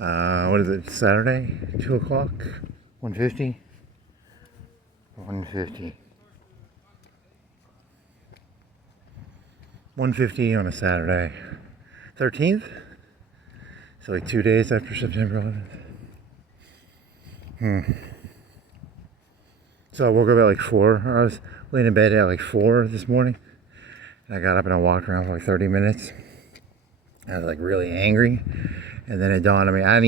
What is it, Saturday? 2 o'clock? 1:50? 1:50. 1:50 on a Saturday. 13th? So like 2 days after September 11th. So I woke up at like 4. I was laying in bed at like 4 this morning. And I got up and I walked around for like 30 minutes. I was like really angry. And then it dawned on me, I'm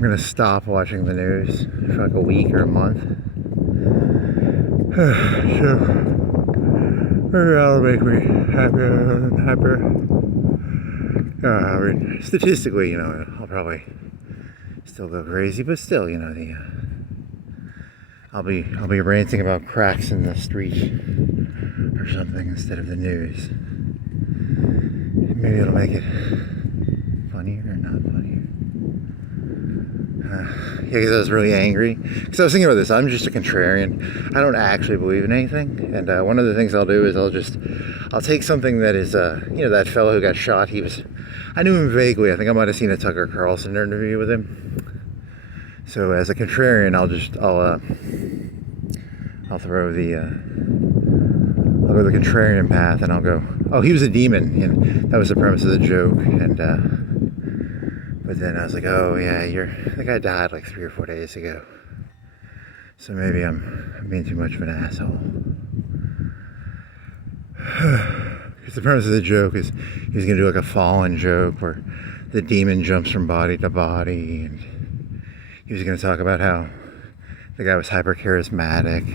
gonna stop watching the news for like a week or a month. So that'll make me happier and happier. I mean, statistically, I'll probably still go crazy, but still, I'll be ranting about cracks in the street or something instead of the news. Maybe it'll make it funnier or not funnier. Yeah, because I was really angry. Because I was thinking about this. I'm just a contrarian. I don't actually believe in anything. And one of the things I'll do is I'll take something that is, that fellow who got shot. I knew him vaguely. I think I might have seen a Tucker Carlson interview with him. So as a contrarian, I'll go the contrarian path, and I'll go, oh, he was a demon, and that was the premise of the joke. And but then I was like, oh yeah, the guy died like 3 or 4 days ago, so maybe I'm being too much of an asshole. Because the premise of the joke is he was gonna do like a fallen joke where the demon jumps from body to body, and he was gonna talk about how the guy was hyper charismatic.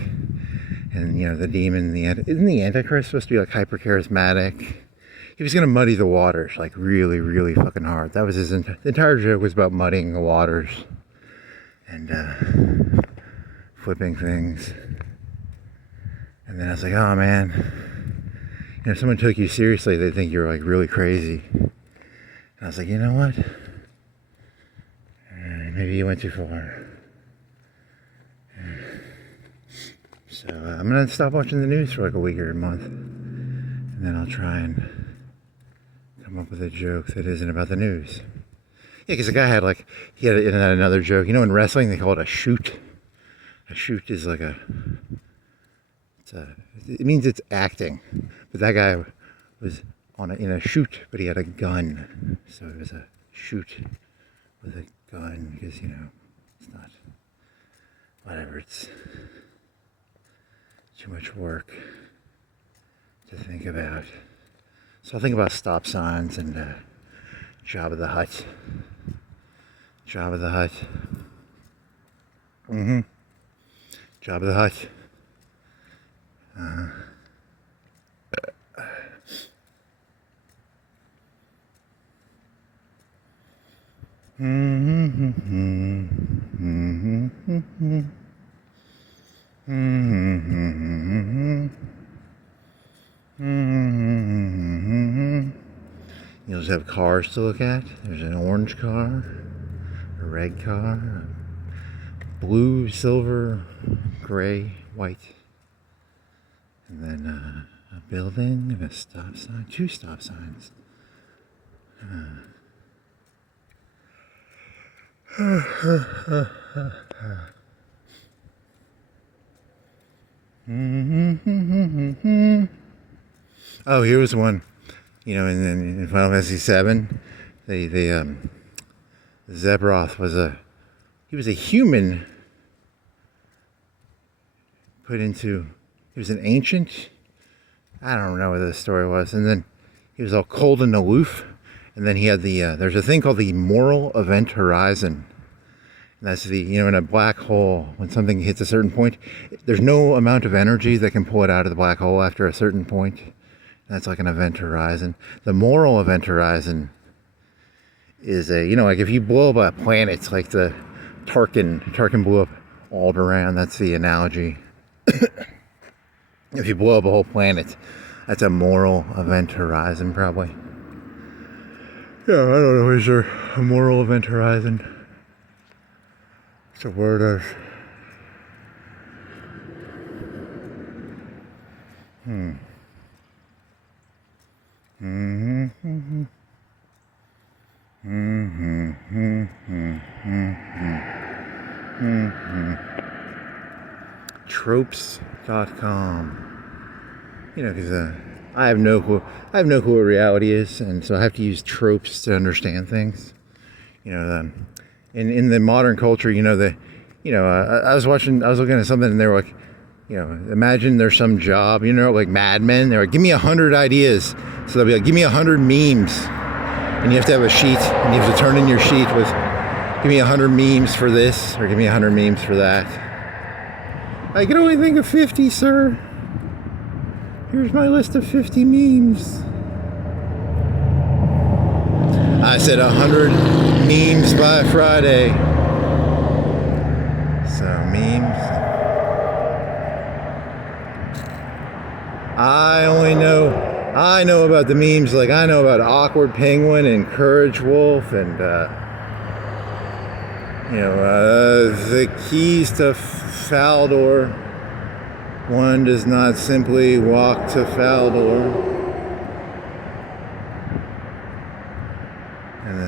And, the demon, isn't the Antichrist supposed to be like hyper charismatic? He was going to muddy the waters, like really, really fucking hard. That was the entire joke was about muddying the waters and flipping things. And then I was like, oh man, if someone took you seriously, they'd think you were like really crazy. And I was like, you know what? Maybe you went too far. So I'm going to stop watching the news for like a week or a month. And then I'll try and come up with a joke that isn't about the news. Yeah, because the guy had another joke. In wrestling they call it a shoot. A shoot is like it means it's acting. But that guy was in a shoot, but he had a gun. So it was a shoot with a gun because, it's not, whatever, it's too much work to think about. So I'll think about stop signs and Jabba the Hutt. Jabba the Hutt. Jabba the Hutt. You just have cars to look at. There's an orange car, a red car, a blue, silver, gray, white, and then a building and a stop sign, 2 stop signs. Oh, here was one. In Final Fantasy VII, Zebroth was a human he was an ancient. I don't know what the story was, and then he was all cold and aloof, and then he had there's a thing called the moral event horizon. And that's in a black hole, when something hits a certain point, there's no amount of energy that can pull it out of the black hole after a certain point. That's like an event horizon. The moral event horizon is like if you blow up a planet, it's like the Tarkin blew up Alderaan. That's the analogy. If you blow up a whole planet, that's a moral event horizon, probably. Yeah, I don't know. Is there a moral event horizon? It's a word of. Mm-hmm. tropes.com. You know, because I have no clue what reality is, and so I have to use tropes to understand things. You know, in the modern culture, you know, I was looking at something, and they were like, you know, imagine there's some job, you know, like Mad Men. They're like, give me 100 ideas. So they'll be like, give me 100 memes, and you have to have a sheet, and you have to turn in your sheet with, give me 100 memes for this, or give me 100 memes for that. I can only think of 50, sir. Here's my list of 50 memes. I said 100 memes by Friday. So, memes. I know about the memes, like I know about Awkward Penguin and Courage Wolf and, the keys to Faldor. One does not simply walk to Faldor. And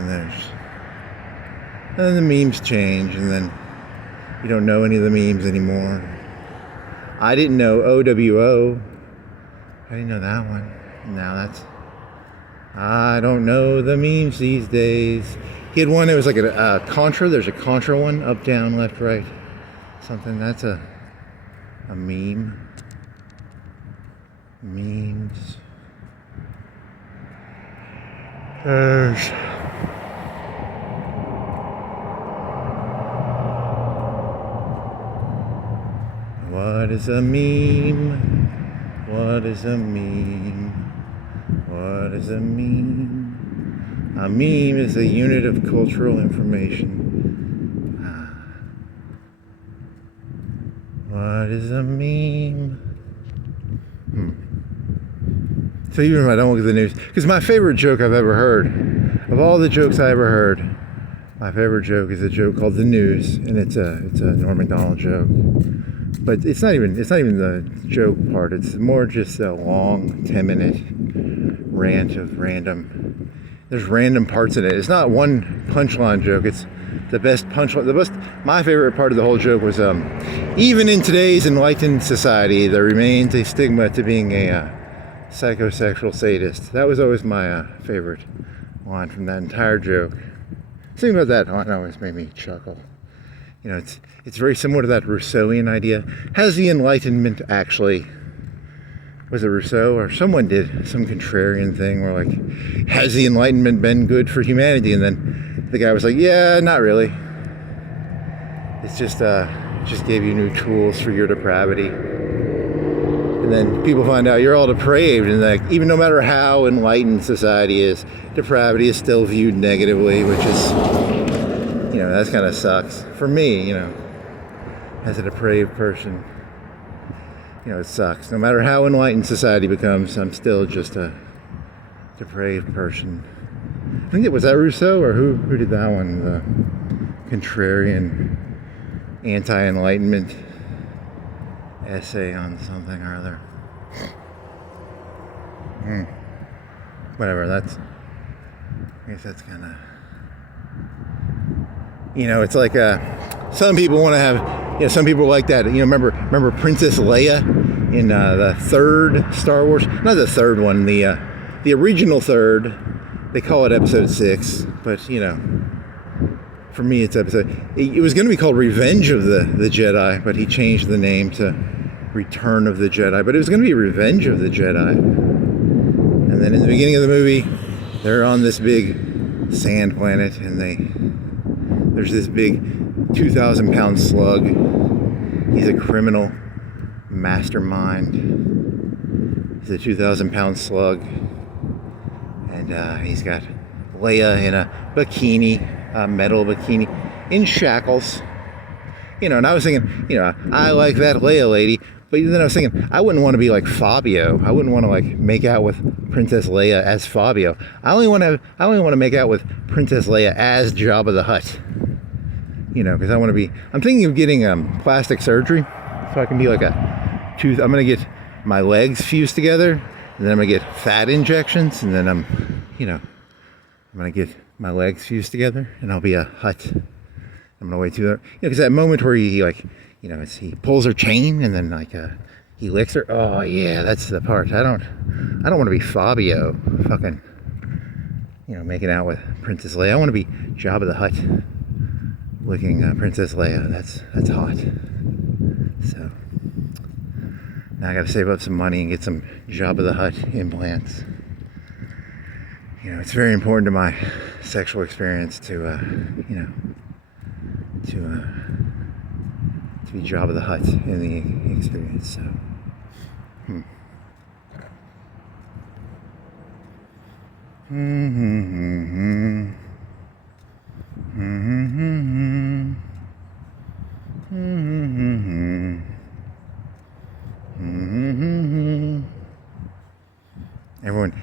then the memes change, and then you don't know any of the memes anymore. I didn't know OWO. I didn't know that one. Now I don't know the memes these days. He had one, it was like a contra. There's a contra one, up, down, left, right. Something, that's a meme. Memes. What is a meme? What is a meme? What is a meme? A meme is a unit of cultural information. What is a meme? So even if I don't look at the news, because my favorite joke I've ever heard, of all the jokes I ever heard, my favorite joke is a joke called The News, and it's a Norm Macdonald joke. But it's not even the joke part. It's more just a long 10-minute rant of there's random parts in it. It's not one punchline joke. It's the best punchline. My favorite part of the whole joke was, even in today's enlightened society, there remains a stigma to being a psychosexual sadist. That was always my favorite line from that entire joke. Something about that line always made me chuckle. You know, it's very similar to that Rousseauian idea. Has the Enlightenment actually, was it Rousseau or someone did some contrarian thing where like, has the Enlightenment been good for humanity? And then the guy was like, yeah, not really. It's just gave you new tools for your depravity. And then people find out you're all depraved, and like, even no matter how enlightened society is, depravity is still viewed negatively, which is, you know, that kind of sucks. For me, you know, as a depraved person, you know, it sucks. No matter how enlightened society becomes, I'm still just a depraved person. I think it was that Rousseau, or who did that one? The contrarian, anti-enlightenment essay on something or other. Whatever, I guess that's kind of, you know, it's like some people want to have, you know, some people like that, you know, remember Princess Leia in the third Star Wars, not the third one, the original third, they call it episode 6, but you know, for me it's it was going to be called Revenge of the Jedi, but he changed the name to Return of the Jedi, but it was going to be Revenge of the Jedi. And then in the beginning of the movie, they're on this big sand planet, and there's this big 2,000-pound slug. He's a criminal mastermind. He's a 2,000-pound slug, and he's got Leia in a bikini, a metal bikini, in shackles. You know, and I was thinking, you know, I like that Leia lady, but then I was thinking, I wouldn't want to be like Fabio. I wouldn't want to like make out with Princess Leia as Fabio. I only want to make out with Princess Leia as Jabba the Hutt. You know, because I'm thinking of getting plastic surgery, so I can be like I'm gonna get my legs fused together, and then I'm gonna get fat injections, and then I'm gonna get my legs fused together, and I'll be a Hutt. I'm gonna wait till, you know, because that moment where he you know, he pulls her chain and then like he licks her. Oh yeah, that's the part. I don't want to be Fabio, fucking, you know, making out with Princess Leia. I want to be Jabba the Hutt licking Princess Leia. That's hot. So now I got to save up some money and get some Jabba the Hutt implants. You know, it's very important to my sexual experience to, you know, to be Jabba the Hutt in the experience. So,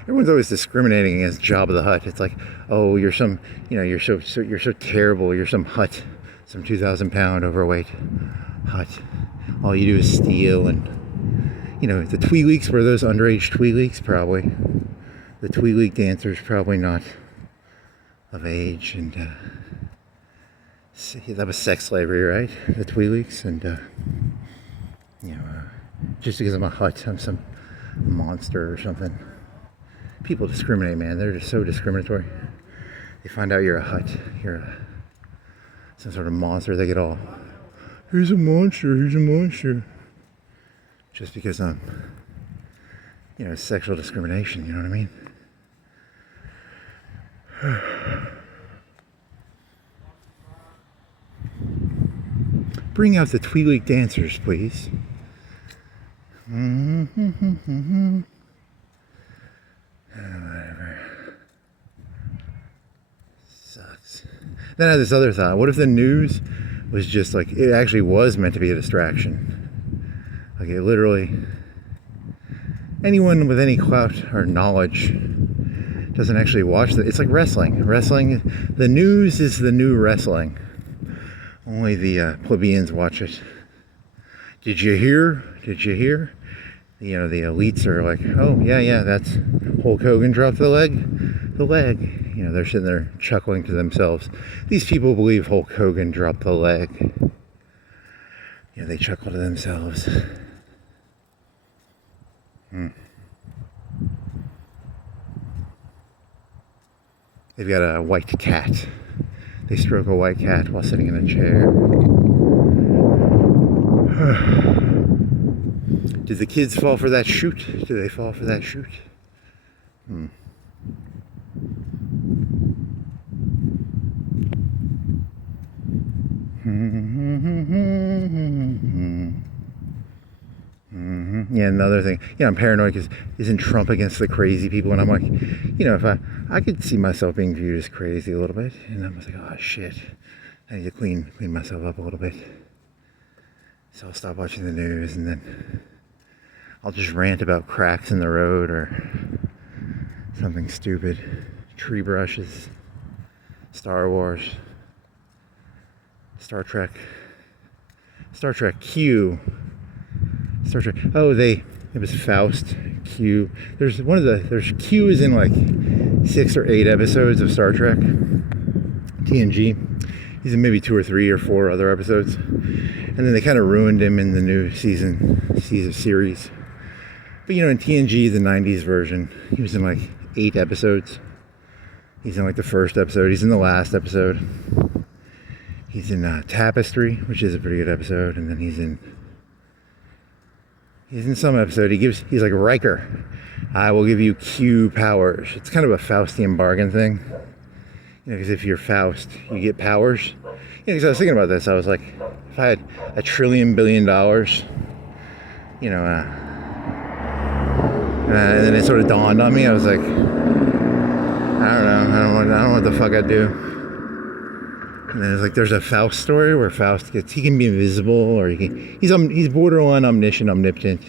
Everyone's always discriminating against Jabba the Hutt. It's like, oh, you're some, you know, you're so terrible. You're some Hutt, some 2,000-pound overweight Hutt. All you do is steal, and you know the Twi'leks were those underage Twi'leks probably. The Twi'lek dancers probably not of age, and that was sex slavery, right? The Twi'leks, and you know, just because I'm a Hutt, I'm some monster or something. People discriminate, man. They're just so discriminatory. They find out you're a Hutt, some sort of monster. They get all, he's a monster, he's a monster. Just because I'm, you know, sexual discrimination, you know what I mean? Bring out the Twi'lek dancers, please. Whatever. Sucks. Then I had this other thought. What if the news was just like, it actually was meant to be a distraction? Like it literally, anyone with any clout or knowledge doesn't actually watch it. It's like wrestling. Wrestling, the news is the new wrestling. Only the plebeians watch it. Did you hear? Did you hear? You know, the elites are like, oh, yeah, that's Hulk Hogan dropped the leg. You know, they're sitting there chuckling to themselves. These people believe Hulk Hogan dropped the leg. You know, they chuckle to themselves. They've got a white cat. They stroke a white cat while sitting in a chair. Did the kids fall for that shoot? Do they fall for that shoot? Yeah, another thing. Yeah, I'm paranoid because isn't Trump against the crazy people? And I'm like, you know, if I could see myself being viewed as crazy a little bit, and I'm like, oh shit, I need to clean myself up a little bit. So I'll stop watching the news, and then I'll just rant about cracks in the road or something stupid. Tree brushes, Star Wars, Star Trek Q. Star Trek. Oh, it was Faust, Q. There's Q is in like 6 or 8 episodes of Star Trek. TNG. He's in maybe 2 or 3 or 4 other episodes. And then they kind of ruined him in the new season series. But you know, in TNG, the 90s version, he was in like 8 episodes. He's in like the first episode. He's in the last episode. He's in Tapestry, which is a pretty good episode. And then he's in some episode. He's like, Riker, I will give you Q powers. It's kind of a Faustian bargain thing. You know, because if you're Faust, you get powers. You know, because I was thinking about this. I was like, if I had $1 trillion billion, you know, and then it sort of dawned on me. I was like, I don't know what the fuck I'd do. And then it's like, there's a Faust story where Faust he can be invisible, or he's borderline omniscient, omnipotent.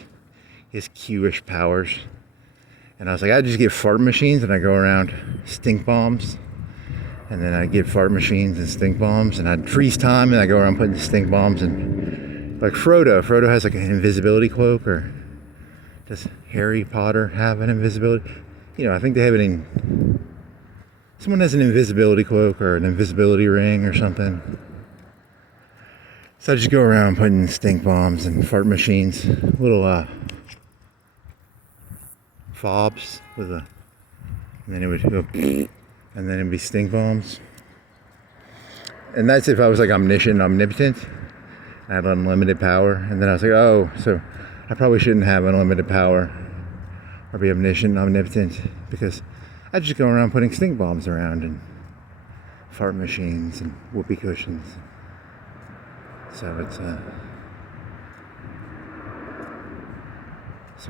He has Q-ish powers. And I was like, I'd just get fart machines and I'd go around stink bombs. And then I'd get fart machines and stink bombs, and I'd freeze time and I'd go around putting stink bombs. And like Frodo has like an invisibility cloak, or does Harry Potter have an invisibility? You know, I think they have it in, someone has an invisibility cloak or an invisibility ring or something. So I just go around putting stink bombs and fart machines, little fobs with a, and then it would go, and then it'd be stink bombs. And that's if I was like omnipotent. I had unlimited power, and then I was like, oh, so I probably shouldn't have unlimited power or be omnipotent, because I just go around putting stink bombs around and fart machines and whoopee cushions. So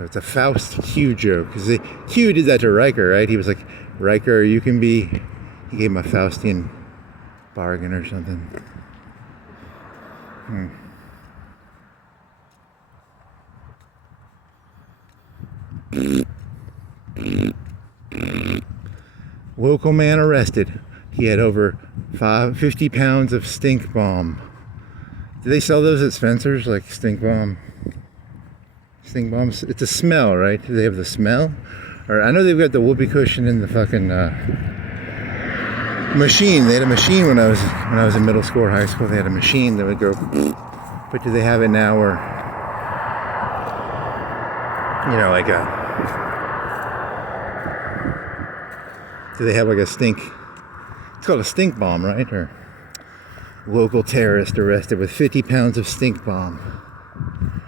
it's a Faust Q joke, because Q did that to Riker, right? He was like, Riker, you can be. He gave him a Faustian bargain or something. Local man arrested. He had over 50 pounds of stink bomb. Do they sell those at Spencer's, like stink bomb? Stink bombs. It's a smell, right? Do they have the smell? Or I know they've got the whoopee cushion in the fucking machine. They had a machine when I was in middle school or high school. They had a machine that would go. But do they have it now where, like do they have like a stink? It's called a stink bomb, right? Or local terrorist arrested with 50 pounds of stink bomb. I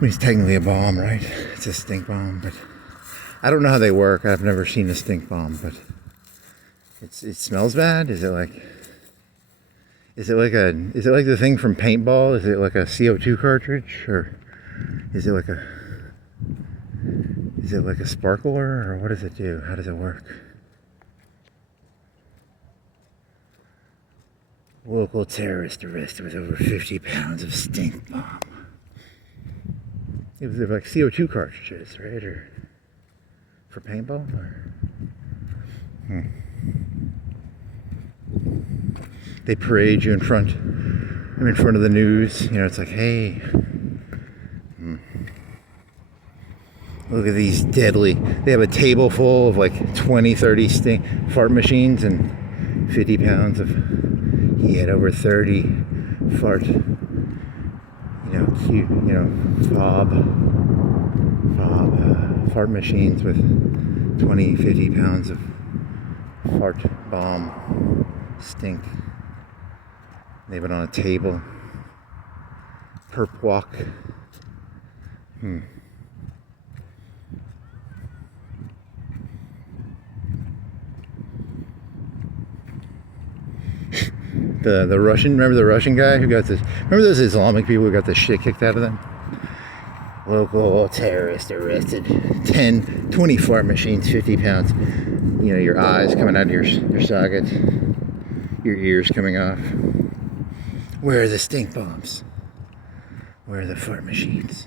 mean, it's technically a bomb, right? It's a stink bomb, but I don't know how they work. I've never seen a stink bomb, but it smells bad. Is it like the thing from paintball? Is it like a CO2 cartridge, or is it like a sparkler, or what does it do? How does it work? Local terrorist arrested with over 50 pounds of stink bomb. It was like CO2 cartridges, right? Or for paintball? Or they parade you in front of the news. It's like, hey, look at these deadly. They have a table full of like 20, 30 fart machines and 50 pounds of. He had over 30 fart machines with 20, 50 pounds of fart bomb stink. They have it on a table. Perp walk. The Russian, remember the Russian guy who got this, remember those Islamic people who got the shit kicked out of them? Local terrorist arrested. 20 fart machines, 50 pounds. Your eyes coming out of your sockets, your ears coming off. Where are the stink bombs? Where are the fart machines?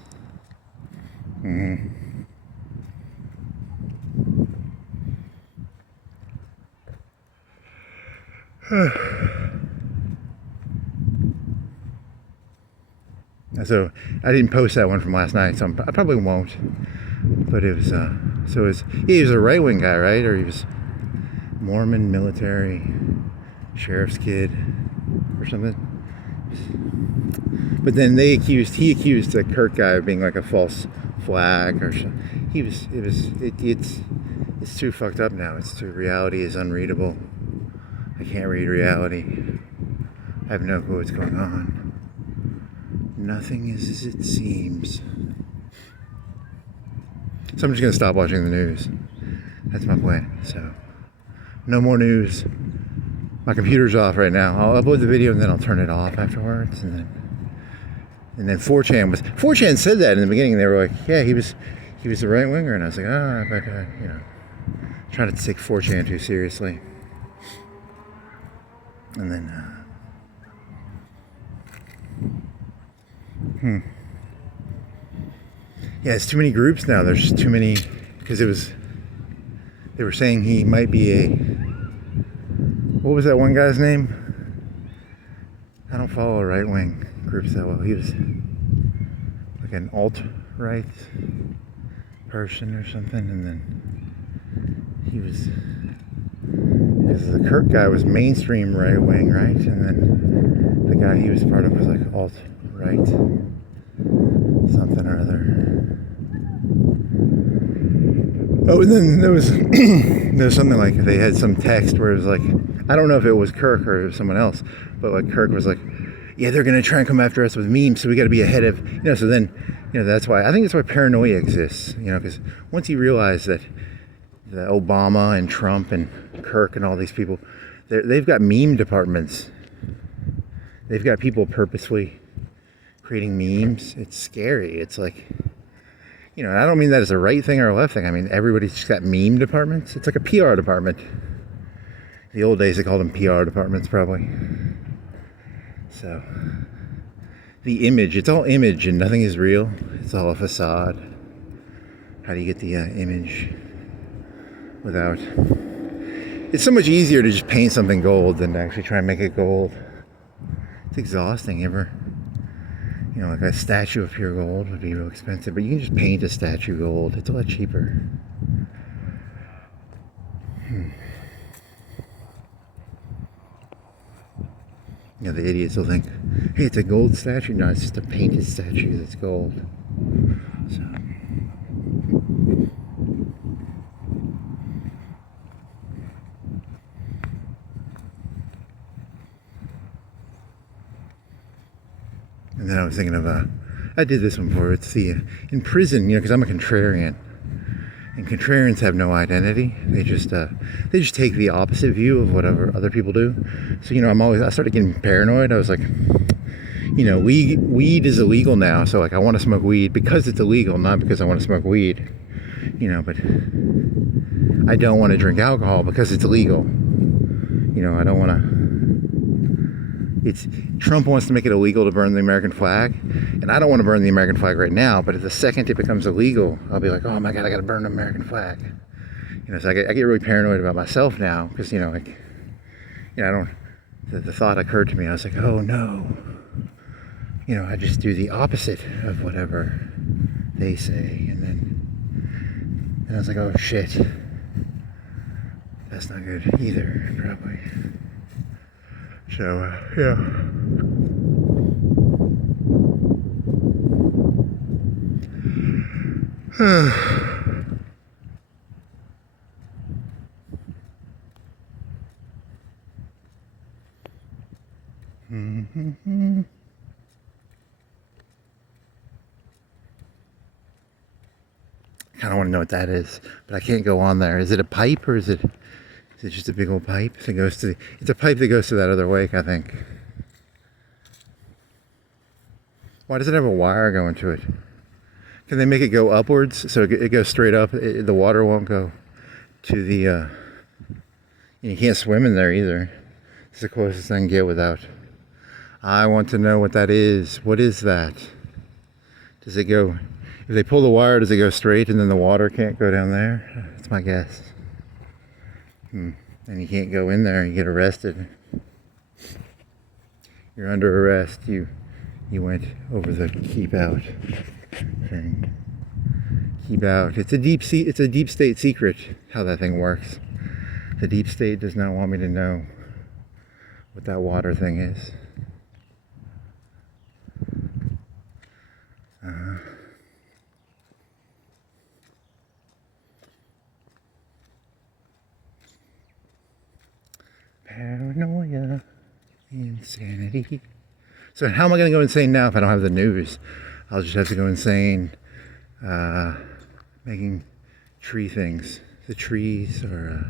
So I didn't post that one from last night, so I probably won't. But it was he was a right-wing guy, right? Or he was Mormon, military, sheriff's kid, or something. But then he accused the Kirk guy of being like a false flag or something. It's too fucked up now. Reality is unreadable. I can't read reality. I have no clue what's going on. Nothing is as it seems. So I'm just going to stop watching the news. That's my plan. So, no more news. My computer's off right now. I'll upload the video and then I'll turn it off afterwards. And then 4chan said that in the beginning. They were like, yeah, he was a right winger, and I was like, but trying to take 4chan too seriously. And then. Yeah, it's too many groups now. There's too many, because they were saying he might be what was that one guy's name? I don't follow right-wing groups that well. He was like an alt-right person or something, and then he was Because the Kirk guy was mainstream right wing, right? And then the guy he was part of was like alt right, something or other. Oh, and then there was there was something like they had some text where it was like, I don't know if it was Kirk or it was someone else, but like Kirk was like, yeah, they're gonna try and come after us with memes, so we got to be ahead of, so then, that's why I think that's why paranoia exists, because once you realize that the Obama and Trump and Kirk and all these people, they've got meme departments. They've got people purposely creating memes. It's scary. It's like, and I don't mean that as a right thing or a left thing. I mean, everybody's just got meme departments. It's like a PR department. The old days they called them PR departments probably. So, the image, it's all image and nothing is real. It's all a facade. How do you get the image without... It's so much easier to just paint something gold than to actually try and make it gold. It's exhausting. Ever, like a statue of pure gold would be real expensive, but you can just paint a statue gold. It's a lot cheaper. The idiots will think, hey, it's a gold statue. No, it's just a painted statue that's gold. So. And then I was thinking of, I did this one before. It's in prison, because I'm a contrarian. And contrarians have no identity. They just take the opposite view of whatever other people do. So, I started getting paranoid. I was like, weed is illegal now. So like, I want to smoke weed because it's illegal, not because I want to smoke weed, but I don't want to drink alcohol because it's illegal. I don't want to, Trump wants to make it illegal to burn the American flag, and I don't want to burn the American flag right now, but at the second it becomes illegal, I'll be like, oh my God, I got to burn the American flag. So I get really paranoid about myself now, because, I don't, the thought occurred to me, I was like, oh no, I just do the opposite of whatever they say, and I was like, oh shit, that's not good either, probably. So, yeah. I kind of want to know what that is, but I can't go on there. Is it a pipe, or is it just a big old pipe that goes to it's a pipe that goes to that other lake, I think. Why does it have a wire going to it? Can they make it go upwards so it goes straight up? The water won't go to the, you can't swim in there either. It's the closest I can get without. I want to know what that is. What is that? Does it go, if they pull the wire, does it go straight and then the water can't go down there? That's my guess. And you can't go in there and get arrested. You're under arrest. You went over the keep out thing. Keep out. It's a deep state secret how that thing works. The deep state does not want me to know what that water thing is. Paranoia, insanity. So how am I going to go insane now if I don't have the news? I'll just have to go insane making tree things. The trees are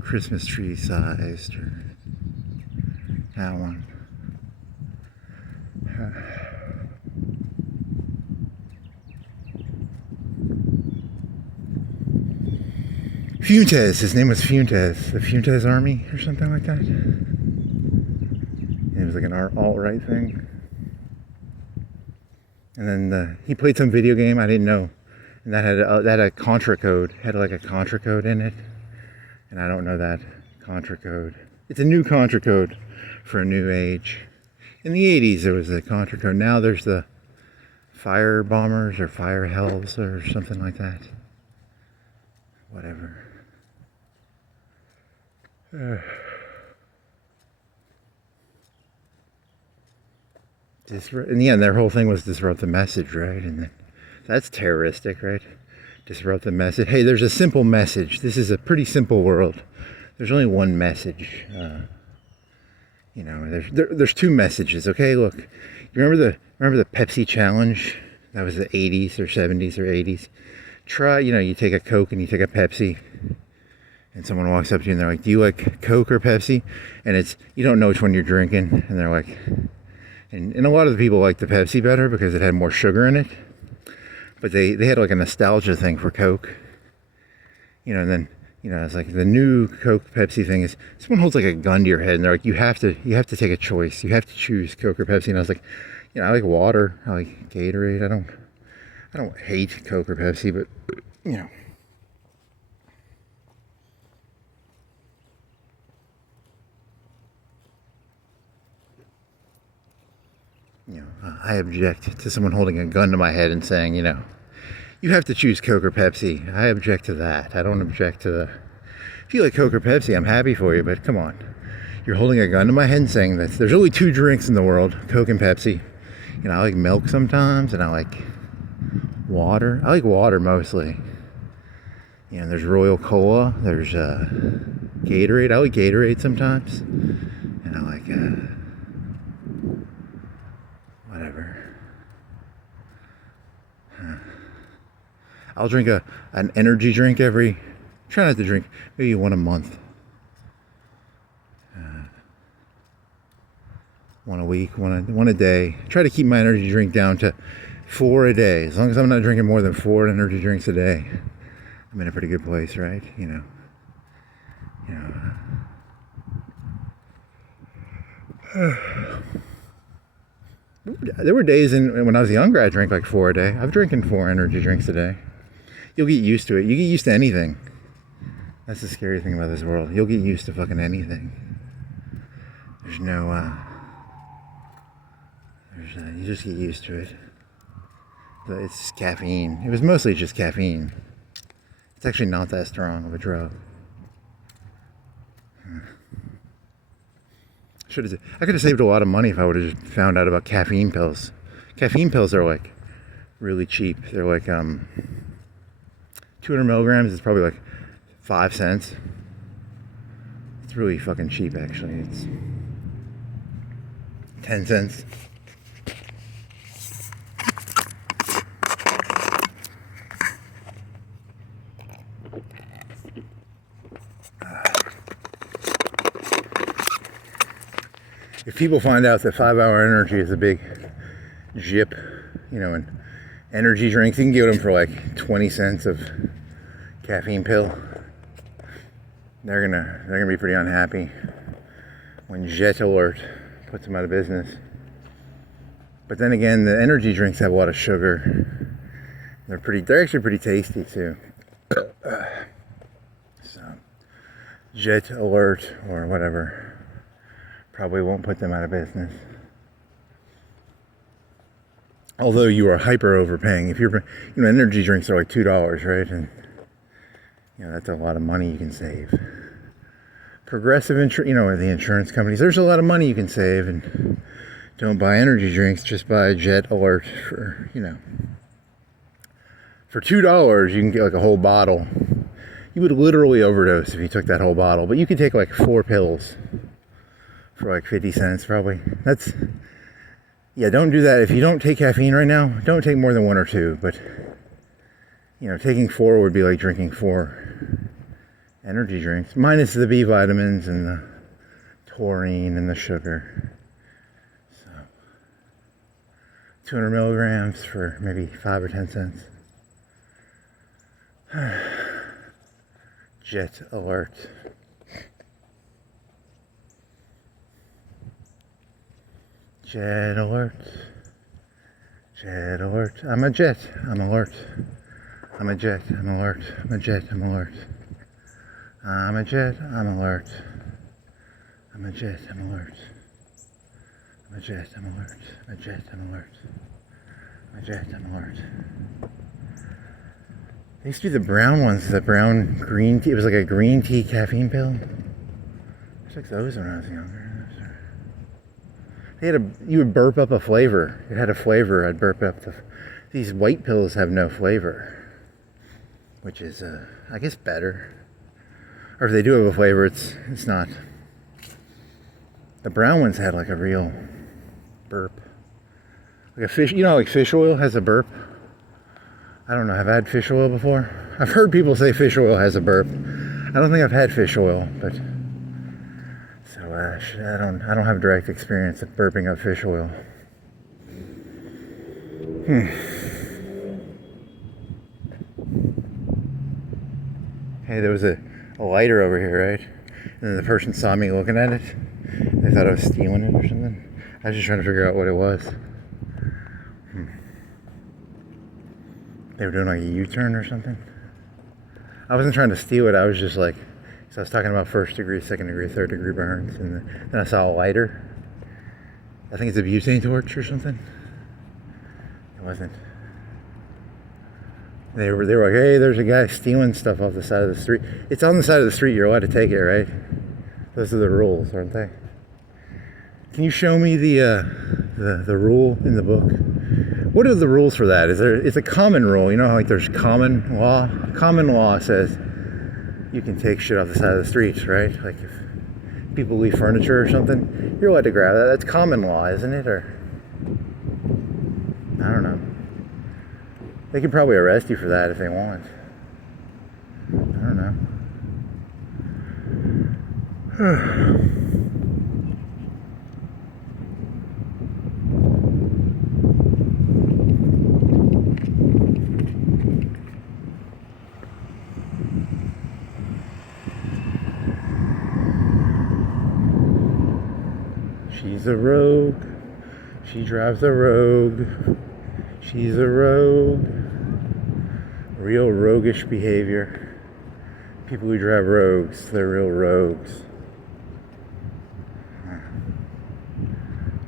Christmas tree sized, or that one. Fuentes, his name was Fuentes, the Fuentes Army or something like that. It was like an alt-right thing. And then he played some video game I didn't know, and that had a contra code, had like a contra code in it, and I don't know that contra code. It's a new contra code for a new age. In the 80s there was a contra code. Now there's the fire bombers or fire hells or something like that. Whatever. In the end, their whole thing was disrupt the message, right? And then, that's terroristic, right? Disrupt the message. Hey, there's a simple message. This is a pretty simple world. There's only one message. There's two messages. Okay, look. You remember the Pepsi challenge? That was the 80s or 70s or 80s. Try, you take a Coke and you take a Pepsi, and someone walks up to you and they're like, "Do you like Coke or Pepsi?" And you don't know which one you're drinking, and they're like, and a lot of the people like the Pepsi better because it had more sugar in it. But they had like a nostalgia thing for Coke, and then it's like the new Coke Pepsi thing is someone holds like a gun to your head and they're like, you have to take a choice. You have to choose Coke or Pepsi. And I was like, I like water. I like Gatorade. I don't hate Coke or Pepsi, but I object to someone holding a gun to my head and saying, you have to choose Coke or Pepsi. I object to that. I don't object to if you like Coke or Pepsi, I'm happy for you, but come on. You're holding a gun to my head and saying that there's only two drinks in the world, Coke and Pepsi. I like milk sometimes, and I like water. I like water mostly. There's Royal Cola, there's Gatorade. I like Gatorade sometimes. And I like whatever. I'll drink an energy drink try not to drink, maybe one a month. One a week, one a day. Try to keep my energy drink down to 4 a day. As long as I'm not drinking more than 4 energy drinks a day, I'm in a pretty good place, right? There were days when I was younger, I drank like 4 a day. I'm drinking 4 energy drinks a day. You'll get used to it. You get used to anything. That's the scary thing about this world. You'll get used to fucking anything. There's no, you just get used to it. It's just caffeine. It was mostly just caffeine. It's actually not that strong of a drug. I could have saved a lot of money if I would have just found out about caffeine pills. Caffeine pills are like really cheap. They're like 200 milligrams is probably like 5 cents. It's really fucking cheap, actually. It's 10 cents. If people find out that 5-hour energy is a big jip, and energy drinks, you can get them for like 20 cents of caffeine pill. They're gonna be pretty unhappy when Jet Alert puts them out of business. But then again, the energy drinks have a lot of sugar. They're actually pretty tasty too. So Jet Alert or whatever probably won't put them out of business. Although you are hyper overpaying. If you're, energy drinks are like $2, right? And that's a lot of money you can save. Progressive the insurance companies, there's a lot of money you can save, and don't buy energy drinks, just buy Jet Alert for $2 you can get like a whole bottle. You would literally overdose if you took that whole bottle, but you could take like 4 pills for like 50 cents probably. Don't do that. If you don't take caffeine right now, don't take more than 1 or 2, but taking 4 would be like drinking 4 energy drinks, minus the B vitamins and the taurine and the sugar. So 200 milligrams for maybe 5 or 10 cents. Jet Alert. Jet Alert. Jet Alert. I'm a jet. I'm alert. I'm a jet. I'm alert. I'm a jet. I'm alert. I'm a jet. I'm alert. I'm a jet. I'm alert. I'm a jet. I'm alert. I'm a jet. I'm alert. I'm a jet. I'm alert. They used to do the brown ones, the brown green tea. It was like a green tea caffeine pill. It's like those when I was younger. They had you would burp up a flavor. It had a flavor. I'd burp up these white pills have no flavor, which is, I guess, better. Or if they do have a flavor, it's not. The brown ones had like a real burp. Like a fish, you know, like fish oil has a burp. I don't know, have I had fish oil before? I've heard people say fish oil has a burp. I don't think I've had fish oil, but so I don't have direct experience of burping up fish oil. Hey, there was a lighter over here, right? And then the person saw me looking at it. They thought I was stealing it or something. I was just trying to figure out what it was. They were doing like a U-turn or something. I wasn't trying to steal it. I was just like, so I was talking about 1st degree, 2nd degree, 3rd degree burns, and then I saw a lighter. I think it's a butane torch or something. It wasn't. They were like, hey, there's a guy stealing stuff off the side of the street. It's on the side of the street. You're allowed to take it, right? Those are the rules, aren't they? Can you show me the rule in the book? What are the rules for that? It's a common rule. You know how like there's common law? Common law says you can take shit off the side of the streets, right? Like if people leave furniture or something, you're allowed to grab that. That's common law, isn't it? Or I don't know. They could probably arrest you for that if they want. I don't know. She's a rogue. She drives a rogue. She's a rogue. Real roguish behavior. People who drive rogues, they're real rogues.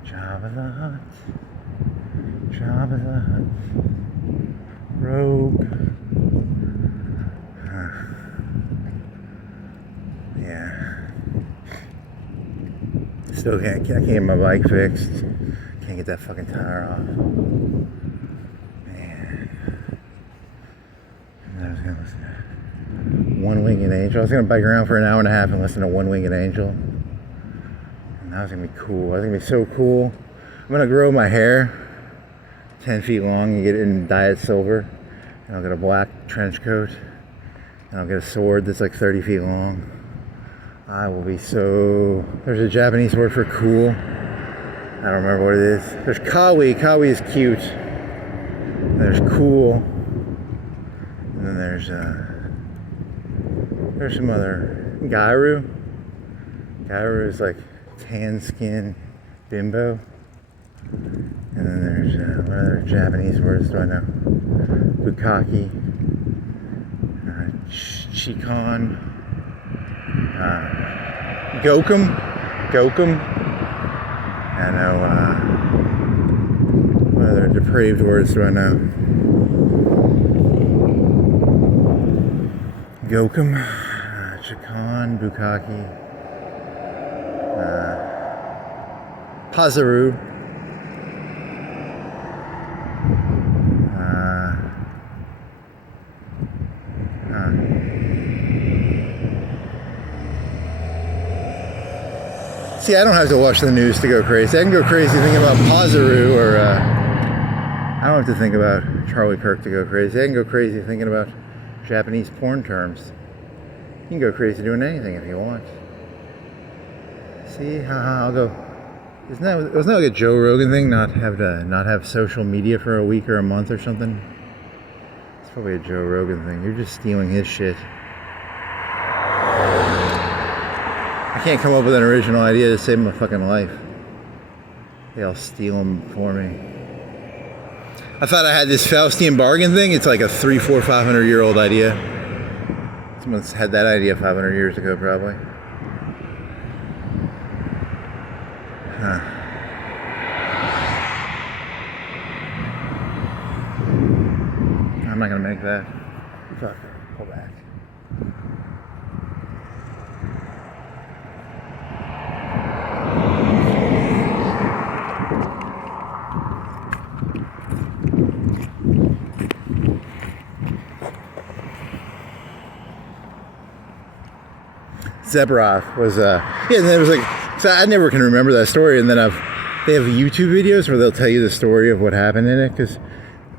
Jabba the Hutt. Jabba the Hutt. Rogue. Yeah. Still can't get my bike fixed. Can't get that fucking tire off. Man. I was gonna listen to One Winged Angel. I was gonna bike around for an hour and a half and listen to One Winged Angel. And that was gonna be cool. That was gonna be so cool. I'm gonna grow my hair 10 feet long and get it in dyed silver. And I'll get a black trench coat. And I'll get a sword that's like 30 feet long. I will be so... There's a Japanese word for cool. I don't remember what it is. There's kawi. Kawi is cute. There's cool. And then there's some other... Gairu. Gairu is like tan skin bimbo. And then there's... what other Japanese words do I know? Bukkake. Chikan. Gokum. I know, what other depraved words do I know? Gokum, Chikan, Bukkake, Pazaru, See, I don't have to watch the news to go crazy. I can go crazy thinking about Pazaru, or I don't have to think about Charlie Kirk to go crazy. I can go crazy thinking about Japanese porn terms. You can go crazy doing anything if you want. See, I'll go. Wasn't that like a Joe Rogan thing? Not have social media for a week or a month or something. It's probably a Joe Rogan thing. You're just stealing his shit. I can't come up with an original idea to save my fucking life. They all steal them for me. I thought I had this Faustian bargain thing. It's like a 300, 400, 500-year-old idea. Someone's had that idea 500 years ago, probably. Huh. I'm not gonna make that. Fuck. Pull back. Zebroth was yeah, and it was like, so I never can remember that story, and then they have YouTube videos where they'll tell you the story of what happened in it, because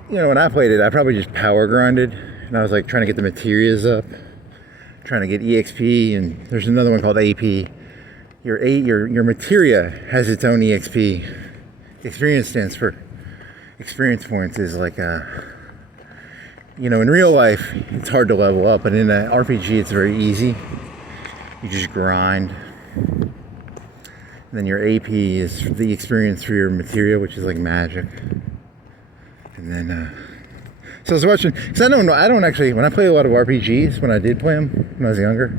when I played it, I probably just power grinded, and I was like trying to get the materias up, trying to get EXP, and there's another one called AP. Your materia has its own EXP. Experience stands for experience points. Is like in real life it's hard to level up, but in an RPG it's very easy. You just grind. And then your AP is the experience for your materia, which is like magic. And then so I was watching, because I don't actually, when I play a lot of RPGs, when I did play them when I was younger,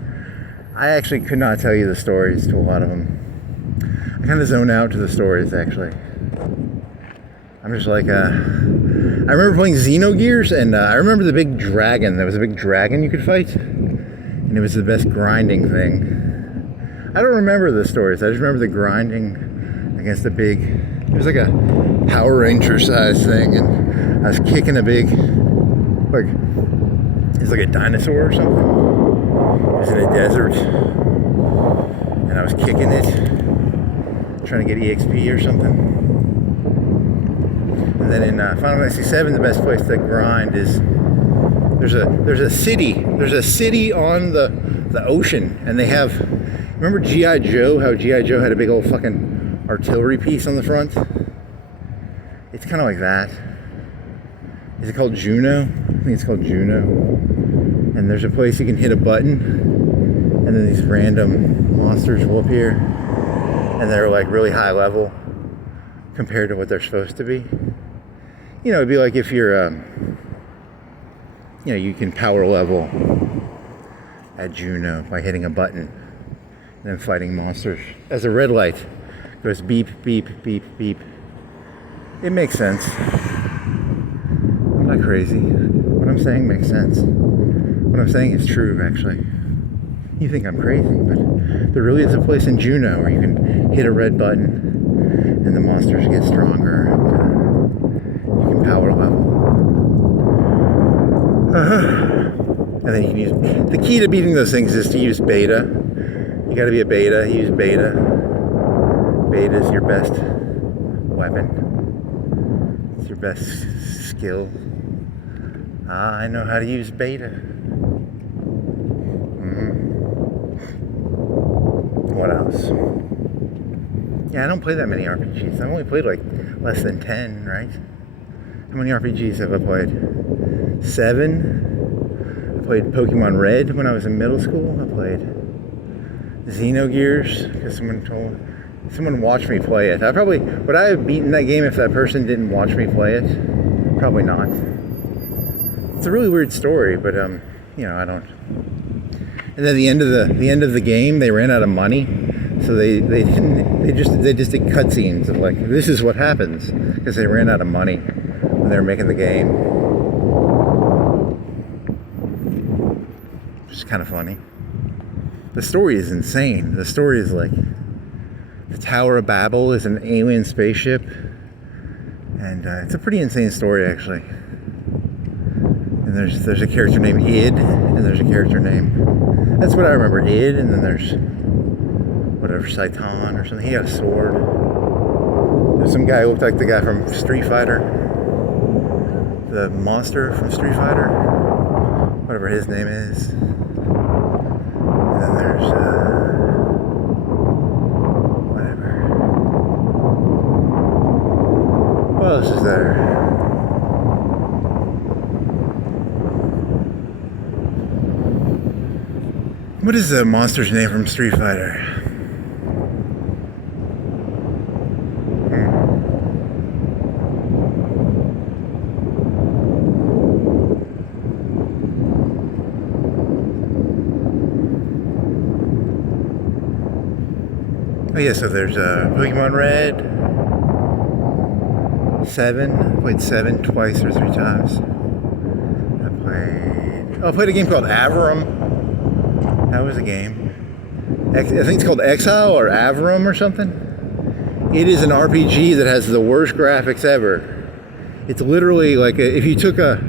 I actually could not tell you the stories to a lot of them. I kind of zone out to the stories, actually. I'm just like, I remember playing Xenogears, and I remember the big dragon. There was a big dragon you could fight, and it was the best grinding thing. I don't remember the stories. I just remember the grinding against the big, it was like a Power Ranger size thing, and I was kicking a big, like, it's like a dinosaur or something. It was in a desert, and I was kicking it, trying to get EXP or something. And then in Final Fantasy VII, the best place to grind is there's a city on the ocean, and they have, remember G.I. Joe? How G.I. Joe had a big old fucking artillery piece on the front? It's kind of like that. Is it called Juno? I think it's called Juno. And there's a place you can hit a button, and then these random monsters will appear, and they're like really high level compared to what they're supposed to be. It'd be like if you're, you can power level at Juno by hitting a button and then fighting monsters. As a red light goes beep, beep, beep, beep. It makes sense. I'm not crazy. What I'm saying makes sense. What I'm saying is true, actually. You think I'm crazy, but there really is a place in Juno where you can hit a red button and the monsters get stronger, and you can power level. And then you can use, the key to beating those things is to use beta. You gotta be a beta, use beta. Beta is your best weapon. It's your best skill. I know how to use beta. What else? Yeah, I don't play that many RPGs. I've only played like less than 10, right? How many RPGs have I played? 7. I played Pokemon Red when I was in middle school. I played Xenogears because someone watched me play it. Would I have beaten that game if that person didn't watch me play it? Probably not. It's a really weird story, but I don't. And then the end of the game, they ran out of money, so they just did cutscenes of like, this is what happens, because they ran out of money when they were making the game. Which is kind of funny. The story is insane. The story is like, the Tower of Babel is an alien spaceship, and it's a pretty insane story, actually. And there's a character named Id, and there's a character named, that's what I remember, Id, and then there's whatever, Saitan or something. He got a sword. There's some guy who looked like the guy from Street Fighter, the monster from Street Fighter, whatever his name is. And then there's whatever. What else is there? What is the monster's name from Street Fighter? Oh yeah, so there's Pokemon Red, 7. I played 7 twice or 3 times. I played a game called Avram. That was a game. I think it's called Exile or Avram or something. It is an RPG that has the worst graphics ever. It's literally like if you took a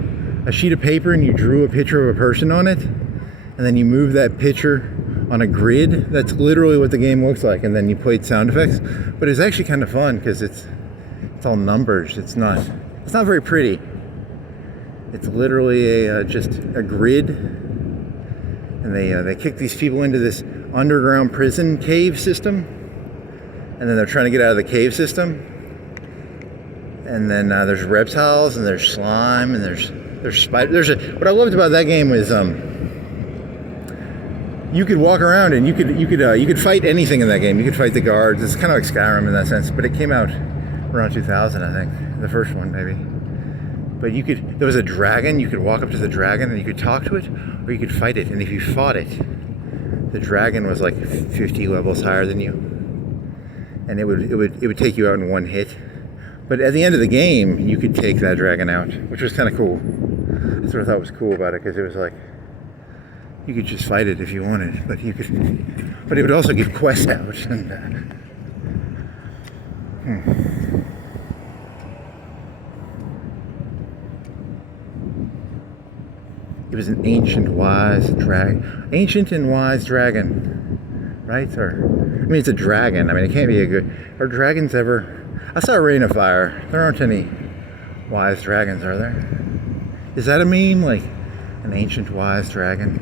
sheet of paper and you drew a picture of a person on it, and then you move that picture on a grid. That's literally what the game looks like, and then you played sound effects. But it's actually kind of fun because it's all numbers. It's not very pretty. It's literally just a grid, and they kick these people into this underground prison cave system, and then they're trying to get out of the cave system. And then there's reptiles, and there's slime, and there's spiders. What I loved about that game was you could walk around and you could fight anything in that game. You could fight the guards. It's kind of like Skyrim in that sense, but it came out around 2000, I think, the first one maybe. But there was a dragon. You could walk up to the dragon and you could talk to it, or you could fight it. And if you fought it, the dragon was like 50 levels higher than you, and it would take you out in one hit. But at the end of the game, you could take that dragon out, which was kind of cool. That's what I thought was cool about it, because it was like you could just fight it if you wanted, but it would also give quests out. And, It was an ancient and wise dragon, right? It's a dragon. It can't be are dragons ever? I saw Rain of Fire. There aren't any wise dragons, are there? Is that a meme? Like an ancient wise dragon?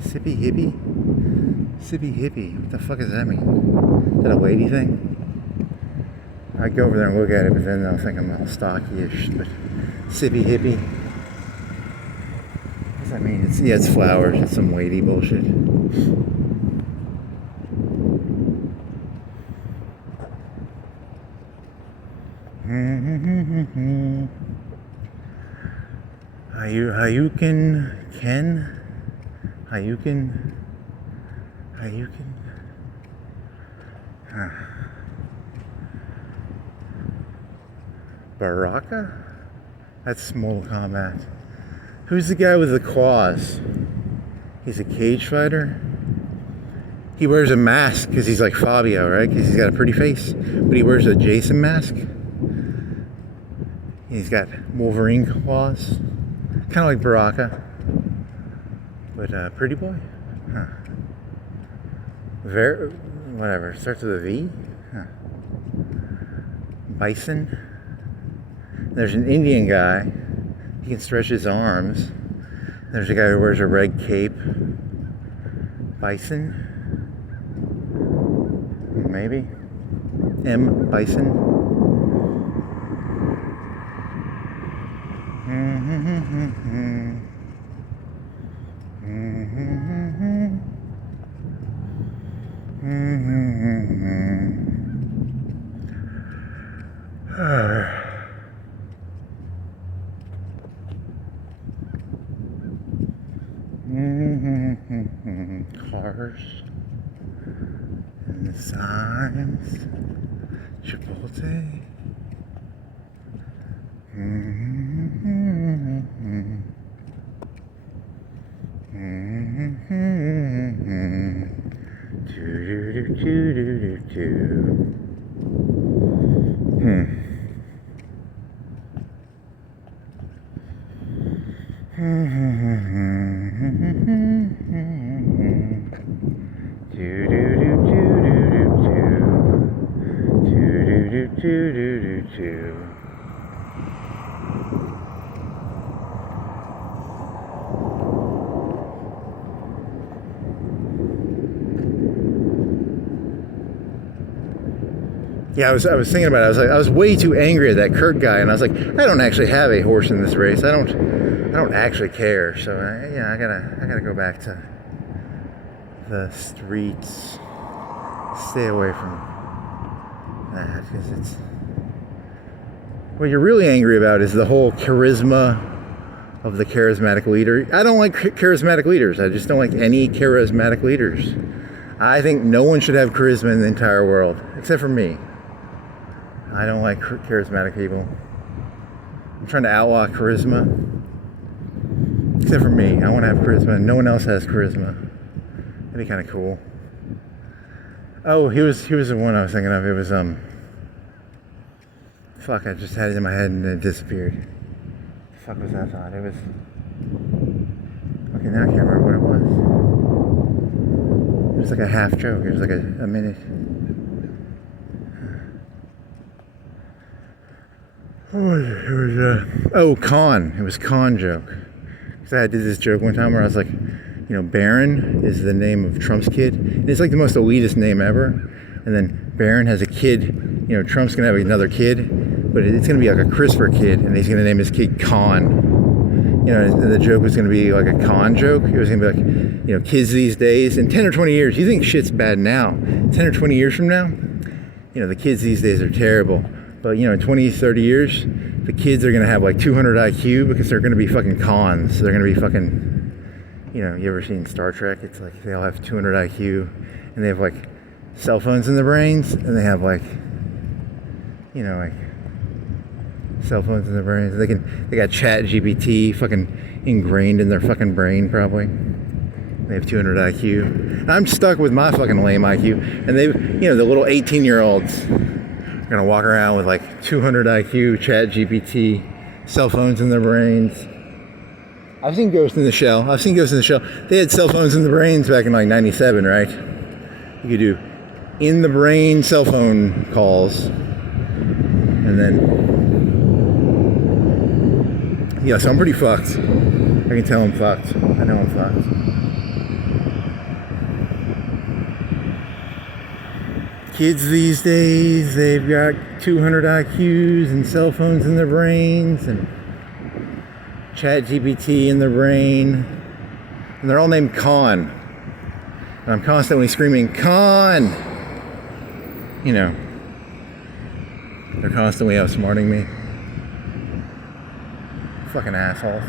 Sippy hippie? Sippy hippie. What the fuck does that mean? Is that a lady thing? I'd go over there and look at it, but then they'll think I'm all stocky-ish. But sippy hippie. What does that mean? It's flowers. It's some lady bullshit. Hayukin. Baraka? That's Mortal Kombat. Who's the guy with the claws? He's a cage fighter. He wears a mask because he's like Fabio, right? Because he's got a pretty face. But he wears a Jason mask. He's got Wolverine claws. Kind of like Baraka. But pretty boy? Huh. Whatever. Starts with a V? Huh. Bison. There's an Indian guy. He can stretch his arms. There's a guy who wears a red cape. Bison. Maybe. M. Bison. Cars and the signs, Chipotle. Yeah, I was thinking about it. I was way too angry at that Kurt guy, and I was like, I don't actually have a horse in this race. I don't actually care. So I gotta go back to the streets. Stay away from that, because it's what you're really angry about is the whole charisma of the charismatic leader. I don't like charismatic leaders. I just don't like any charismatic leaders. I think no one should have charisma in the entire world, except for me. I don't like charismatic people. I'm trying to outlaw charisma. Except for me. I want to have charisma. No one else has charisma. That'd be kind of cool. Oh, he was the one I was thinking of. It was, fuck, I just had it in my head and it disappeared. The fuck was that thought? It was... Okay, now I can't remember what it was. It was like a half joke. It was like a minute. Con. It was con joke. Because I did this joke one time where I was like, Barron is the name of Trump's kid. And it's like the most elitist name ever. And then Barron has a kid. Trump's going to have another kid. But it's going to be like a CRISPR kid. And he's going to name his kid Con. And the joke was going to be like a con joke. It was going to be like, kids these days. In 10 or 20 years, you think shit's bad now. 10 or 20 years from now, the kids these days are terrible. But, in 20, 30 years, the kids are going to have like 200 IQ because they're going to be fucking cons. They're going to be fucking, you ever seen Star Trek? It's like they all have 200 IQ and they have like cell phones in their brains and they have like, cell phones in their brains. They got ChatGPT fucking ingrained in their fucking brain probably. They have 200 IQ. I'm stuck with my fucking lame IQ. And they, the little 18-year-olds are gonna walk around with like 200 IQ, ChatGPT, cell phones in their brains. I've seen Ghost in the Shell. They had cell phones in the brains back in like 97, right? You could do in the brain cell phone calls. And then so I'm pretty fucked. I can tell I'm fucked. I know I'm fucked. Kids these days, they've got 200 IQs and cell phones in their brains and ChatGPT in their brain. And they're all named Con. And I'm constantly screaming, Con! They're constantly outsmarting me. Fucking assholes.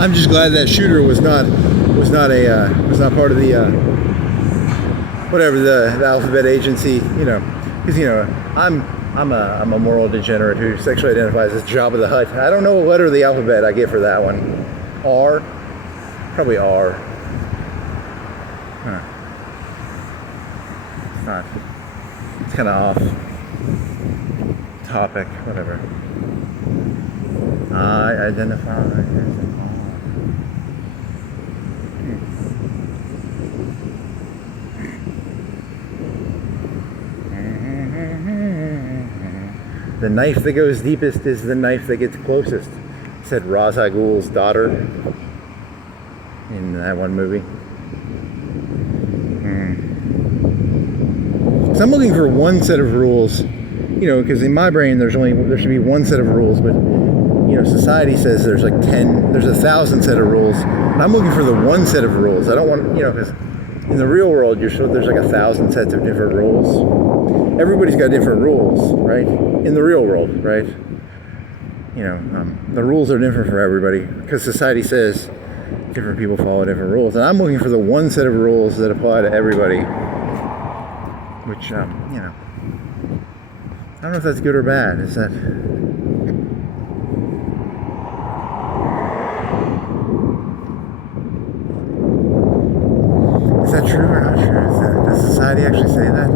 I'm just glad that shooter was not part of the whatever the alphabet agency, because I'm a moral degenerate who sexually identifies as Jabba the Hutt. I don't know what letter of the alphabet I get for that one. R, probably R. Huh. It's not. It's kind of off topic. Whatever. I identify as an R. The knife that goes deepest is the knife that gets closest, said Ra's al Ghul's daughter in that one movie. So I'm looking for one set of rules, because in my brain there should be one set of rules, but society says there's like 1,000 set of rules. And I'm looking for the one set of rules. I don't want, because in the real world there's like 1,000 sets of different rules. Everybody's got different rules, right? In the real world, right? The rules are different for everybody because society says different people follow different rules. And I'm looking for the one set of rules that apply to everybody, which, I don't know if that's good or bad. Is that true or not true? Does society actually say that?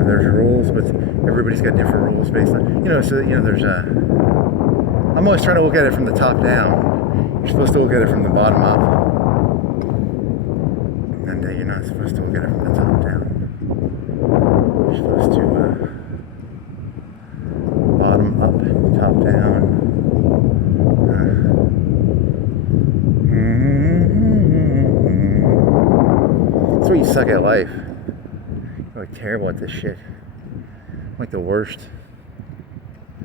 There's rules, but everybody's got different rules based on, there's I'm always trying to look at it from the top down. You're supposed to look at it from the bottom up. And you're not supposed to look at it from the top down. You're supposed to bottom up, top down. terrible at this shit. I'm like the worst.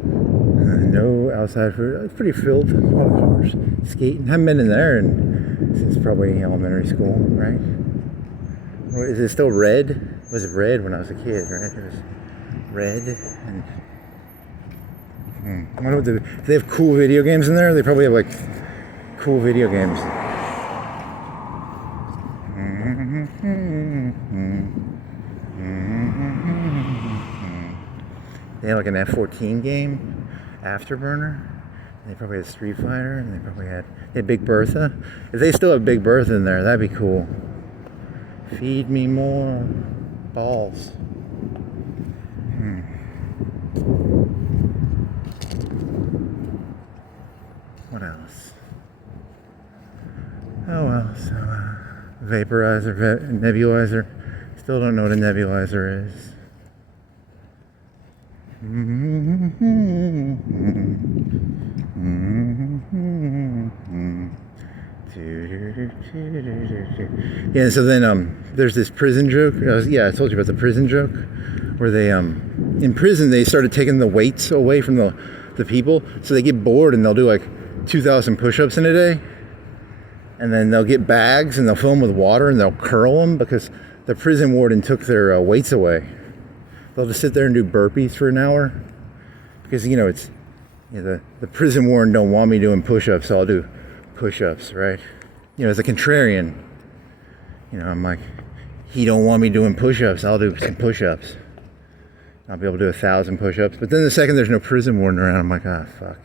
No outside food. It's pretty filled. A lot of cars. Skating. Haven't been in there since probably elementary school, right? Is it still red? Was it red when I was a kid, right? It was red and... I wonder what they have cool video games in there? They probably have like cool video games. They had like an F-14 game, Afterburner. They probably had Street Fighter, and they probably had Big Bertha. If they still have Big Bertha in there, that'd be cool. Feed me more balls. What else? Oh well, so vaporizer, nebulizer. Still don't know what a nebulizer is. Yeah, so then there's this prison joke. I told you about the prison joke, where they in prison they started taking the weights away from the people, so they get bored and they'll do like 2,000 push-ups in a day, and then they'll get bags and they'll fill them with water and they'll curl them because the prison warden took their weights away. They'll just sit there and do burpees for an hour because the prison warden don't want me doing push-ups, so I'll do push-ups, right? As a contrarian, I'm like, he don't want me doing push-ups, I'll do some push-ups. I'll be able to do 1,000 push-ups. But then the second there's no prison warden around, I'm like, fuck.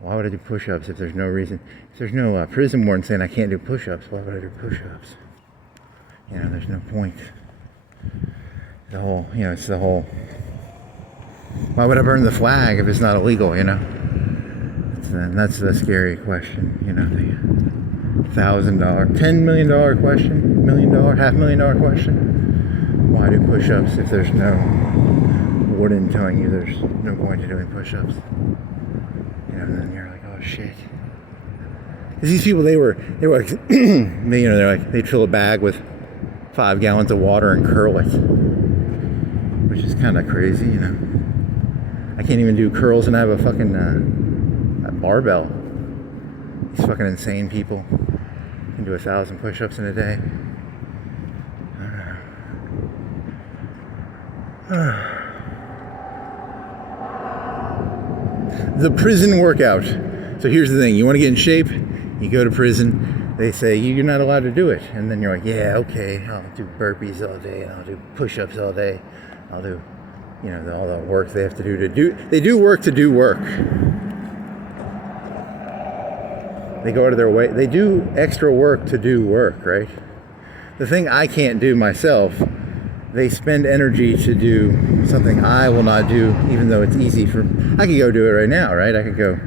Why would I do push-ups if there's no reason? If there's no prison warden saying I can't do push-ups, why would I do push-ups? There's no point. It's the whole, why would I burn the flag if it's not illegal, That's the scary question, the $1,000, $10 million question, $1 million, $500,000 question. Why do push-ups if there's no warden telling you there's no point to doing push-ups? And then you're like, oh shit. These people, they were like, they'd fill a bag with 5 gallons of water and curl it, which is kind of crazy, I can't even do curls and I have a fucking a barbell. These fucking insane people can do 1,000 push-ups in a day. The prison workout. So here's the thing, you want to get in shape, you go to prison, they say you're not allowed to do it, and then you're like, yeah, okay, I'll do burpees all day, and I'll do push-ups all day, I'll do, all the work they have to do. They do work to do work. They go out of their way, they do extra work to do work, right? The thing I can't do myself, they spend energy to do something I will not do, even though it's easy I could go do it right now, right? I could go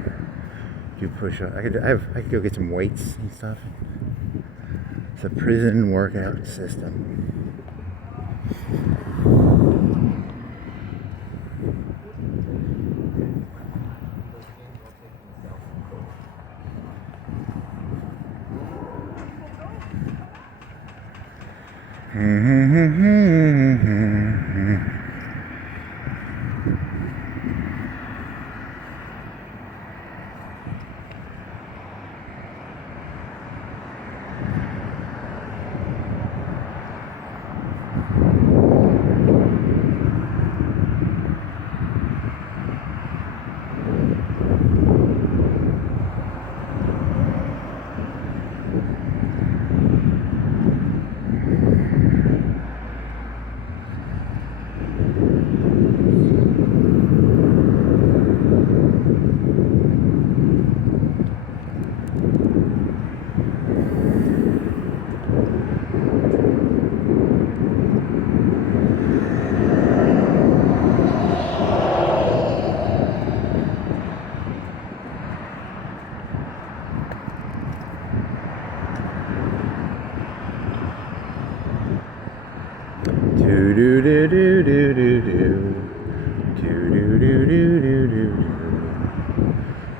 do push-ups. I could go get some weights and stuff. It's a prison workout system.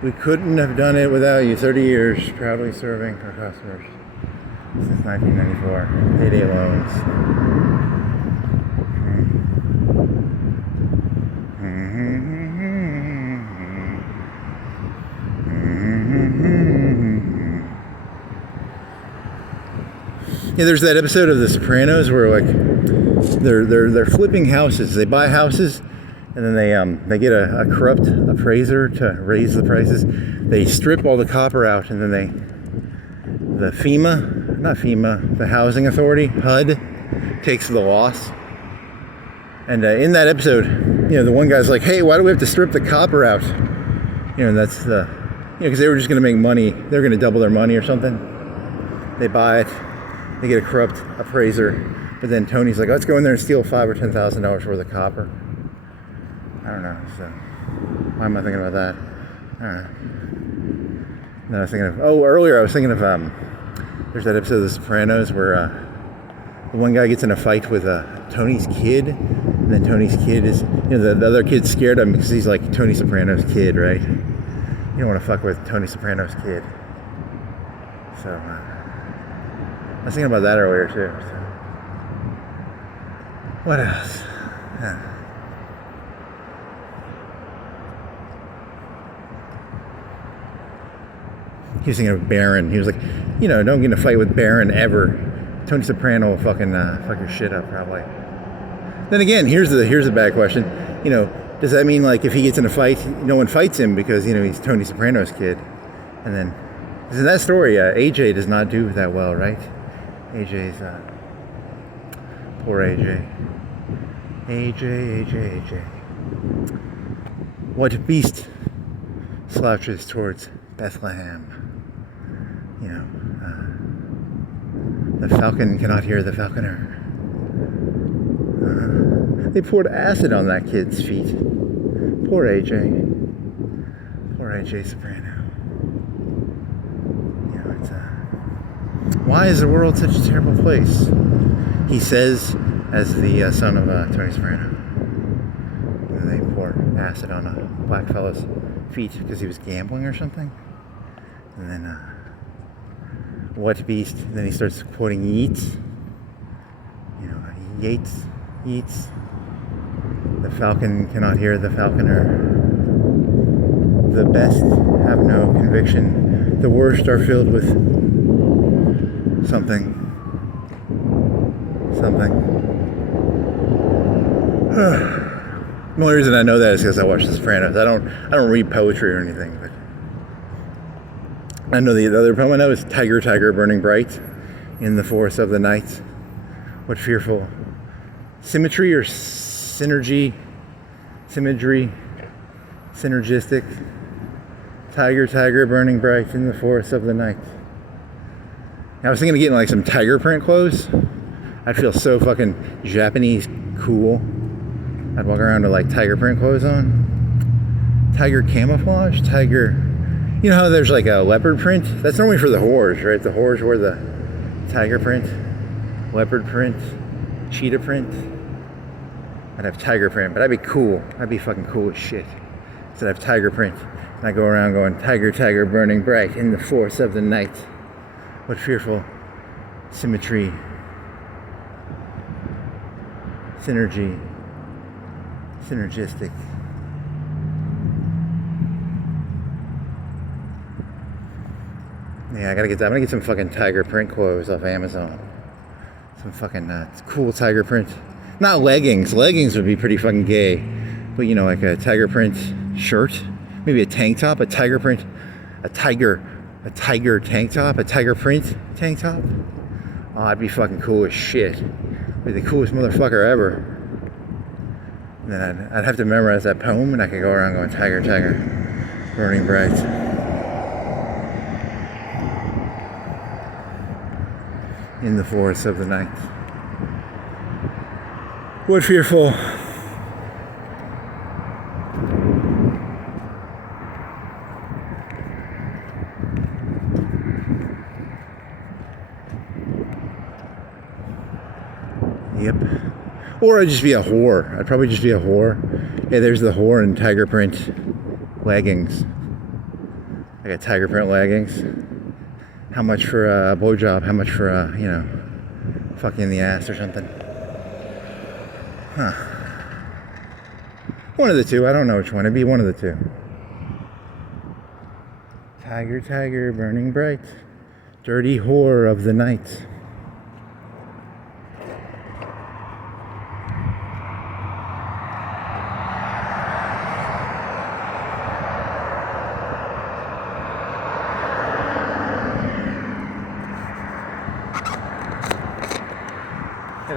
We couldn't have done it without you. 30 years, proudly serving our customers since 1994. Payday loans. Yeah, there's that episode of The Sopranos where like they're flipping houses. They buy houses, and then they get a corrupt appraiser to raise the prices. They strip all the copper out, and then the housing authority, HUD, takes the loss. And in that episode, the one guy's like, "Hey, why do we have to strip the copper out?" And that's because they were just going to make money. They're going to double their money or something. They buy it. They get a corrupt appraiser. But then Tony's like, "Let's go in there and steal $5,000 or $10,000 worth of copper." I don't know. So why am I thinking about that? I don't know. Then I was thinking of earlier I was thinking of there's that episode of The Sopranos where the one guy gets in a fight with Tony's kid, and then Tony's kid is the other kid's scared of him because he's like Tony Soprano's kid, right? You don't want to fuck with Tony Soprano's kid. So I was thinking about that earlier too. So. What else? Yeah. He was thinking of Baron. He was like, don't get in a fight with Baron ever. Tony Soprano will fucking fuck your shit up probably. Then again, here's a bad question. Does that mean like if he gets in a fight, no one fights him because he's Tony Soprano's kid? And then, because in that story, AJ does not do that well, right? AJ's poor AJ. AJ. What beast slouches towards Bethlehem? The falcon cannot hear the falconer. They poured acid on that kid's feet. Poor AJ. Poor AJ Soprano. Why is the world such a terrible place? He says, as the son of Tony Soprano. And they pour acid on a black fellow's feet because he was gambling or something. And then, what beast? And then he starts quoting Yeats. Yeats. The falcon cannot hear the falconer. The best have no conviction. The worst are filled with something. The only reason I know that is because I watch The Sopranos. I don't read poetry or anything, but I know the other poem I know is Tiger, Tiger, burning bright in the forest of the night. What fearful symmetry or synergistic. Tiger, Tiger, burning bright in the forest of the night. I was thinking of getting like some tiger print clothes. I'd feel so fucking Japanese cool. I'd walk around with like tiger print clothes on. Tiger camouflage, tiger. You know how there's like a leopard print? That's normally for the whores, right? The whores wear the tiger print, leopard print, cheetah print. I'd have tiger print, but I'd be cool. I'd be fucking cool as shit. So I'd have tiger print. And I go around going, Tiger, Tiger, burning bright in the forest of the night. What fearful symmetry, synergistic. Yeah, I'm gonna get some fucking tiger print clothes off Amazon. Some fucking cool tiger print. Not leggings. Leggings would be pretty fucking gay. But like a tiger print shirt. Maybe a tank top, a tiger print, a tiger tank top, a tiger print tank top. Oh, I'd be fucking cool as shit. I'd be the coolest motherfucker ever. And then I'd have to memorize that poem, and I could go around going, Tiger, Tiger, burning bright. In the forest of the night. What fearful. Yep. Or I'd just be a whore. I'd probably just be a whore. Hey, there's the whore in tiger print leggings. I got tiger print leggings. How much for a blowjob? How much for fucking in the ass or something? Huh. One of the two. I don't know which one. It'd be one of the two. Tiger, Tiger, burning bright. Dirty whore of the night.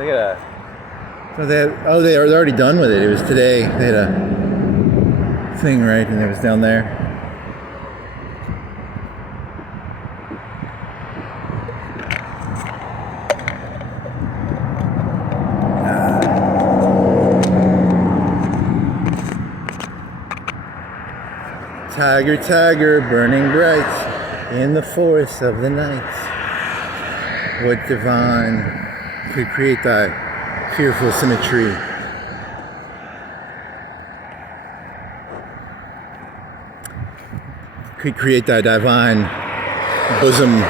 Look at that. So they're already done with it. It was today. They had a thing, right? And it was down there. Tiger, tiger, burning bright in the forest of the night. What divine could create thy fearful symmetry? Could create thy divine bosom,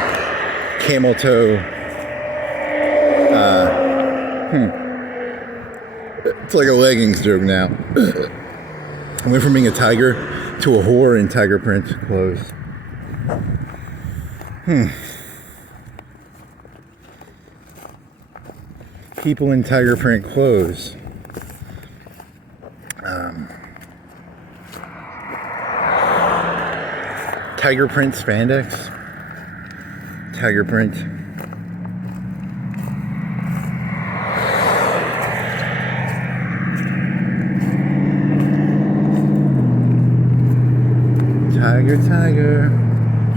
camel toe. It's like a leggings joke now. I went from being a tiger to a whore in tiger print clothes. People in tiger print clothes. Tiger print spandex. Tiger print. Tiger, tiger.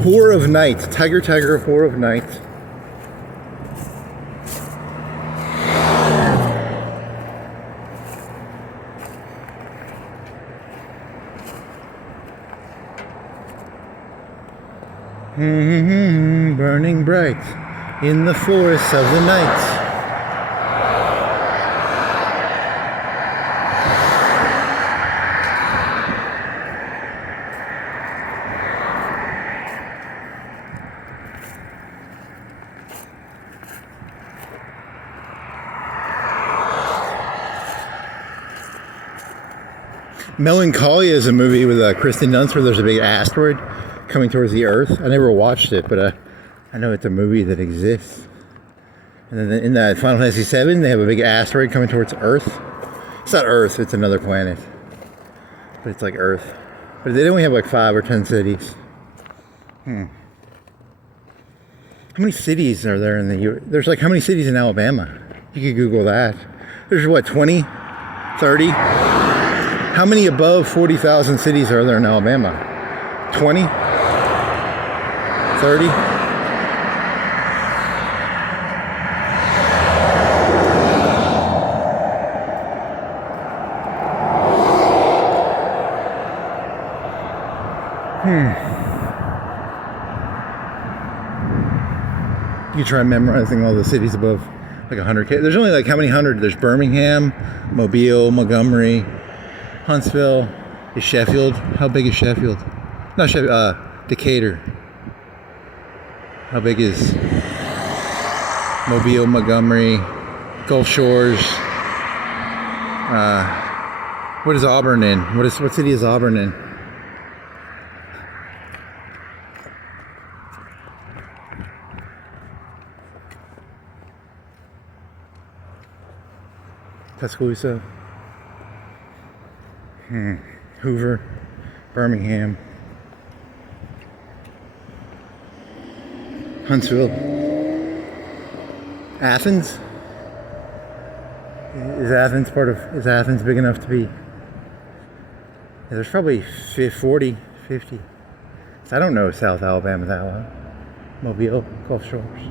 Whore of night. Tiger, tiger, whore of night. Burning bright in the forest of the night. Melancholia is a movie with Kristen Dunst where there's a big asteroid coming towards the Earth. I never watched it, but I know it's a movie that exists. And then in that Final Fantasy VII, they have a big asteroid coming towards Earth. It's not Earth, it's another planet. But it's like Earth. But they only have like 5 or 10 cities. How many cities are there in the U.S.? There's like how many cities in Alabama? You could Google that. There's what, 20? 30? How many above 40,000 cities are there in Alabama? 20? 30? You try memorizing all the cities above like 100K. There's only like how many hundred? There's Birmingham, Mobile, Montgomery, Huntsville. Is Sheffield? How big is Sheffield? Not Sheffield, Decatur. How big is Mobile, Montgomery, Gulf Shores? What is Auburn in? What city is Auburn in? Tuscaloosa, Hoover, Birmingham, Huntsville, Athens. Is Athens big enough to be? Yeah, there's probably 40, 50. So I don't know South Alabama that well. Mobile, Gulf Shores,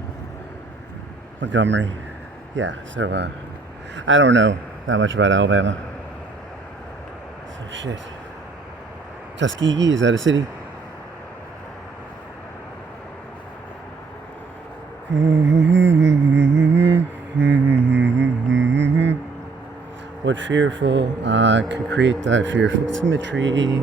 Montgomery. Yeah, so I don't know that much about Alabama. So shit. Tuskegee, is that a city? What fearful could create thy fearful symmetry?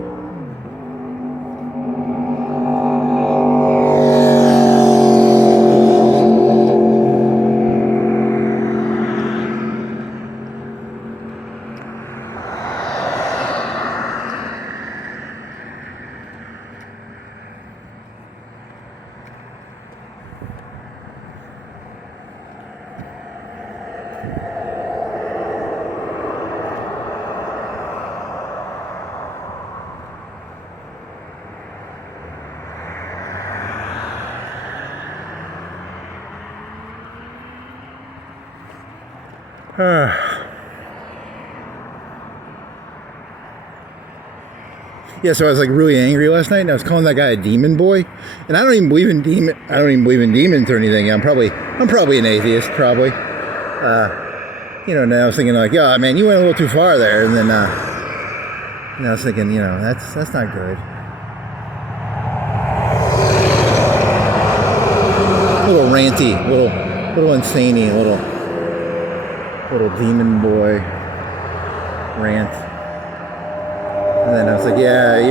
Yeah, so I was like really angry last night, and I was calling that guy a demon boy. And I don't even believe in demons or anything. I'm probably an atheist, probably. And I was thinking like, yeah, man, you went a little too far there. And then I was thinking, that's not good. A little ranty, little insaney, little demon boy rant. And then I was like, yeah,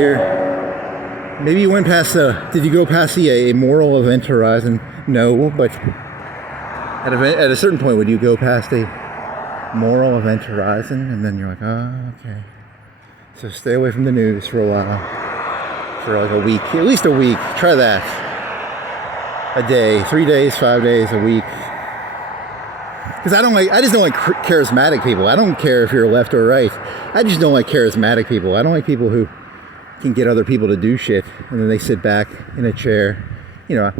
maybe you went past did you go past the moral event horizon? No, but at a certain point, would you go past a moral event horizon? And then you're like, oh, okay. So stay away from the news for a while. For like a week, at least a week. Try that. A day, 3 days, 5 days, a week. Because I just don't like charismatic people. I don't care if you're left or right. I just don't like charismatic people. I don't like people who can get other people to do shit and then they sit back in a chair. I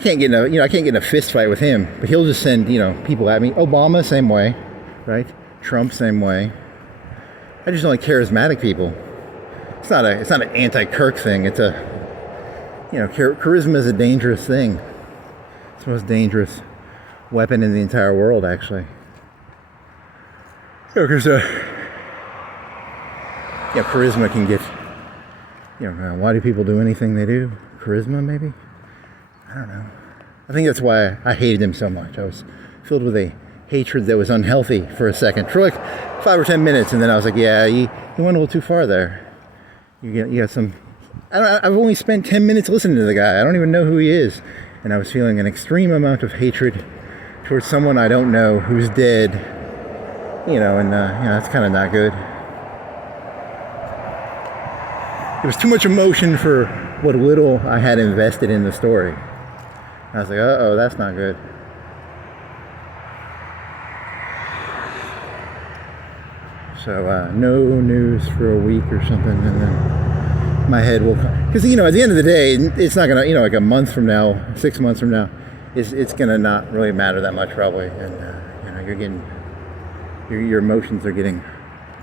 can't get in a fist fight with him, but he'll just send, people at me. Obama, same way, right? Trump, same way. I just don't like charismatic people. It's not an anti-Kirk thing. It's charisma is a dangerous thing. It's the most dangerous weapon in the entire world, actually. Because charisma can get, why do people do anything they do? Charisma, maybe? I don't know. I think that's why I hated him so much. I was filled with a hatred that was unhealthy for a second, for like 5 or 10 minutes, and then I was like, yeah, you went a little too far there. You got some. I've only spent 10 minutes listening to the guy. I don't even know who he is, and I was feeling an extreme amount of hatred towards someone I don't know who's dead. That's kind of not good. It was too much emotion for what little I had invested in the story. I was like, uh-oh, that's not good. So, no news for a week or something, and then my head will... Because, at the end of the day, it's not going to, like a month from now, 6 months from now, it's going to not really matter that much, probably. And, you're getting... Your emotions are getting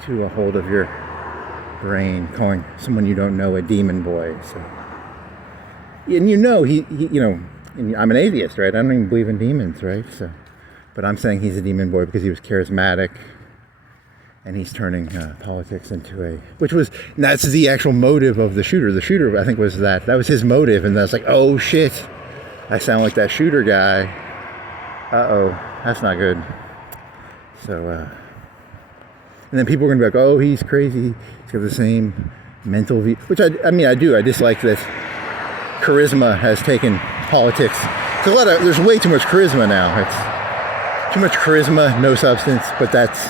to a hold of your brain, calling someone you don't know a demon boy. So, and and I'm an atheist, right? I don't even believe in demons, right? So, but I'm saying he's a demon boy because he was charismatic, and he's turning politics into that's the actual motive of the shooter. The shooter, I think, was that was his motive, and that's like, oh shit, I sound like that shooter guy. Uh-oh, that's not good. So, and then people are going to be like, oh, he's crazy. He's got the same mental view, which I do. I dislike that charisma has taken politics. There's way too much charisma now. It's too much charisma, no substance, but that's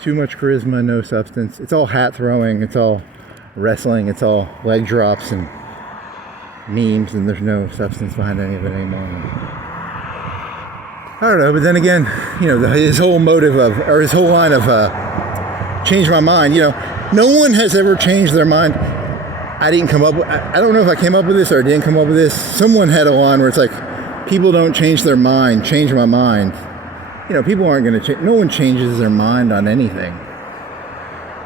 too much charisma, no substance. It's all hat throwing, it's all wrestling, it's all leg drops and memes, and there's no substance behind any of it anymore. I don't know, but then again, his whole motive his whole line of change my mind, no one has ever changed their mind. I don't know if I came up with this or I didn't come up with this. Someone had a line where it's like, people don't change their mind, change my mind. People aren't going to change. No one changes their mind on anything.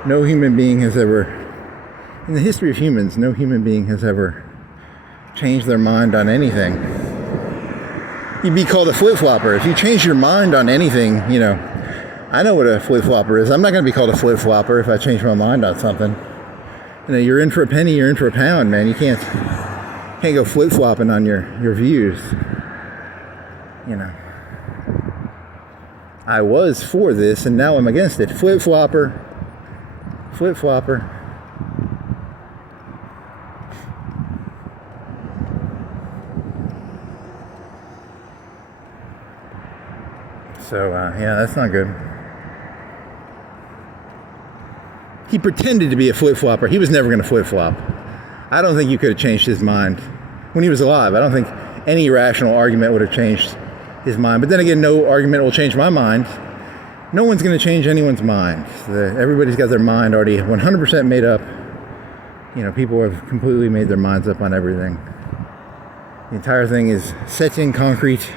No human being has ever, in the history of humans, no human being has ever changed their mind on anything. You'd be called a flip-flopper. If you change your mind on anything, I know what a flip-flopper is. I'm not going to be called a flip-flopper if I change my mind on something. You're in for a penny, you're in for a pound, man. You can't go flip-flopping on your views. I was for this, and now I'm against it. Flip-flopper. Flip-flopper. So, that's not good. He pretended to be a flip-flopper. He was never going to flip-flop. I don't think you could have changed his mind when he was alive. I don't think any rational argument would have changed his mind. But then again, no argument will change my mind. No one's going to change anyone's mind. Everybody's got their mind already 100% made up. People have completely made their minds up on everything. The entire thing is set in concrete,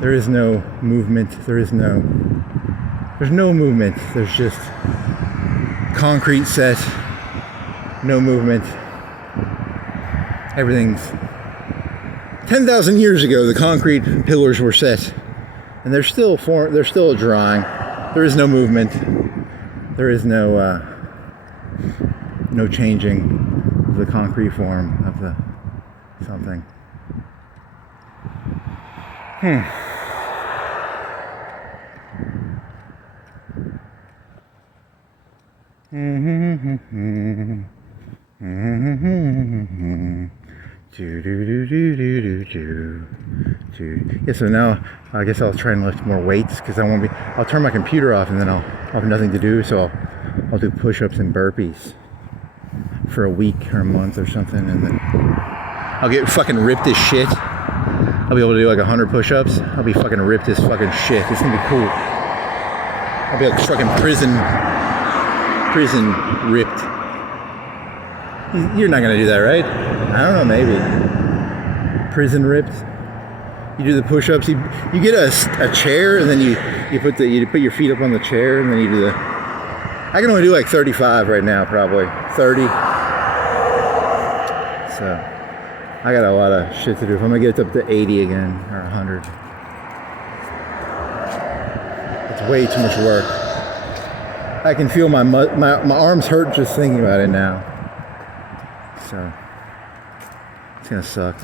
There is no movement. There's no movement. There's just concrete set, no movement. Everything's 10,000 years ago. The concrete pillars were set, and they're still drying. There is no movement. There is no changing of the concrete form of the something. Yeah, so now I guess I'll try and lift more weights because I'll turn my computer off and then I'll have nothing to do, so I'll do push-ups and burpees for a week or a month or something, and then I'll get fucking ripped as shit. I'll be able to do like 100 push-ups. I'll be fucking ripped as fucking shit. It's gonna be cool. I'll be like fucking prison ripped. You're not gonna do that, right? I don't know, maybe. Prison ripped. You do the push-ups. You get a chair, and then you put your feet up on the chair, and then you do the. I can only do like 35 right now, probably 30. So I got a lot of shit to do. If I'm gonna get it up to 80 again or 100, it's way too much work. I can feel my arms hurt just thinking about it now. So it's gonna suck.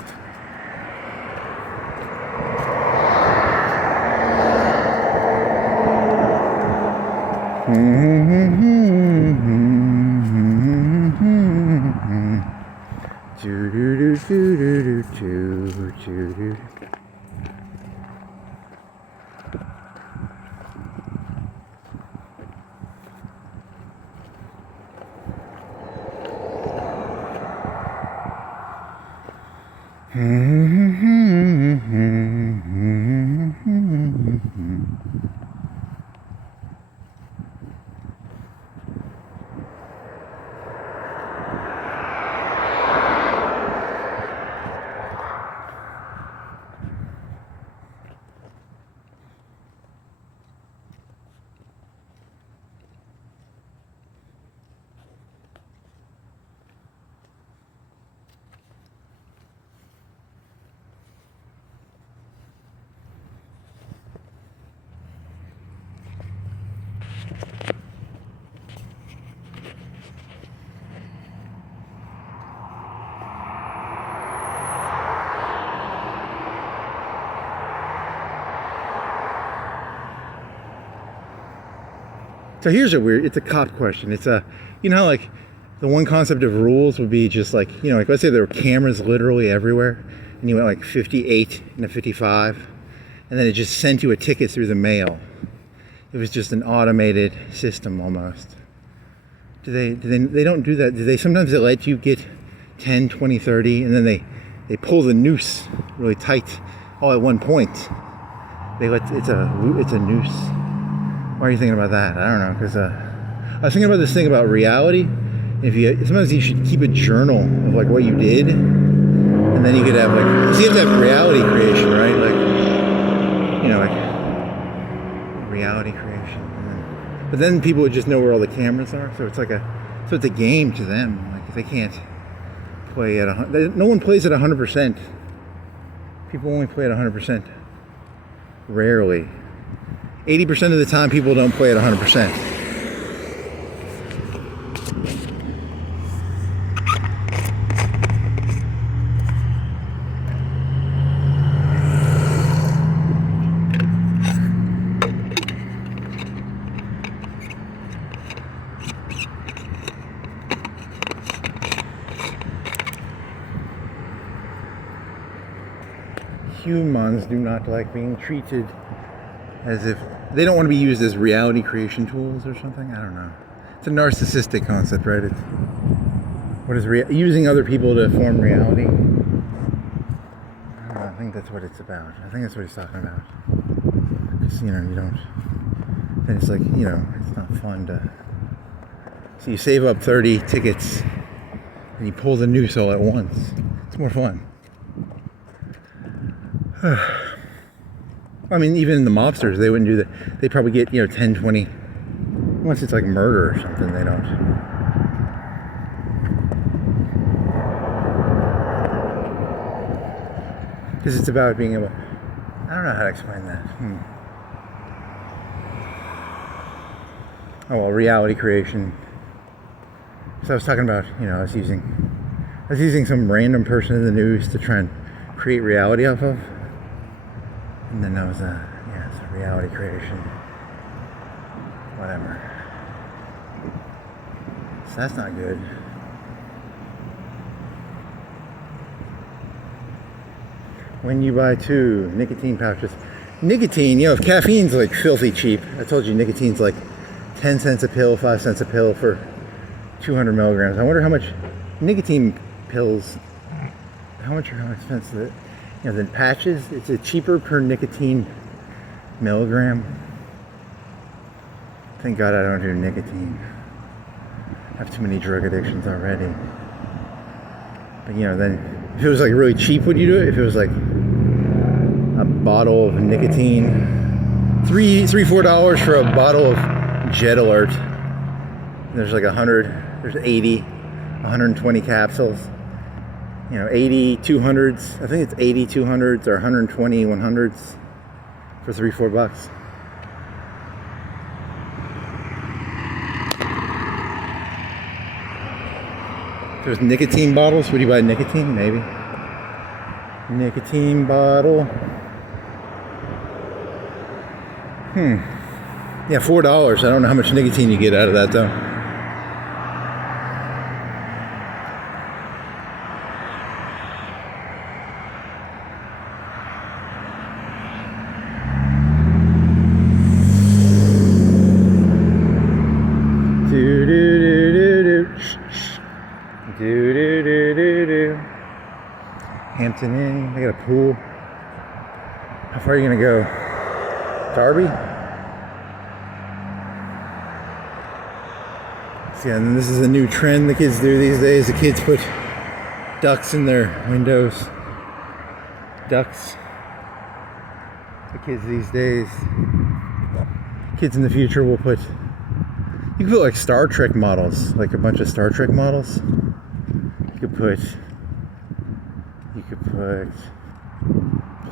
So here's it's a cop question. It's you know how like the one concept of rules would be just like, you know, like let's say there were cameras literally everywhere and you went like 58 and a 55 and then it just sent you a ticket through the mail. It was just an automated system almost. They don't do that. Sometimes they let you get 10, 20, 30 and then they pull the noose really tight all at one point. It's a noose. Why are you thinking about that? I don't know, because I was thinking about this thing about reality. Sometimes you should keep a journal of like what you did, and then you could have like, so you have to have reality creation, right? Like, you know, like reality creation. But then people would just know where all the cameras are, so it's a game to them. Like they can't play at no one plays at 100%. People only play at 100%. Rarely. 80% of the time, people don't play at 100%. Humans do not like being treated as if they don't want to be used as reality creation tools or something. I don't know. It's a narcissistic concept, right? What is using other people to form reality? I don't know. I think that's what it's about. I think that's what he's talking about. Because, you know, you don't. Then it's like, you know, it's not fun to. So you save up 30 tickets and you pull the noose all at once. It's more fun. I mean, even the mobsters, they wouldn't do that. They probably get, 10, 20. Unless it's like murder or something, they don't. Because it's about being able... I don't know how to explain that. Oh, well, reality creation. So I was talking about, I was using some random person in the news to try and create reality off of. And then that was it's a reality creation. Whatever. So that's not good. When you buy 2 nicotine pouches. Nicotine, if caffeine's like filthy cheap. I told you nicotine's like 10 cents a pill, 5 cents a pill for 200 milligrams. I wonder how much nicotine pills, how expensive than patches. It's a cheaper per nicotine milligram. Thank God I don't do nicotine. I have too many drug addictions already. But then if it was like really cheap, would you do it? If it was like a bottle of nicotine, $3-4 for a bottle of Jet Alert. There's like 100, there's 80, 120 capsules. 80 200s. I think it's 80 200s or 120 100s for $3-4. There's nicotine bottles. Would you buy nicotine? Maybe. Nicotine bottle. Yeah, $4. I don't know how much nicotine you get out of that though. Hampton Inn, they got a pool. How far are you gonna go? Darby? So yeah, and this is a new trend the kids do these days. The kids put ducks in their windows. Ducks. The kids these days. Kids in the future will put... You could put like Star Trek models, like a bunch of Star Trek models. You could put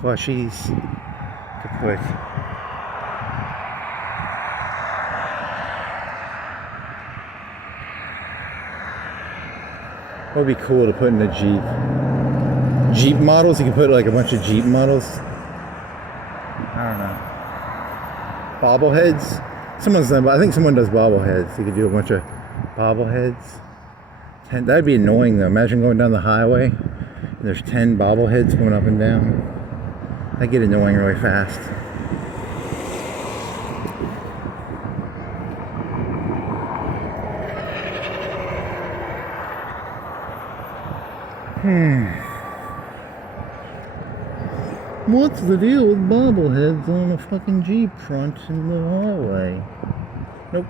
plushies. You could put what would be cool to put in a Jeep? Jeep models? You can put like a bunch of Jeep models. I don't know. Bobbleheads? Someone's done, I think someone does bobbleheads. You could do a bunch of bobbleheads. That'd be annoying though. Imagine going down the highway and there's 10 bobbleheads going up and down. That'd get annoying really fast. What's the deal with bobbleheads on a fucking Jeep front in the hallway? Nope.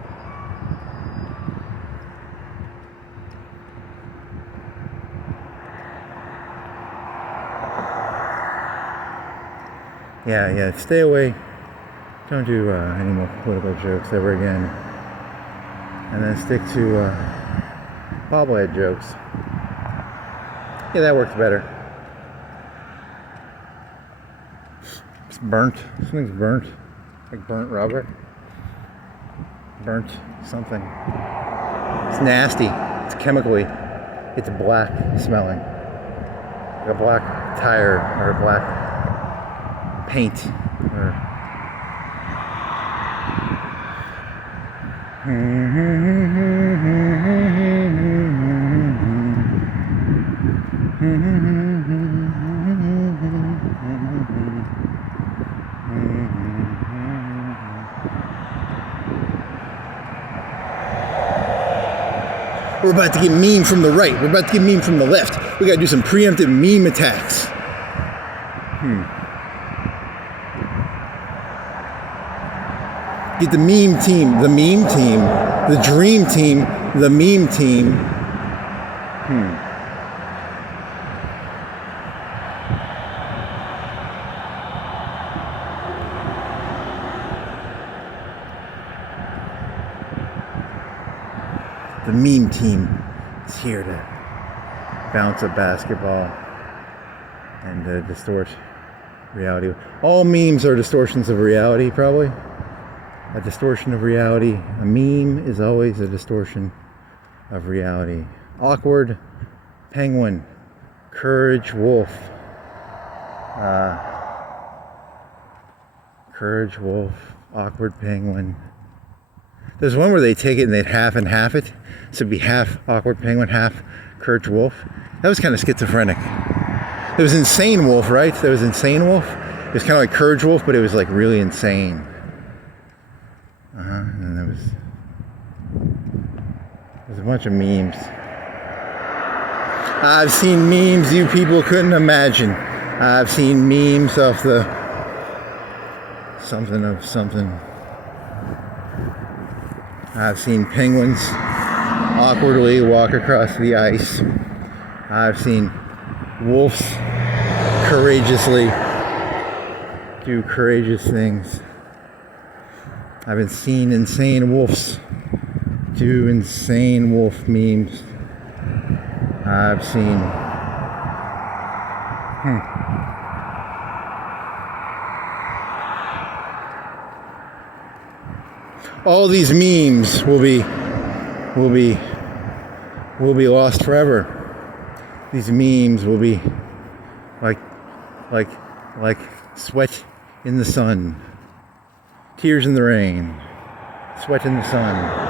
Yeah, stay away. Don't do any more political jokes ever again. And then stick to bobblehead jokes. Yeah, that works better. It's burnt. Something's burnt. Like burnt rubber. Burnt something. It's nasty. It's chemically. It's black smelling. Like a black tire or a black paint. Or we're about to get meme from the right. We're about to get meme from the left. We gotta do some preemptive meme attacks. Get the meme team, the dream team, the meme team. the meme team is here to bounce a basketball and distort reality. All memes are distortions of reality, probably. A distortion of reality. A meme is always a distortion of reality. Awkward penguin. Courage wolf. Courage wolf. Awkward penguin. There's one where they take it and they'd half and half it. So it'd be half awkward penguin, half courage wolf. That was kind of schizophrenic. There was insane wolf, right? There was insane wolf. It was kind of like courage wolf, but it was like really insane. And there was a bunch of memes. I've seen memes you people couldn't imagine. I've seen memes of the something of something. I've seen penguins awkwardly walk across the ice. I've seen wolves courageously do courageous things. I've been seeing insane wolves do insane wolf memes. I've seen all these memes will be lost forever. These memes will be like sweat in the sun, tears in the rain, sweat in the sun.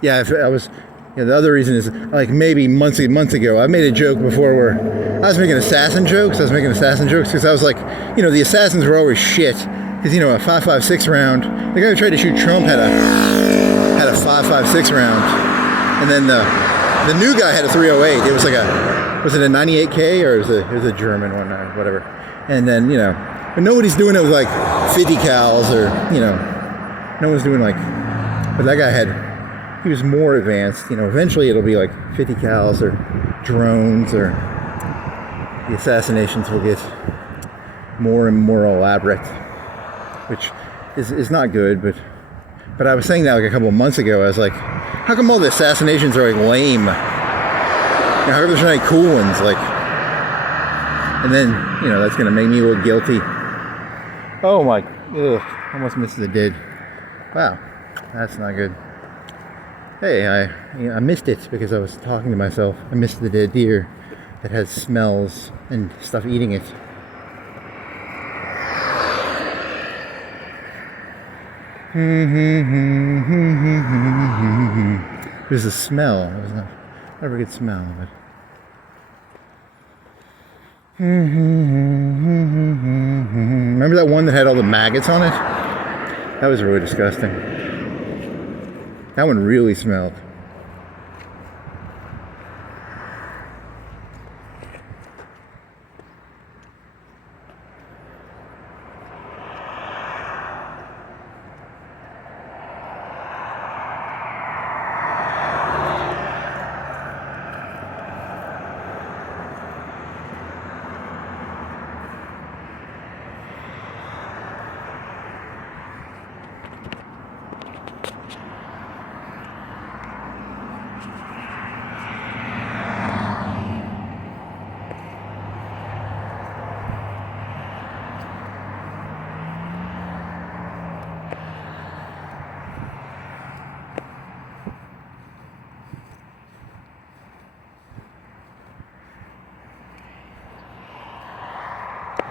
Yeah, if I was. Yeah, the other reason is like maybe months ago, I made a joke before where I was making assassin jokes. Because I was like, the assassins were always shit. Because a 5.56 round. The guy who tried to shoot Trump had a 5.56 round, and then the new guy had a 308. It was like was it a 98K or it was a German one or whatever. And then but nobody's doing it with like 50 cals or no one's doing like. But that guy he was more advanced. Eventually it'll be like 50 cals or drones, or the assassinations will get more and more elaborate, which is not good. But I was saying that like a couple of months ago. I was like, how come all the assassinations are like lame? How come there's not any cool ones? Like, and then that's gonna make me a little guilty. Oh my! Almost missed the dead. Wow, that's not good. Hey, I missed it because I was talking to myself. I missed the dead deer that has smells and stuff eating it. There's a smell. It was not a very good smell, but. Remember that one that had all the maggots on it? That was really disgusting. That one really smelled.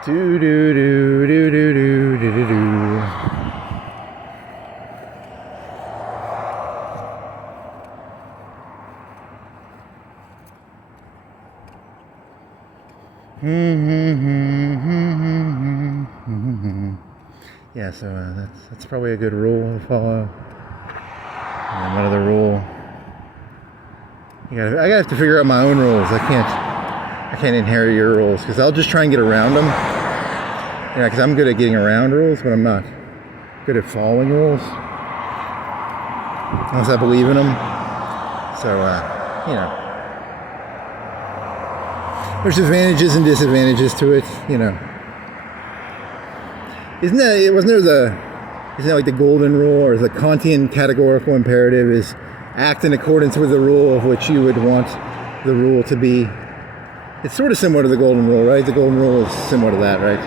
Do do do do do do do do do. Yeah, so that's probably a good rule to follow. And another rule. I gotta have to figure out my own rules. I can't inherit your rules because I'll just try and get around them. Because I'm good at getting around rules, but I'm not good at following rules. unless I believe in them. So, you know, there's advantages and disadvantages to it, you know. Isn't that like the golden rule, or the Kantian categorical imperative is act in accordance with the rule of which you would want the rule to be? It's sort of similar to the golden rule, right? The golden rule is similar to that, right?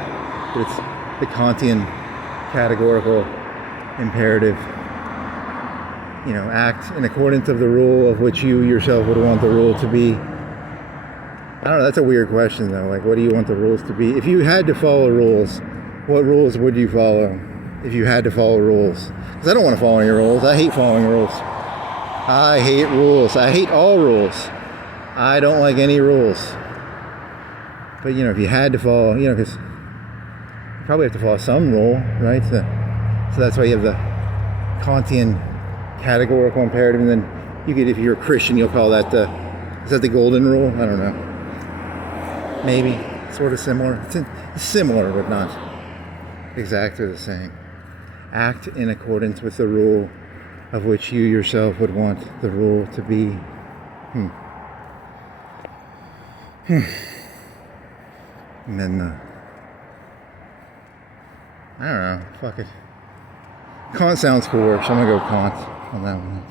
But it's the Kantian categorical imperative. You know, act in accordance of the rule of which you yourself would want the rule to be. I don't know, that's a weird question though. Like, what do you want the rules to be? If you had to follow rules, what rules would you follow if you had to follow rules? Because I don't want to follow any rules. I hate following rules. I hate rules. I hate all rules. I don't like any rules. But, you know, if you had to follow, you know, because you probably have to follow some rule, right? So that's why you have the Kantian categorical imperative, and then you could, if you're a Christian, you'll call that is that the golden rule? I don't know. Maybe. Sort of similar. It's similar, but not exactly the same. Act in accordance with the rule of which you yourself would want the rule to be. And then, I don't know, fuck it. Kant sounds cooler, so I'm gonna go Kant on that one.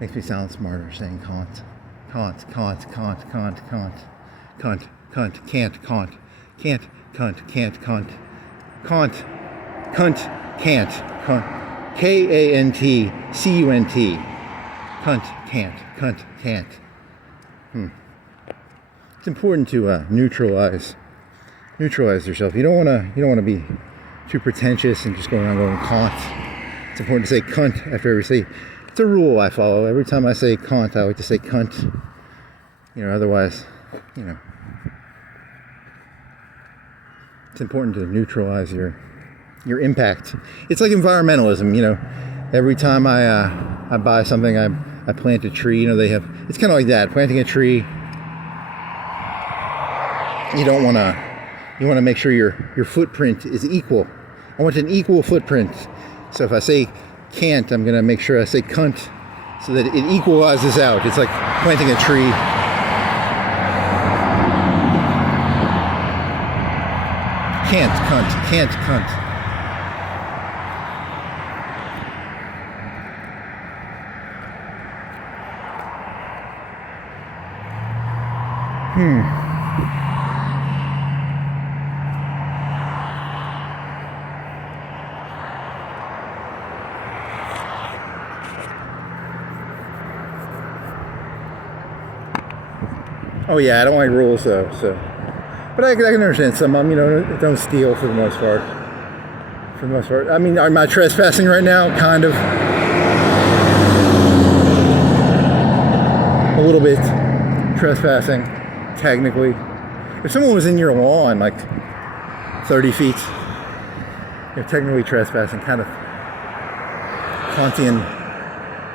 Makes me sound smarter saying Kant. Kant, Kant, Kant, Kant, Kant. Kant, Kant, can't, Kant. Can't, Kant, can't, Kant. Kant, Kant, can't. Kant. K-A-N-T-C-U-N-T. Kant, can't. Kant, can't. It's important to neutralize yourself. You don't want to be too pretentious and just go around going Kant. It's important to say cunt after every say. It's a rule I follow. Every time I say Kant, I like to say cunt. You know, otherwise, you know, it's important to neutralize your impact. It's like environmentalism. You know, every time I buy something, I plant a tree. You know, it's kind of like that. Planting a tree. You want to make sure your footprint is equal. I want an equal footprint. So if I say can't, I'm going to make sure I say cunt so that it equalizes out. It's like planting a tree. Can't, cunt, can't, cunt. Oh yeah, I don't like rules though, so. But I can understand some, you know, don't steal for the most part. For the most part. I mean, am I trespassing right now? Kind of. A little bit trespassing, technically. If someone was in your lawn, like 30 feet, you're technically trespassing, kind of Kantian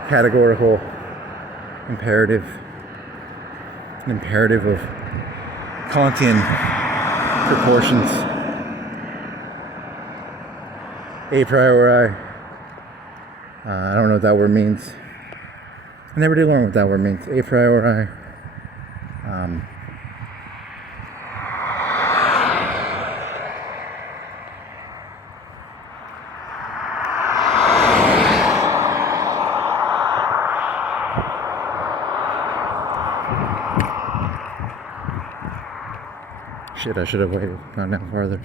categorical imperative. An imperative of Kantian proportions. A priori. I don't know what that word means. I never did learn what that word means. A priori. Shit, I should have waited, gone down farther.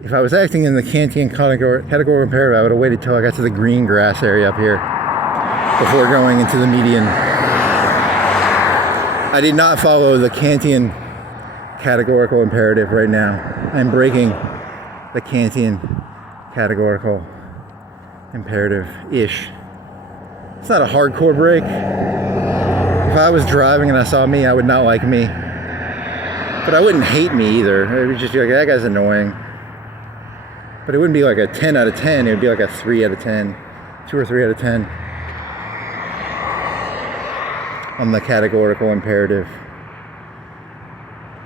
If I was acting in the Kantian categorical imperative, I would have waited till I got to the green grass area up here before going into the median. I did not follow the Kantian categorical imperative right now. I'm breaking the Kantian categorical imperative-ish. It's not a hardcore break. If I was driving and I saw me, I would not like me. But I wouldn't hate me either. It would just be like, that guy's annoying. But it wouldn't be like a 10 out of 10. It would be like a 3 out of 10. 2 or 3 out of 10. On the categorical imperative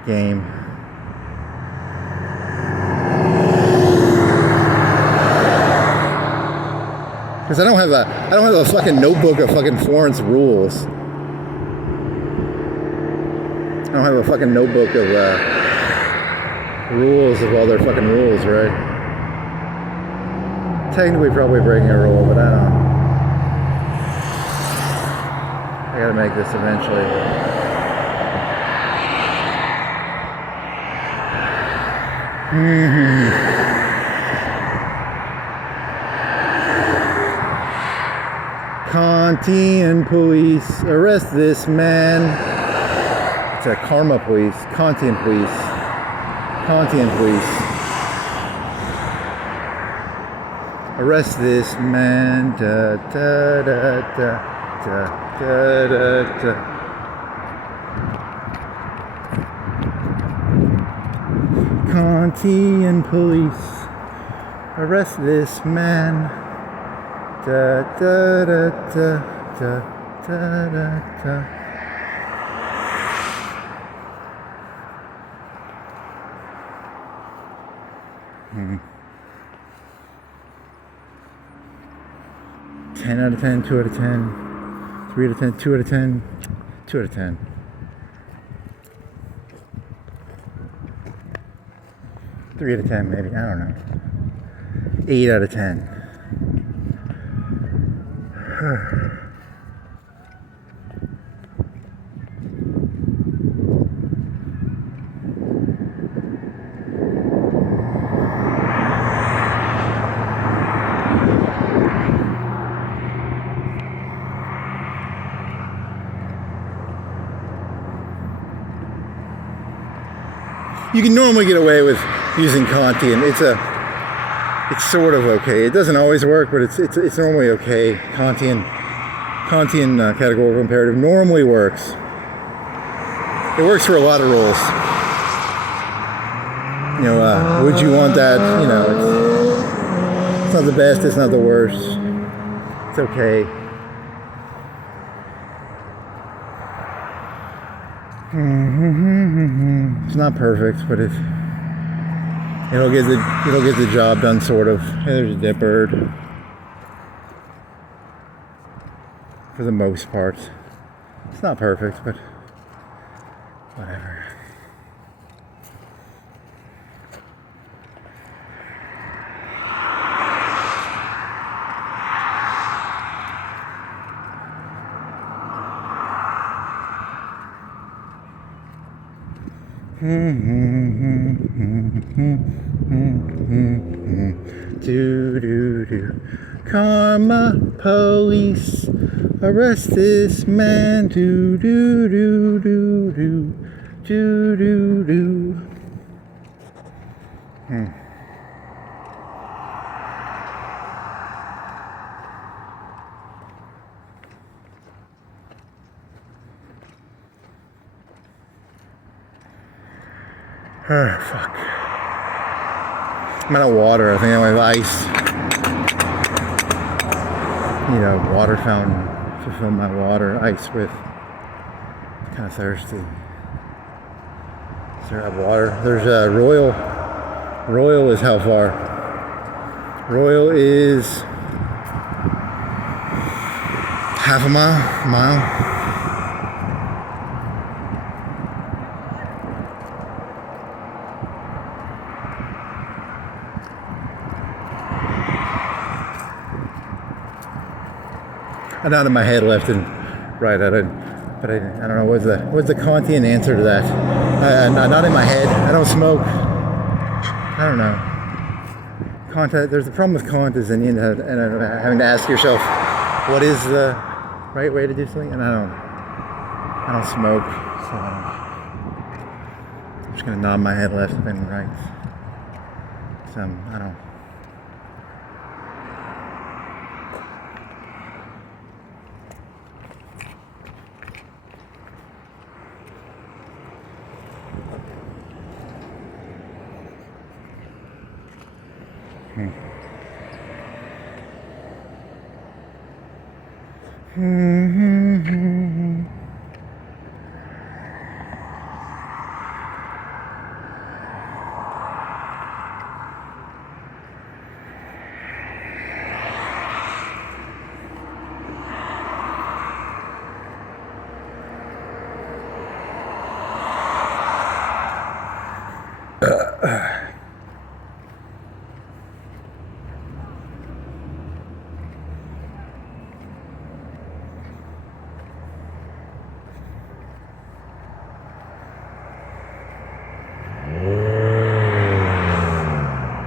game. Because I don't have a fucking notebook of fucking Florence rules. I don't have a fucking notebook of rules of all their fucking rules, right? Technically probably breaking a rule, but I don't know. I gotta make this eventually. Kantian police arrest this man. It's a karma police. Kantian police. Kantian police. Arrest this man. Da, da, da, da, da, da, da, da. Kantian police. Arrest this man. Da, da, da, da, da, da, da, da. Hmm. 10 out of 10, 2 out of 10, 3 out of 10, 2 out of 10, 2 out of 10. 3 out of 10 maybe, I don't know. 8 out of 10. You can normally get away with using Kantian. It's sort of okay. It doesn't always work, but it's normally okay. Kantian categorical imperative normally works. It works for a lot of rules. You know, would you want that? You know, it's not the best. It's not the worst. It's okay. It's not perfect, but it'll get the job done, sort of. Hey, there's a dead bird. For the most part, it's not perfect, but whatever. Do do do. Karma police arrest this man. Do do do do do do do do. Oh, fuck. I'm out of water. I think I have ice. Need a water fountain to fill my ice with. I'm kind of thirsty. Is there water? There's Royal. Royal is how far? Royal is half a mile. I'm not in my head left and right. I don't know. What's the Kantian answer to that? Not in my head. I don't smoke. I don't know. Kant. There's the problem with Kant is in the end having to ask yourself, what is the right way to do something? And I don't smoke, so I'm just gonna nod my head left and right. So I don't.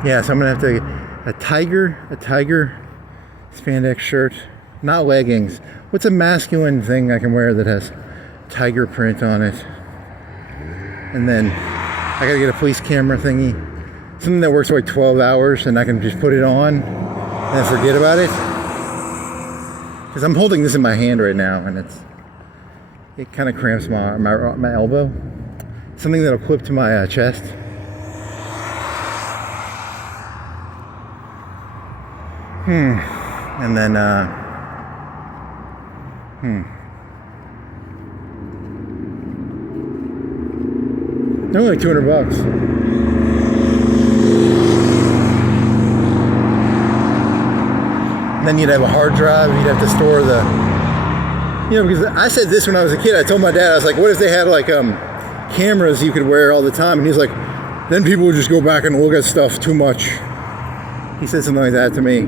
Yeah, so I'm gonna have to a tiger spandex shirt, not leggings. What's a masculine thing I can wear that has tiger print on it? And then I gotta get a police camera thingy, something that works for like 12 hours, and I can just put it on and then forget about it. Because I'm holding this in my hand right now, and it kind of cramps my elbow. Something that'll clip to my chest. And then they're only like $200. And then you'd have a hard drive. You'd have to store the, because I said this when I was a kid. I told my dad, I was like, what if they had like cameras you could wear all the time? And he's like, then people would just go back and look at stuff too much. He said something like that to me.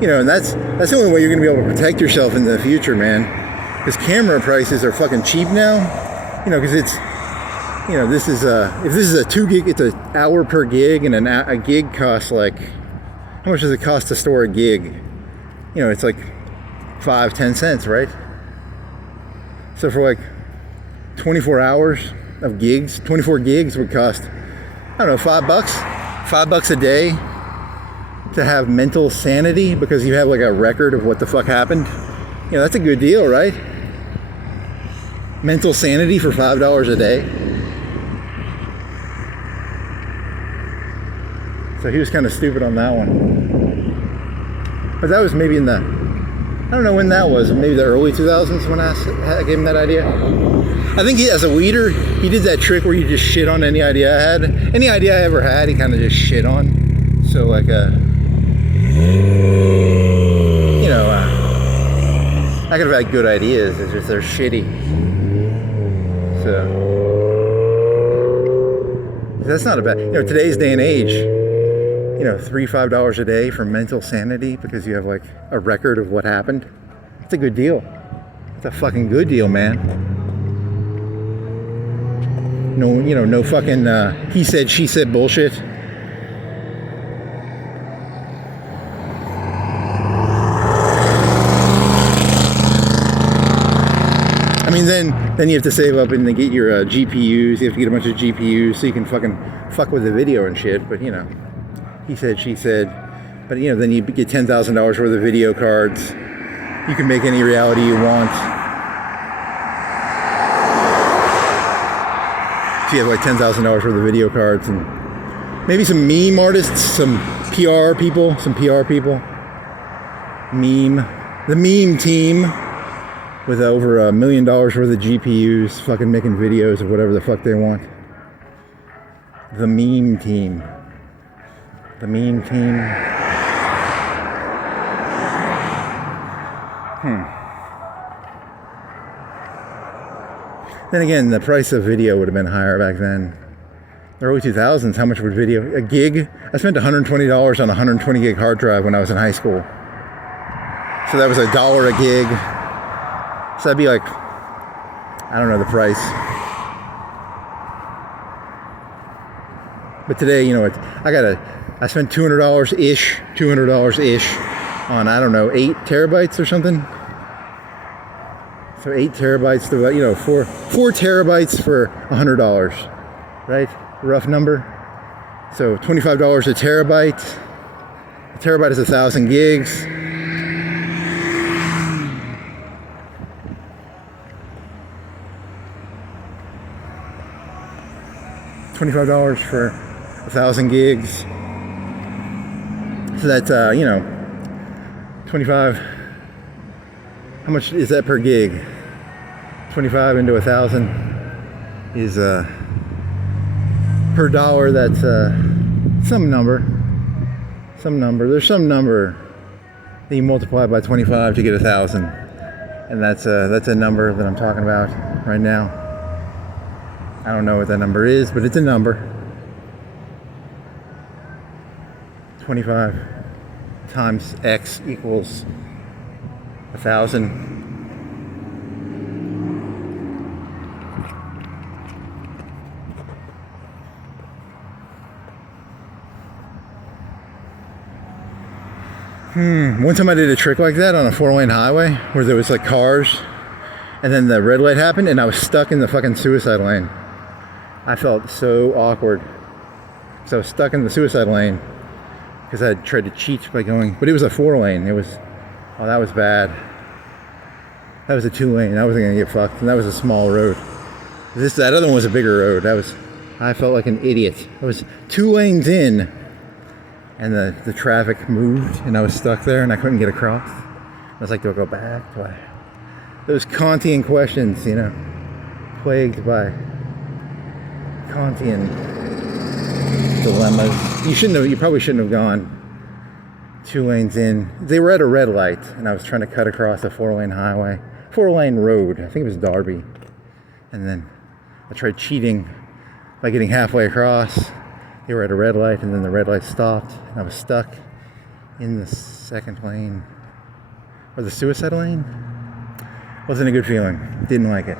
And that's the only way you're going to be able to protect yourself in the future, man. Because camera prices are fucking cheap now. Because it's, this is if this is a 2 gig, it's an hour per gig, and a gig costs like, how much does it cost to store a gig? It's like 5-10 cents, right? So for like 24 hours of gigs, 24 gigs would cost, I don't know, $5. $5 a day to have mental sanity because you have like a record of what the fuck happened. That's a good deal, right? Mental sanity for $5 a day. So he was kind of stupid on that one. But that was maybe in the, I don't know when that was, maybe the early 2000s when I gave him that idea. I think as a leader, he did that trick where you just shit on any idea I had. Any idea I ever had, he kind of just shit on. So like, I could have had good ideas, it's just they're shitty. So, that's not a bad, today's day and age, $3-5 a day for mental sanity because you have like a record of what happened. It's a good deal. It's a fucking good deal, man. No fucking he said, she said bullshit. I mean, then you have to save up and get your GPUs. You have to get a bunch of GPUs so you can fuck with the video and shit. But he said, she said. But then you get $10,000 worth of video cards. You can make any reality you want. So you have like $10,000 worth of video cards and maybe some meme artists, some PR people. The meme team. With over $1 million worth of GPUs, fucking making videos of whatever the fuck they want. The meme team. Then again, the price of video would have been higher back then. The early 2000s, how much would video? A gig? I spent $120 on a 120 gig hard drive when I was in high school. So that was $1 a gig. So that'd be like, I don't know the price. But today, I spent $200-ish on, I don't know, 8 terabytes or something. So 8 terabytes to, 4 terabytes for $100, right? Rough number. So $25 a terabyte. A terabyte is 1,000 gigs. $25 for 1,000 gigs. So that's, 25. How much is that per gig? 25 into 1,000 is, per dollar, that's, some number. There's some number that you multiply by 25 to get 1,000. And that's a number that I'm talking about right now. I don't know what that number is, but it's a number. 25 times X equals 1,000. One time I did a trick like that on a 4-lane highway where there was like cars, and then the red light happened, and I was stuck in the fucking suicide lane. I felt so awkward. So I was stuck in the suicide lane because I had tried to cheat by going, but it was a 4-lane. It was, oh, that was bad. That was a 2-lane. I wasn't gonna get fucked, and that was a small road. That other one was a bigger road. I felt like an idiot. I was 2 lanes in, and the traffic moved, and I was stuck there, and I couldn't get across. I was like, do I go back? Those Kantian questions, you know, plagued by Kantian dilemmas. You probably shouldn't have gone 2 lanes in. They were at a red light, and I was trying to cut across a 4-lane highway, 4-lane road. I think it was Darby, and then I tried cheating by getting halfway across. They were at a red light, and then the red light stopped, and I was stuck in the second lane, or the suicide lane. Wasn't a good feeling. Didn't like it.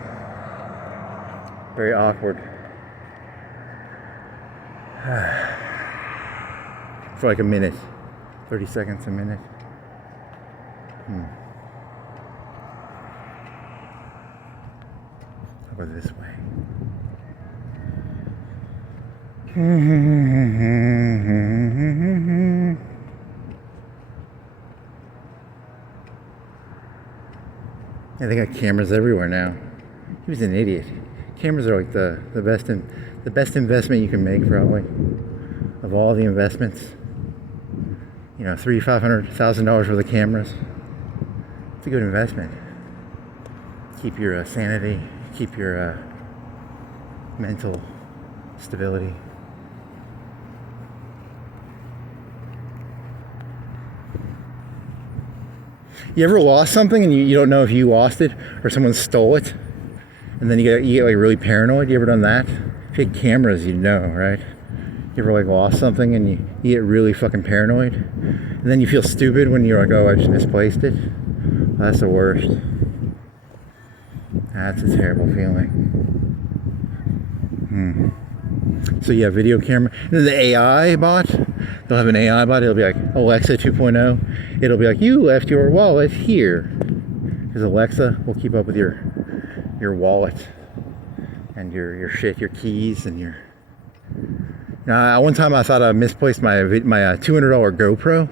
Very awkward. For like a minute, 30 seconds a minute. I'll go this way. Yeah, they got cameras everywhere now. He was an idiot. Cameras are like the best investment you can make, probably, of all the investments. You know, $300,000-$500,000 worth of cameras. It's a good investment. Keep your sanity. Keep your mental stability. You ever lost something and you don't know if you lost it or someone stole it, and then you get like really paranoid? You ever done that? If you had cameras, you'd know, right? You ever like lost something and you get really fucking paranoid, and then you feel stupid when you're like, oh, I just misplaced it? Well, that's the worst. That's a terrible feeling. So yeah, video camera. And then the AI bot, they'll have an AI bot. It'll be like Alexa 2.0. It'll be like, you left your wallet here. Because Alexa will keep up with your wallet and your shit, your keys, and your. Now, one time I thought I misplaced my $200 GoPro,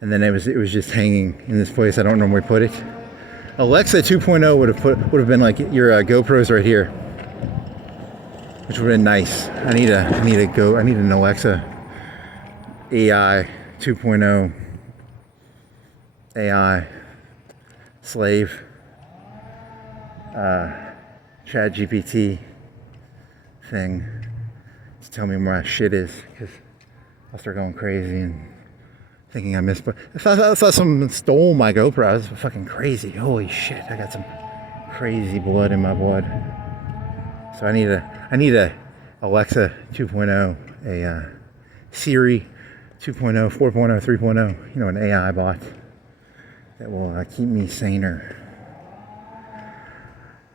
and then it was just hanging in this place I don't normally put it. Alexa 2.0 would have been like, your GoPro's right here, which would have been nice. I need an Alexa AI 2.0 AI slave Chat GPT thing to tell me where my shit is, because I'll start going crazy and thinking I misplaced. I thought someone stole my GoPro. I was fucking crazy. Holy shit! I got some crazy blood in my blood. So I need a Alexa 2.0, a Siri 2.0, 4.0, 3.0. You know, an AI bot that will keep me saner.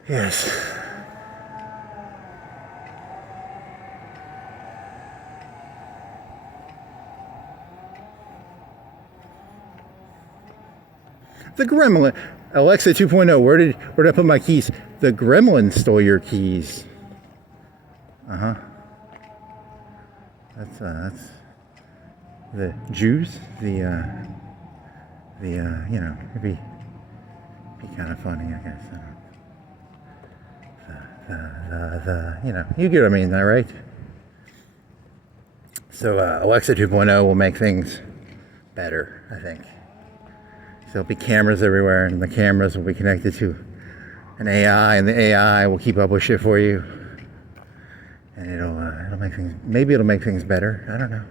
Yes. The gremlin. Alexa 2.0, where did I put my keys? The gremlin stole your keys. That's the Jews. You know, it'd be kind of funny, I guess. You know, you get what I mean, right? So Alexa 2.0 will make things better, I think. So there'll be cameras everywhere, and the cameras will be connected to an AI, and the AI will keep up with shit for you, and it'll make things. Maybe it'll make things better. I don't know.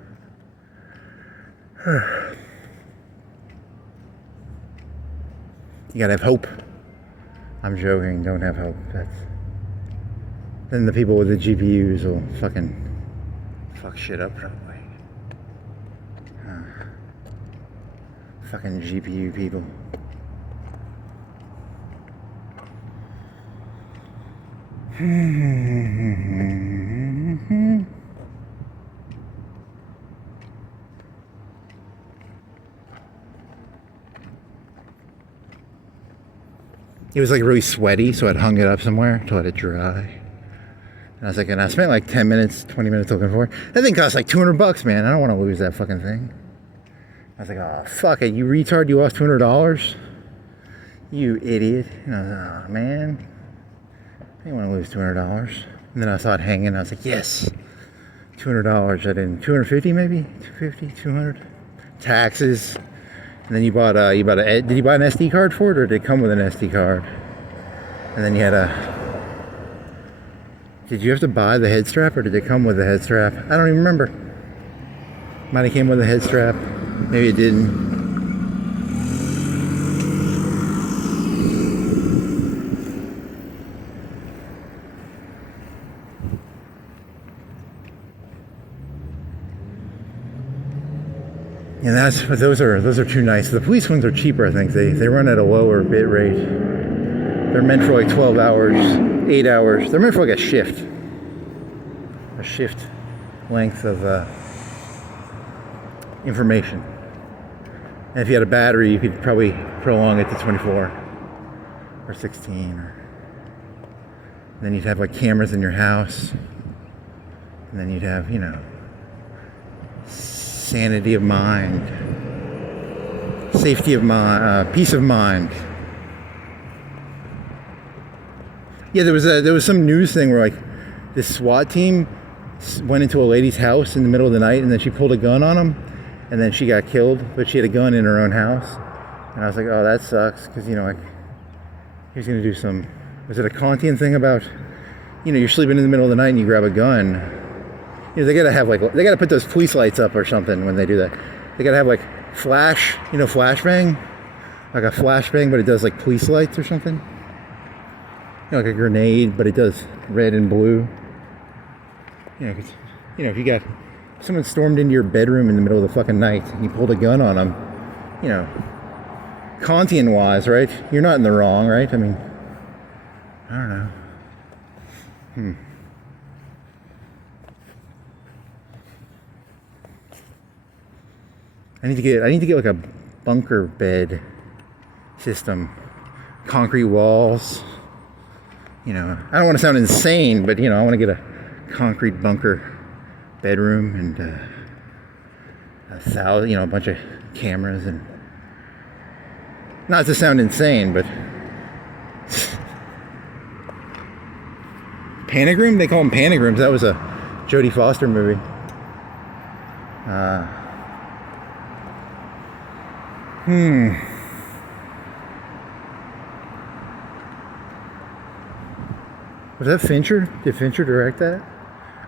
You gotta have hope. I'm joking. Don't have hope. Then the people with the GPUs will fucking fuck shit up probably. Fucking GPU people. It was like really sweaty, so I'd hung it up somewhere to let it dry. And I was like, and I spent like 10 minutes, 20 minutes looking for it. That thing cost like $200, man. I don't want to lose that fucking thing. I was like, oh, fuck it, you retard, you lost $200? You idiot. And I was like, oh, man. I didn't want to lose $200. And then I saw it hanging, I was like, yes. $200, I didn't, 250 maybe? 250, 200? Taxes. And then did you buy an SD card for it, or did it come with an SD card? And then you had did you have to buy the head strap, or did it come with the head strap? I don't even remember. Might have came with a head strap. Maybe it didn't. And those are too nice. The police ones are cheaper, I think. They run at a lower bit rate. They're meant for like 12 hours, 8 hours. They're meant for like a shift length of information. And if you had a battery, you could probably prolong it to 24 or 16. And then you'd have like cameras in your house. And then you'd have, sanity of mind, safety of mind, peace of mind. Yeah, there was some news thing where like this SWAT team went into a lady's house in the middle of the night, and then she pulled a gun on them, and then she got killed, but she had a gun in her own house. And I was like, oh, that sucks, because like he's gonna do some, was it a Kantian thing about, you're sleeping in the middle of the night and you grab a gun. They gotta have they gotta put those police lights up or something when they do that. They gotta have like flash, flashbang, like a flashbang, but it does like police lights or something. Like a grenade, but it does red and blue. If you got someone stormed into your bedroom in the middle of the fucking night and you pulled a gun on them, Kantian wise, right? You're not in the wrong, right? I mean, I don't know. I need to get like a bunker bed system, concrete walls. I don't want to sound insane, but I want to get a concrete bunker bedroom and a bunch of cameras, and not to sound insane, but Panagram. They call them Panagrams. That was a Jodie Foster movie. Was that Fincher? Did Fincher direct that?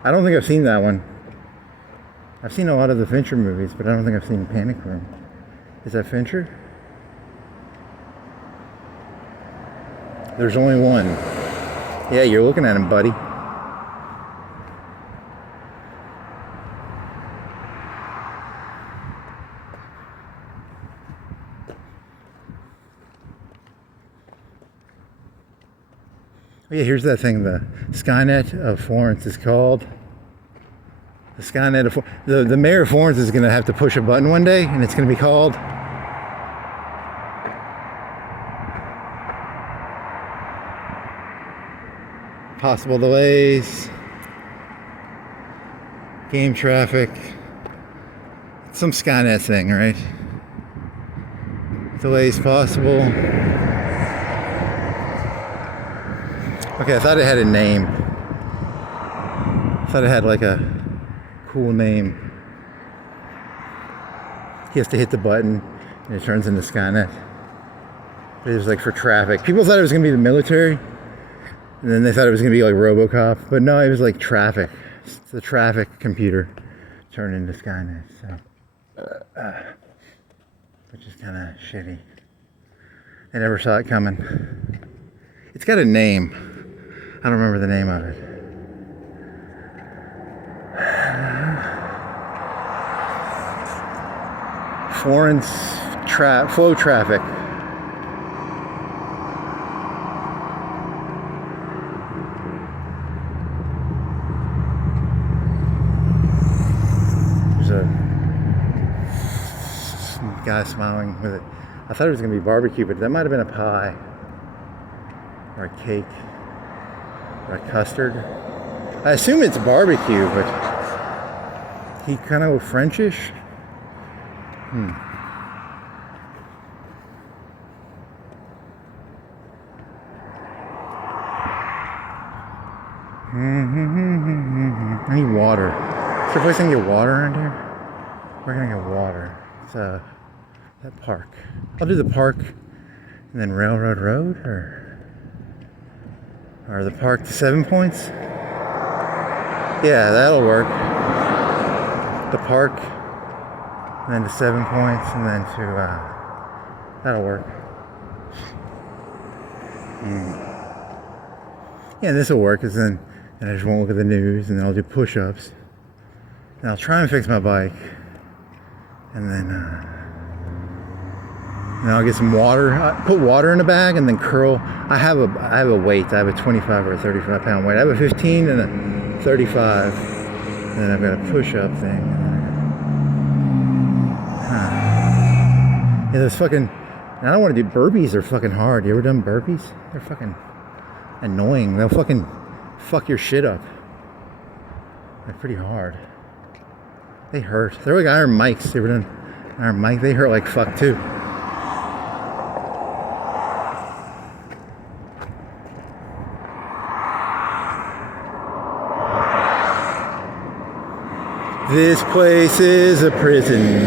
I don't think I've seen that one. I've seen a lot of the Fincher movies, but I don't think I've seen Panic Room. Is that Fincher? There's only one. Yeah, you're looking at him, buddy. Yeah, here's that thing, the Skynet of Florence is called. The Skynet of the mayor of Florence is going to have to push a button one day, and it's going to be called possible delays, game traffic, some Skynet thing, right? Delays possible. Okay, I thought it had a name. I thought it had like a cool name. He has to hit the button and it turns into Skynet. It was like for traffic. People thought it was going to be the military, and then they thought it was going to be like RoboCop, but no, it was like traffic. It's the traffic computer turned into Skynet, so which is kind of shitty. I never saw it coming. It's got a name. I don't remember the name of it. Florence flow traffic. There's a guy smiling with it. I thought it was going to be barbecue, but that might have been a pie. or a cake, or a custard. I assume it's barbecue, but he kind of Frenchish. I need water. Is there a place I can get water around here? Where can I get water? It's that park. I'll do the park and then Railroad Road, or the park to 7 Points. Yeah, that'll work. The park, and then to 7 Points, and then to that'll work. Yeah, this will work, because then I just won't look at the news, and then I'll do push-ups, and I'll try and fix my bike, and then I'll get some water. Put water in a bag, and then curl. I have a weight. I have a 25 or a 35 pound weight. I have a 15 and a 35, and then I've got a push-up thing. Yeah, those fucking. I don't want to do burpees. They're fucking hard. You ever done burpees? They're fucking annoying. They'll fucking fuck your shit up. They're pretty hard. They hurt. They're like iron mics. You ever done iron mic? They hurt like fuck too. This place is a prison.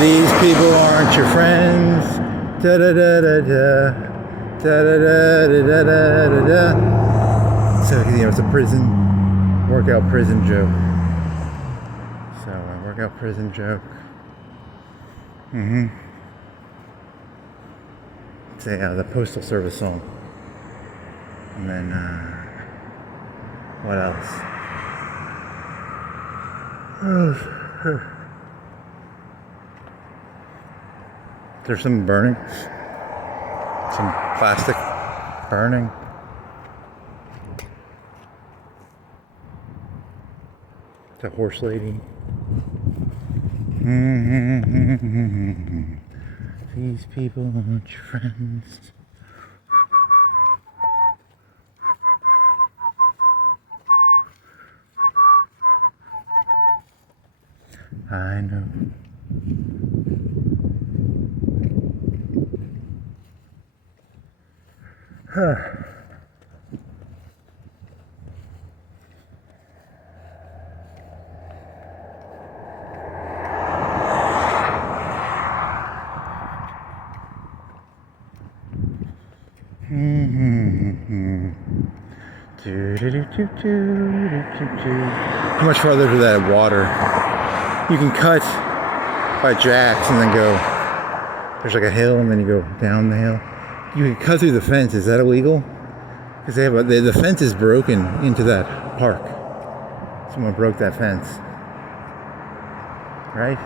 These people aren't your friends. Da da da da da. Da da da da da da da. So, you know, it's a prison, workout prison joke. So, a workout prison joke. It's the Postal Service song. And then, what else? There's some burning. Some plastic burning. The horse lady. These people aren't your friends. I know. How much farther to that water? You can cut by jacks and then go. There's like a hill and then you go down the hill. You can cut through the fence. Is that illegal? Because they have the fence is broken into that park. Someone broke that fence, right?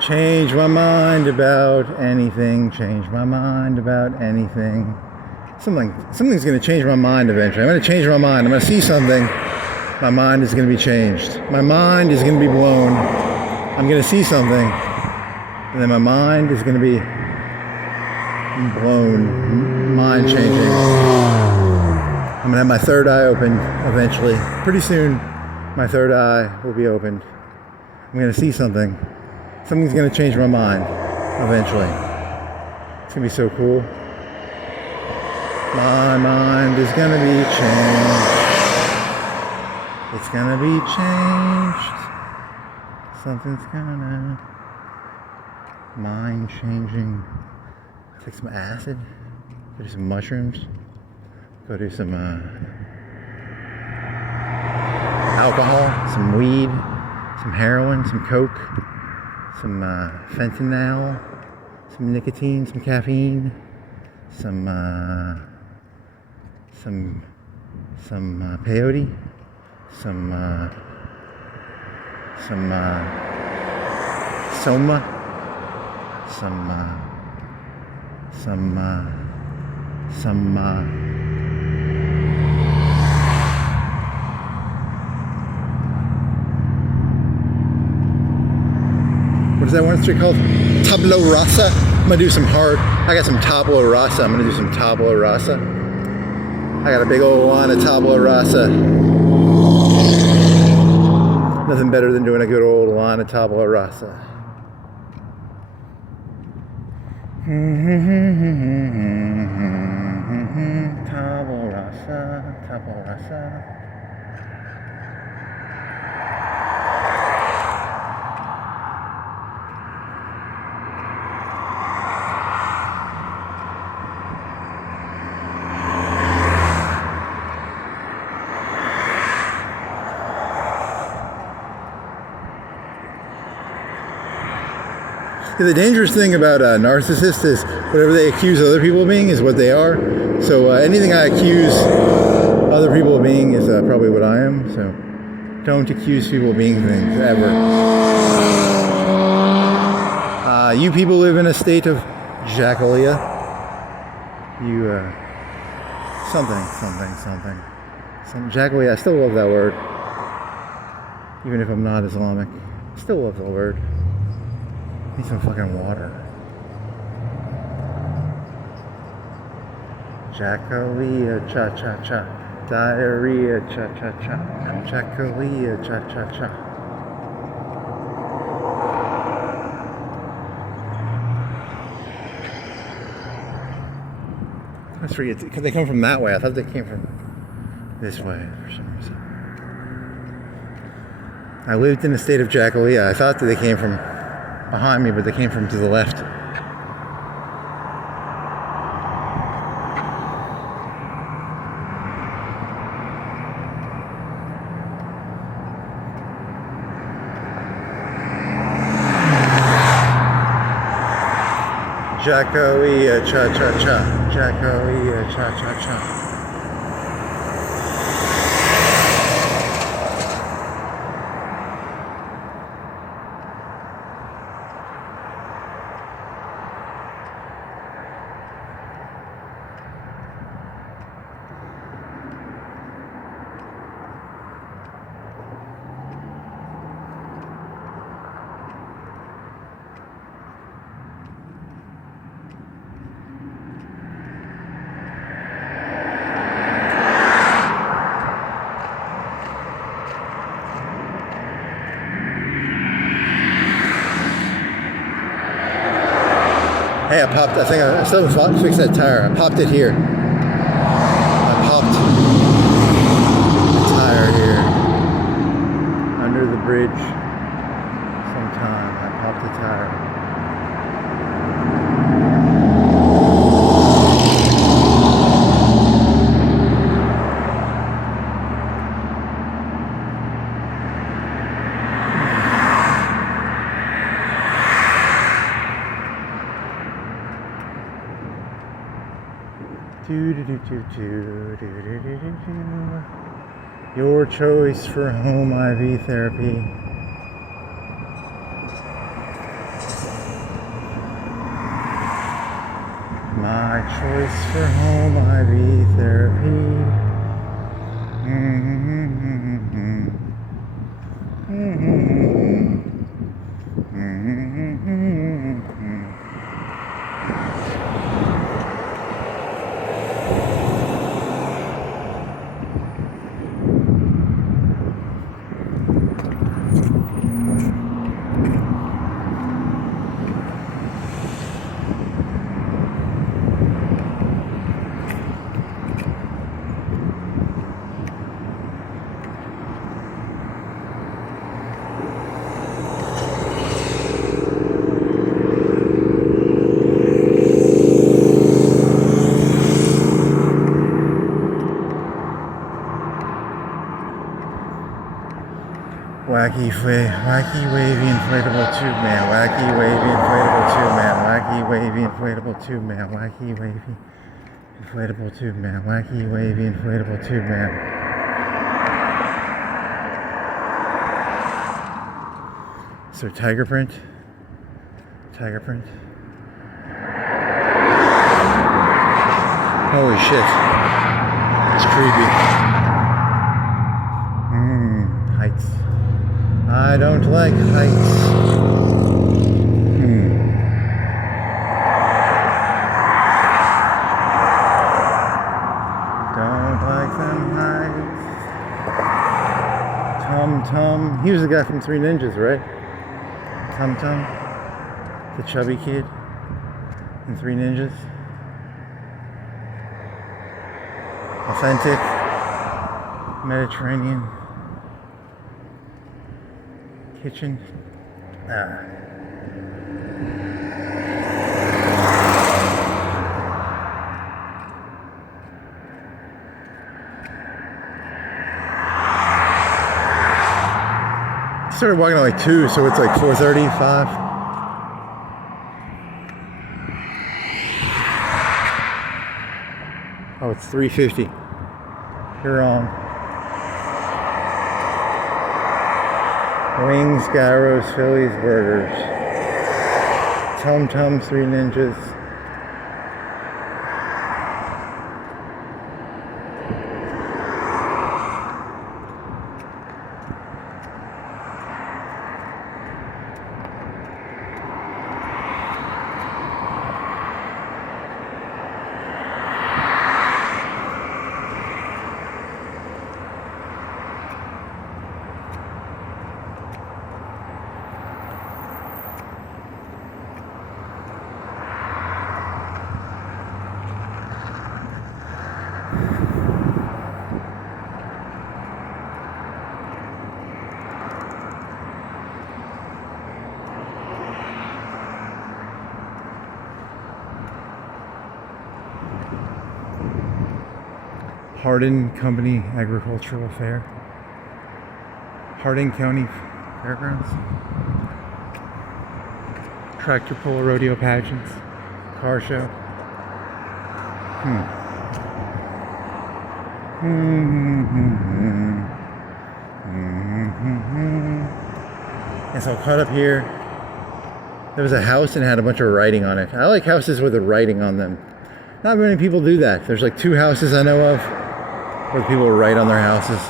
Change my mind about anything. Change my mind about anything. Something's going to change my mind eventually. I'm going to change my mind. I'm going to see something. My mind is going to be changed. My mind is going to be blown. I'm going to see something. And then my mind is going to be blown. Mind changing. I'm going to have my third eye opened eventually. Pretty soon, my third eye will be opened. I'm going to see something. Something's going to change my mind eventually. It's going to be so cool. My mind is going to be changed. It's going to be changed. Something's going to... Mind changing. Take some acid. Go do some mushrooms. Go do some alcohol, some weed, some heroin, some coke, some fentanyl, some nicotine, some caffeine, some peyote, some soma, what is that one street called? Tabula rasa. I'm gonna do some hard. I got some tabula rasa. I'm gonna do some tabula rasa. I got a big old wand of tabula rasa. Nothing better than doing a good old wand of tabula rasa. Tabula rasa, tabula rasa. The dangerous thing about narcissists is whatever they accuse other people of being is what they are. So anything I accuse other people of being is probably what I am. So don't accuse people of being things, ever. You people live in a state of jackalia. You, something. Jackalia, I still love that word. Even if I'm not Islamic. I still love the word. Need some fucking water. Jackalia, cha-cha-cha. Diarrhea, cha-cha-cha. Jackalia, cha-cha-cha. I forget, because they come from that way. I thought they came from this way for some reason. I lived in a state of jackalia. I thought that they came from behind me, but they came from to the left. Jackalia, cha-cha-cha. Jackalia, cha-cha-cha. Hey, I still haven't fixed that tire. I popped it here. I popped the tire here. Under the bridge. Sometime I popped the tire. Your choice for home IV therapy. My choice for home IV therapy. Wacky wavy inflatable tube man. Wacky wavy inflatable tube man. Wacky wavy inflatable tube man. Wacky wavy inflatable tube man. Wacky wavy inflatable tube man. So tiger print. Tiger print. Holy shit. It's creepy. Heights. I don't like heights. Don't like them heights. Tum Tum. He was the guy from Three Ninjas, right? Tum Tum. The chubby kid in Three Ninjas. Authentic Mediterranean kitchen. Started walking at like 2, so it's like 4:35. Oh, it's 3:50. You're on. Wings, gyros, Phillies, burgers. Tum Tum, Three Ninjas. Hardin Company Agricultural Fair. Hardin County Fairgrounds. Tractor pull, rodeo pageants, car show. And so cut up here. There was a house and it had a bunch of writing on it. I like houses with the writing on them. Not many people do that. There's like 2 houses I know of where people write on their houses.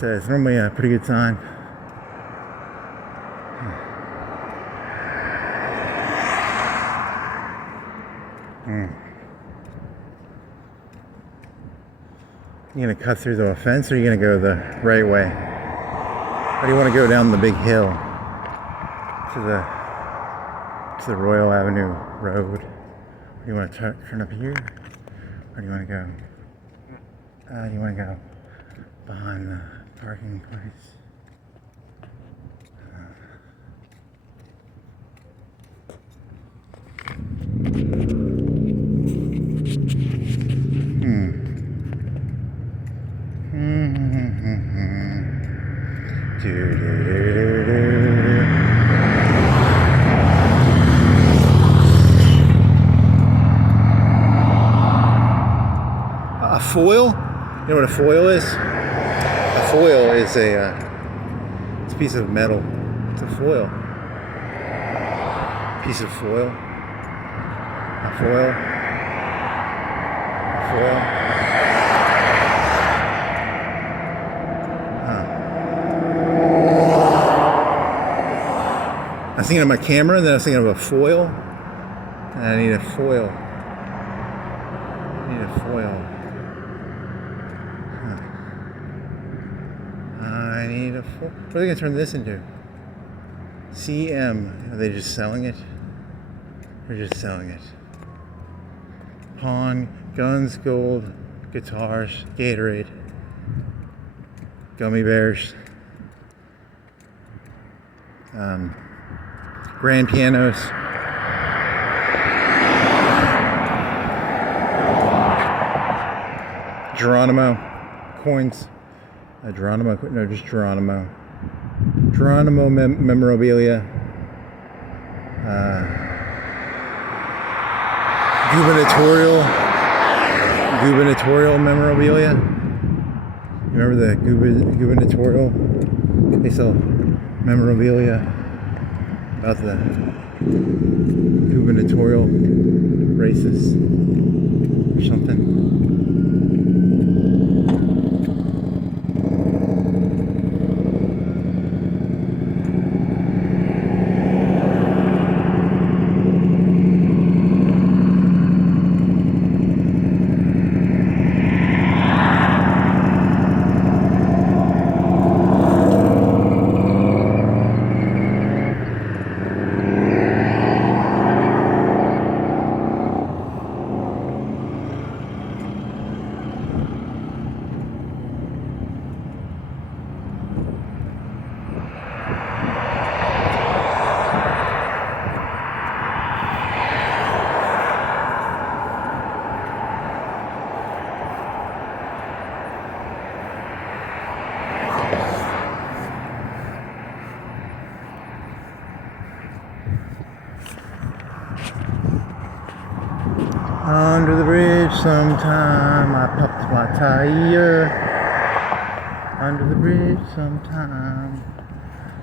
It's normally a pretty good sign. You gonna cut through the fence or are you gonna go the right way? Or do you want to go down the big hill to the Royal Avenue Road? Or do you want to turn up here? Or do you want to go? Do you want to go behind the parking place? A foil? You know what a foil is? A foil is it's a piece of metal. It's a foil. Piece of foil. A foil. A foil. I was thinking of my camera, and then I was thinking of a foil. And I need a foil. I need a foil. I need a foil. What are they going to turn this into? CM. Are they just selling it? They're just selling it. Pawn, guns, gold, guitars, Gatorade, gummy bears. Grand pianos. Geronimo coins. Geronimo, no, just Geronimo. Geronimo memorabilia. Gubernatorial memorabilia. Remember the gubernatorial? They sell memorabilia about the gubernatorial races or something. Under the bridge sometime I popped my tire. Under the bridge sometime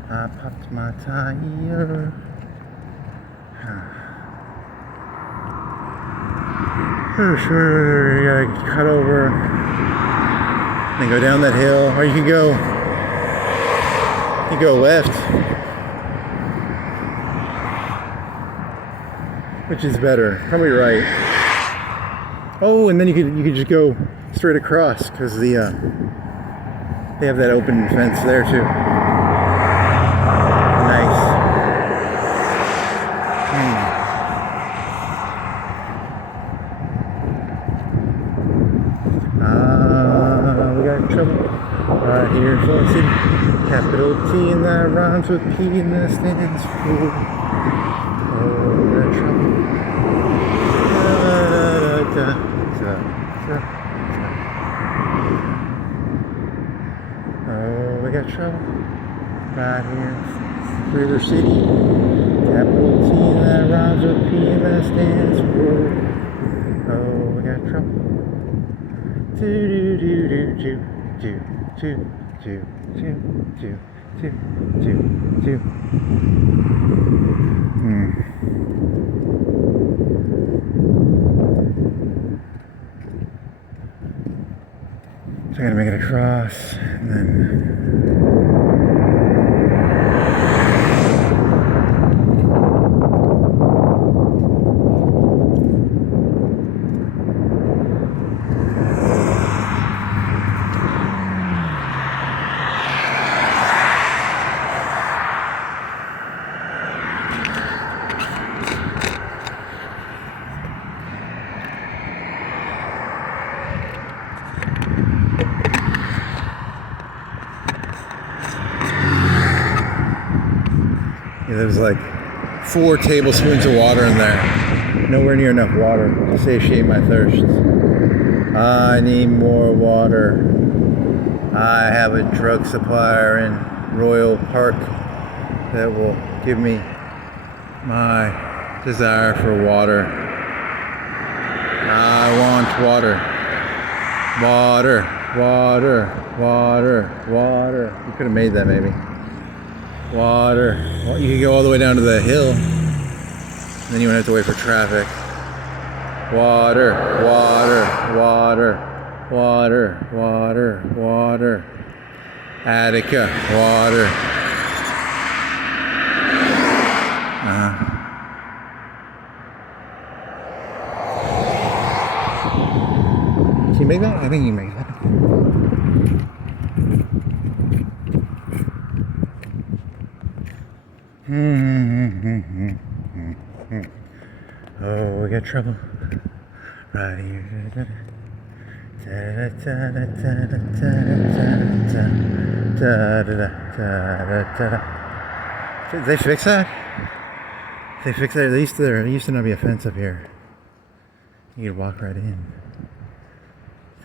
I popped my tire. You gotta cut over, then go down that hill, or you go left. Which is better? Probably right. Oh, and then you could just go straight across because they have that open fence there too. Nice. We got trouble right here in Florida City. Capital T and that rhymes with P and that stands for. Oh, we got trouble. Oh, we got trouble right here in River City. Capital T and that rhymes with P and that stands for. Oh, we got trouble. Do do do do do do do do do do do do. So I gotta make it across, and then there was like 4 tablespoons of water in there. Nowhere near enough water to satiate my thirst. I need more water. I have a drug supplier in Royal Park that will give me my desire for water. I want water. Water, water, water, water. You could have made that maybe. Water. Well, you could go all the way down to the hill. And then you wouldn't have to wait for traffic. Water, water, water, water, water, water. Attica, water. Can you make that? I think you can make that. Oh, we got trouble right here. Did they fix that? They fixed that. There used to not be a fence up here. You could walk right in.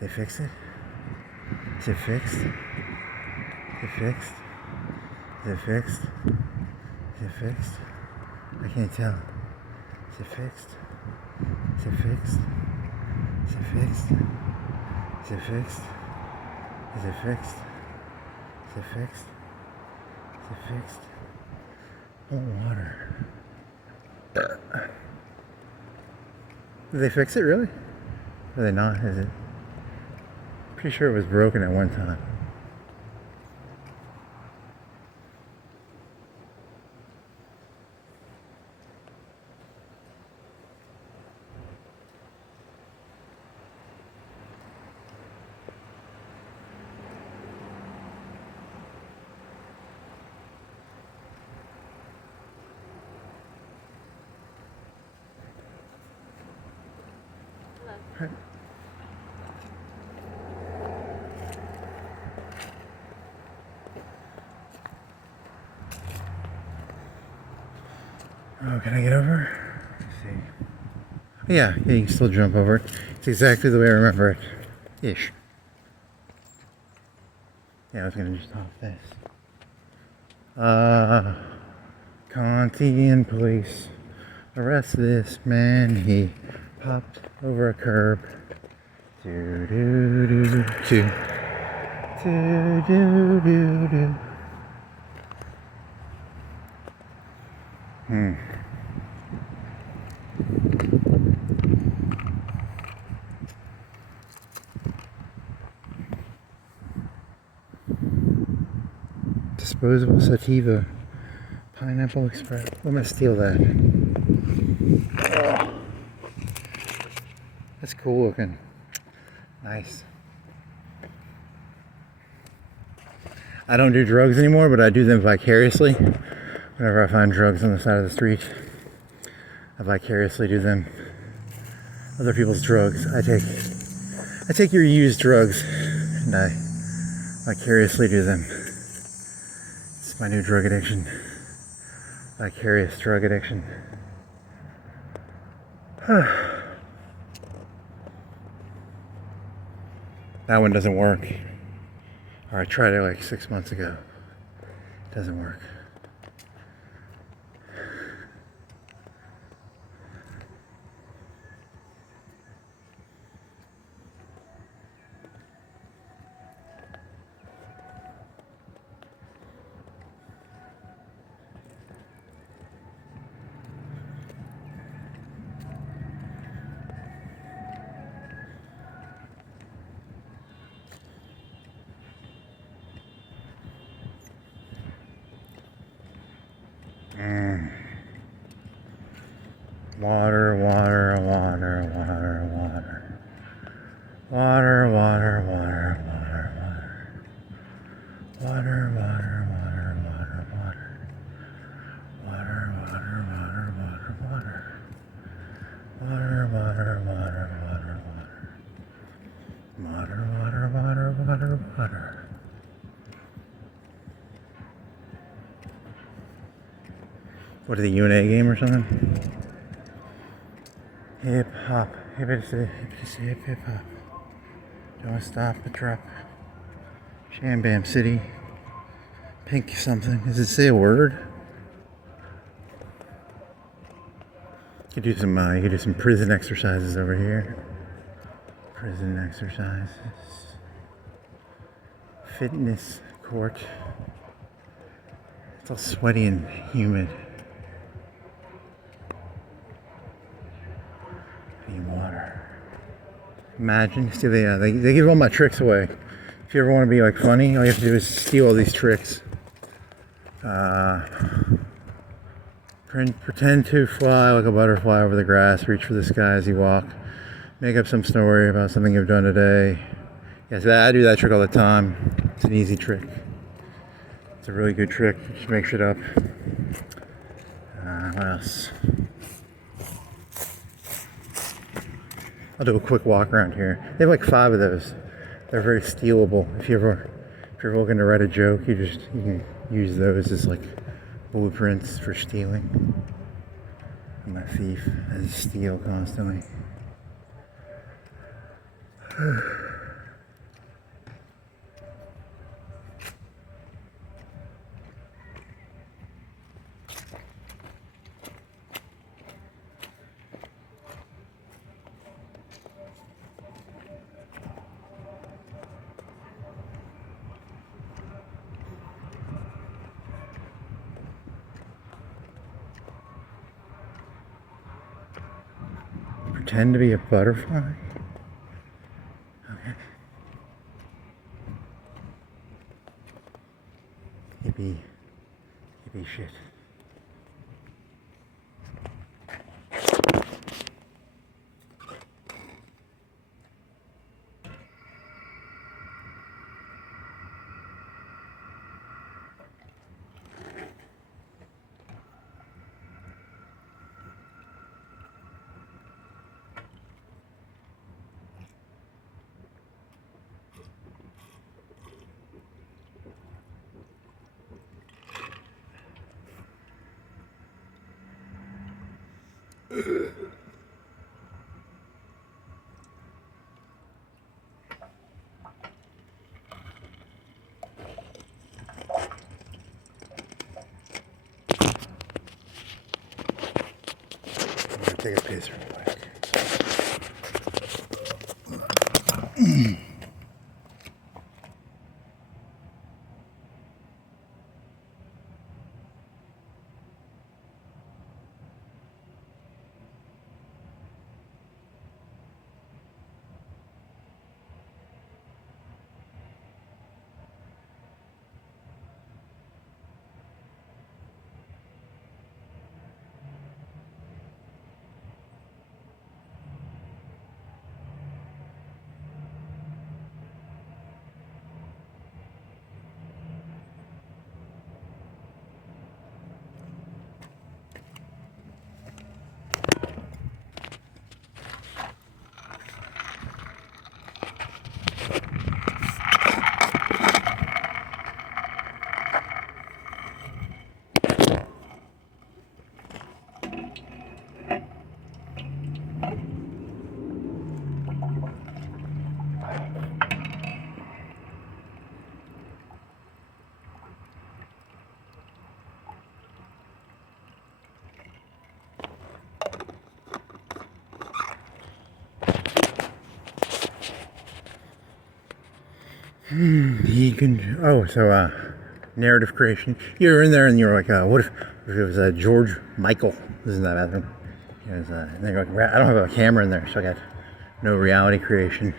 They fixed it? Is it fixed? Is it fixed? Is it fixed? Is it fixed? I can't tell. Is it fixed? Is it fixed? Is it fixed? Is it fixed? Is it fixed? Is it fixed? Is it fixed? Oh, water. Did they fix it really? Or are they not? Is it? Pretty sure it was broken at one time. Right. Oh, can I get over? Let's see. Yeah, you can still jump over it. It's exactly the way I remember it. Ish. Yeah, I was gonna just hop this. Kantian police arrest this man. He hopped over a curb. Do do do do do do do do. Disposable sativa. Pineapple Express. I'm gonna steal that. Oh, that's cool looking. Nice. I don't do drugs anymore, but I do them vicariously. Whenever I find drugs on the side of the street, I vicariously do them. Other people's drugs. I take your used drugs and I vicariously do them. It's my new drug addiction. Vicarious drug addiction. That one doesn't work. Or I tried it like 6 months ago. It doesn't work. Water, water, water, water, water. Water, water, water, water, water. Water, water, water, water, water. Water, water, water, water, water. Water, water, water, water, water. Water, water, water, water, water. What is it, UNA game or something? Hip hop, hip hip hop. Don't stop the truck. Sham Bam City. Pink something. Does it say a word? You could do some prison exercises over here. Prison exercises. Fitness court. It's all sweaty and humid. Water. Imagine, see, they give all my tricks away. If you ever want to be like funny, all you have to do is steal all these tricks. Pretend to fly like a butterfly over the grass, reach for the sky as you walk, make up some story about something you've done today. Yes, I do that trick all the time. It's an easy trick. It's a really good trick. Just make shit up. What else? I'll do a quick walk around here. They have like 5 of those. They're very stealable. If you're looking to write a joke, you can use those as like blueprints for stealing. I'm a thief. I just steal constantly. pretend to be a butterfly? Okay. Hippie shit. Take a piss real quick. Narrative creation. You're in there and you're like, what if it was George Michael was in that bathroom? And they're like, I don't have a camera in there, so I got no reality creation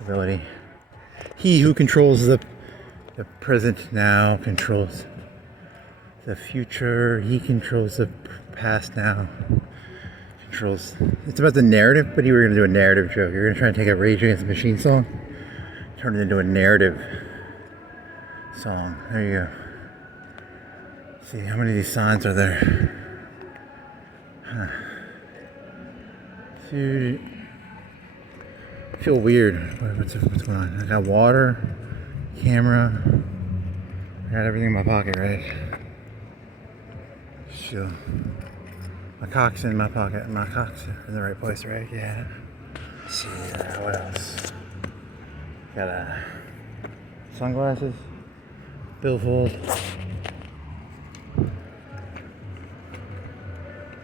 ability. He who controls the present now controls the future. He controls the past now. Controls. It's about the narrative, but you were going to do a narrative joke. You're going to try and take a Rage Against the Machine song, turn it into a narrative song. There you go. See, how many of these signs are there? Huh. Dude, I feel weird. What's going on? I got water, camera. I got everything in my pocket, right? So, my cock's in my pocket. My cock's in the right place, right? Yeah. Let's see, what else? Got sunglasses, billfold,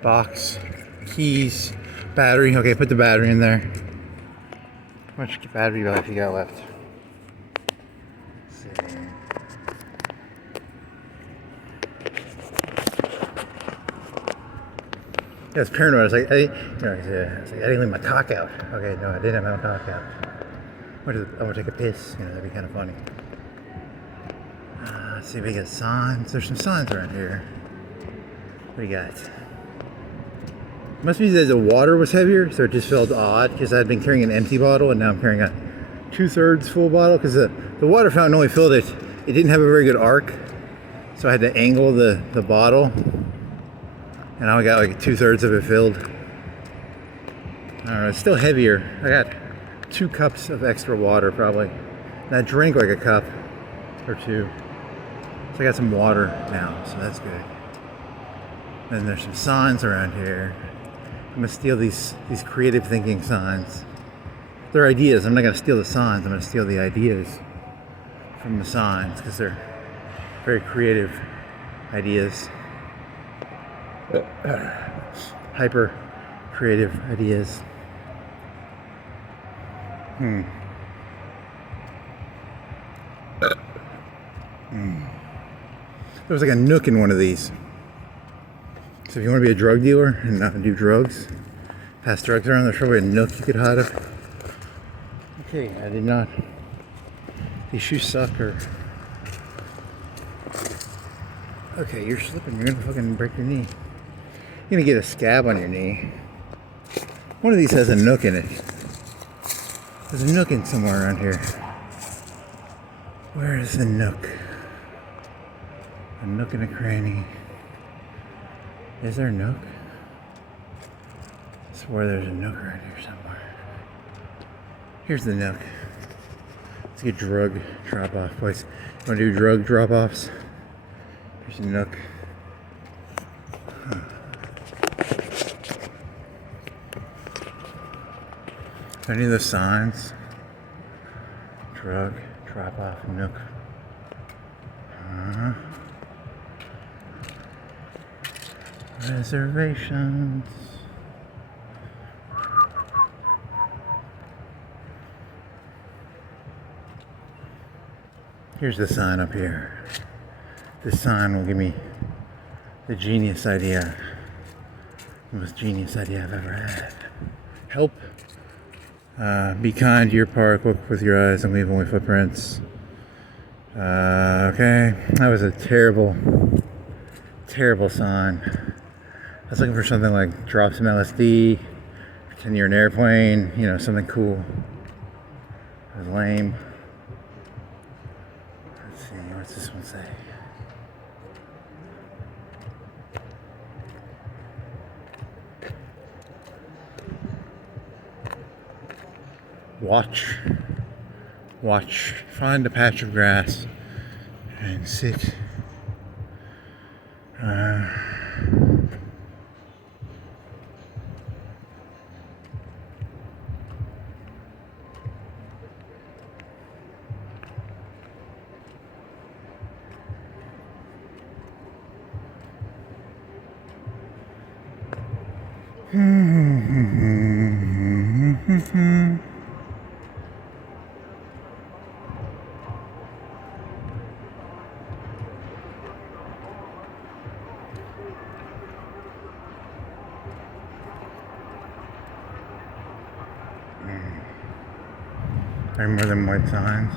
box, keys, battery. Okay, put the battery in there. How much battery life you got left? Let's see. Yeah, it's paranoid. I was like, I didn't leave my cock out. Okay, no, I didn't have my cock out. I'm gonna take a piss. That'd be kind of funny. Let's see if we get signs. There's some signs around here. What do you got? Must be that the water was heavier, so it just felt odd because I'd been carrying an empty bottle and now I'm carrying a 2/3 full bottle because the water fountain only filled it. It didn't have a very good arc, so I had to angle the bottle, and I got like 2/3 of it filled. It's still heavier. I got 2 cups of extra water probably, and I drank like a cup or 2. So I got some water now, so that's good. And there's some signs around here. I'm gonna steal these creative thinking signs. They're ideas. I'm not gonna steal the signs. I'm gonna steal the ideas from the signs because they're very creative ideas. Hyper creative ideas. There was like a nook in one of these. So if you want to be a drug dealer and not do drugs, Pass drugs around. There's probably a nook you could hide up. Okay, I did not. These shoes suck or... Okay, you're slipping. You're gonna fucking break your knee. You're gonna get a scab on your knee. One of these has a nook in it. There's a nook in somewhere around here. Where is the nook? A nook and a cranny. Is there a nook? I swear there's a nook around here somewhere. Here's the nook. Let's get drug drop-off place. You wanna do drug drop-offs? Here's a nook. Huh. Any of the signs? Drug drop-off nook. Reservations. Here's the sign up here. This sign will give me the genius idea. The most genius idea I've ever had. Help. Be kind to your park. Look with your eyes and leave only footprints. Okay. That was a terrible, terrible sign. I was looking for something like drop some LSD, pretend you're an airplane, you know, something cool. It was lame. Let's see, what's this one say? Watch, find a patch of grass and sit. Any more than white signs?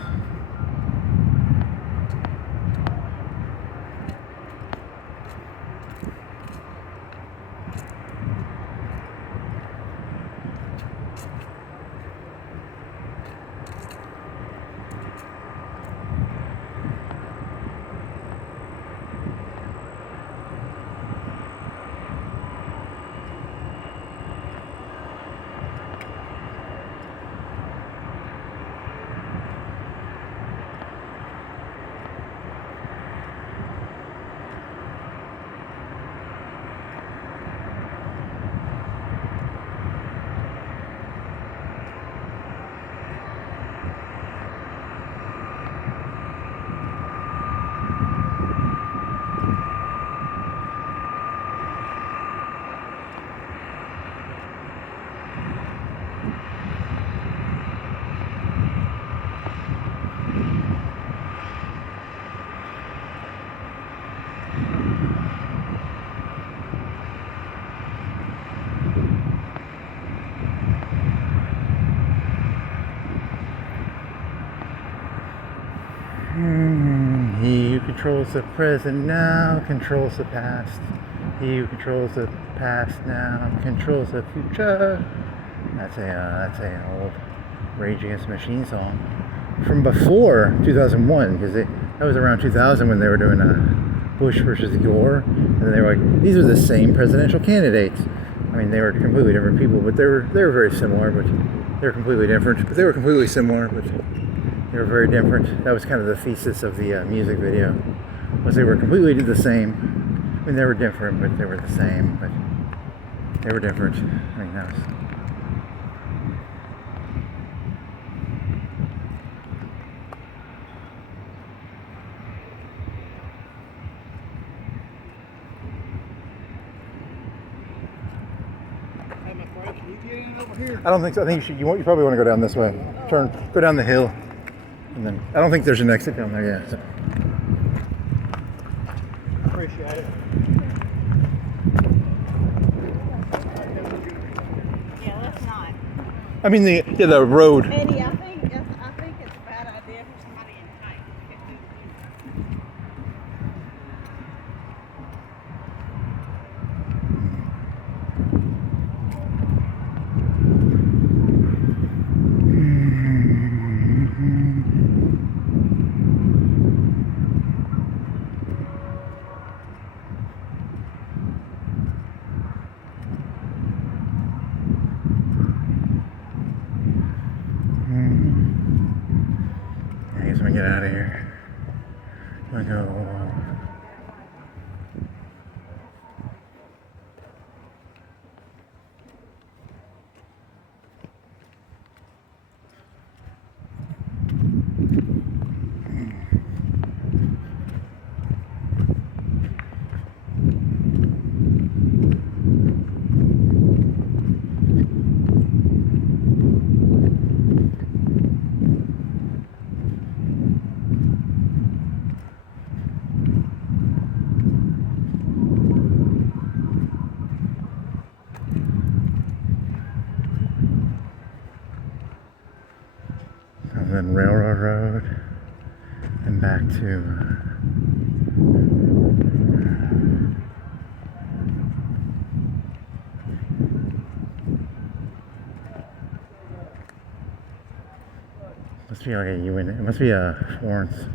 He who controls the present now controls the past. He who controls the past now controls the future. That's a old Rage Against the Machine song from before 2001, because that was around 2000 when they were doing Bush versus Gore, and they were like, these are the same presidential candidates. I mean, they were completely different people, but they were very similar, but they were completely different. But they were completely similar, but they were very different. That was kind of the thesis of the music video, was they were completely the same. I mean, they were different, but they were the same, but they were different. I mean, that was... I don't think so. I think you probably want to go down this way. Go down the hill, and then I don't think there's an exit down there yet. So. Appreciate it. I mean the road. Eddie, I think it's a bad idea for somebody in height to do that. I guess we get out of here. I go. And then Railroad Road and back to must be like a UN. It must be a Florence.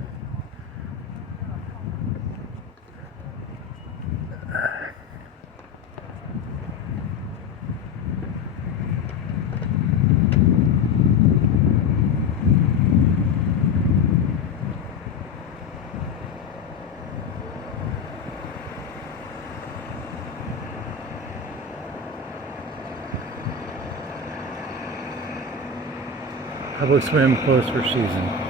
Public swim closed for season.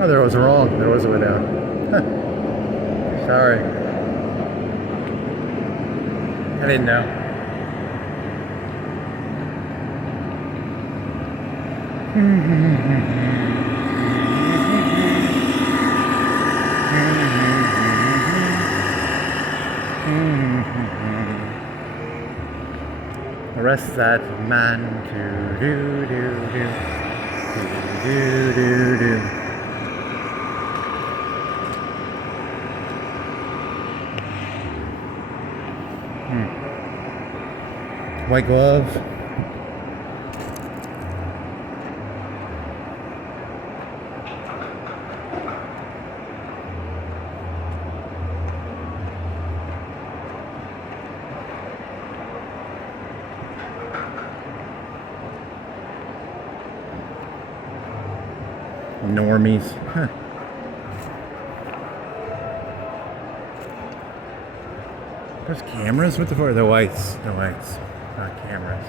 Oh, there was wrong. There was a way down. Sorry. I didn't know. Arrest that man to do do do do do do. white glove. Normies. Huh. There's cameras? What the fuck? The whites. The whites. Not cameras.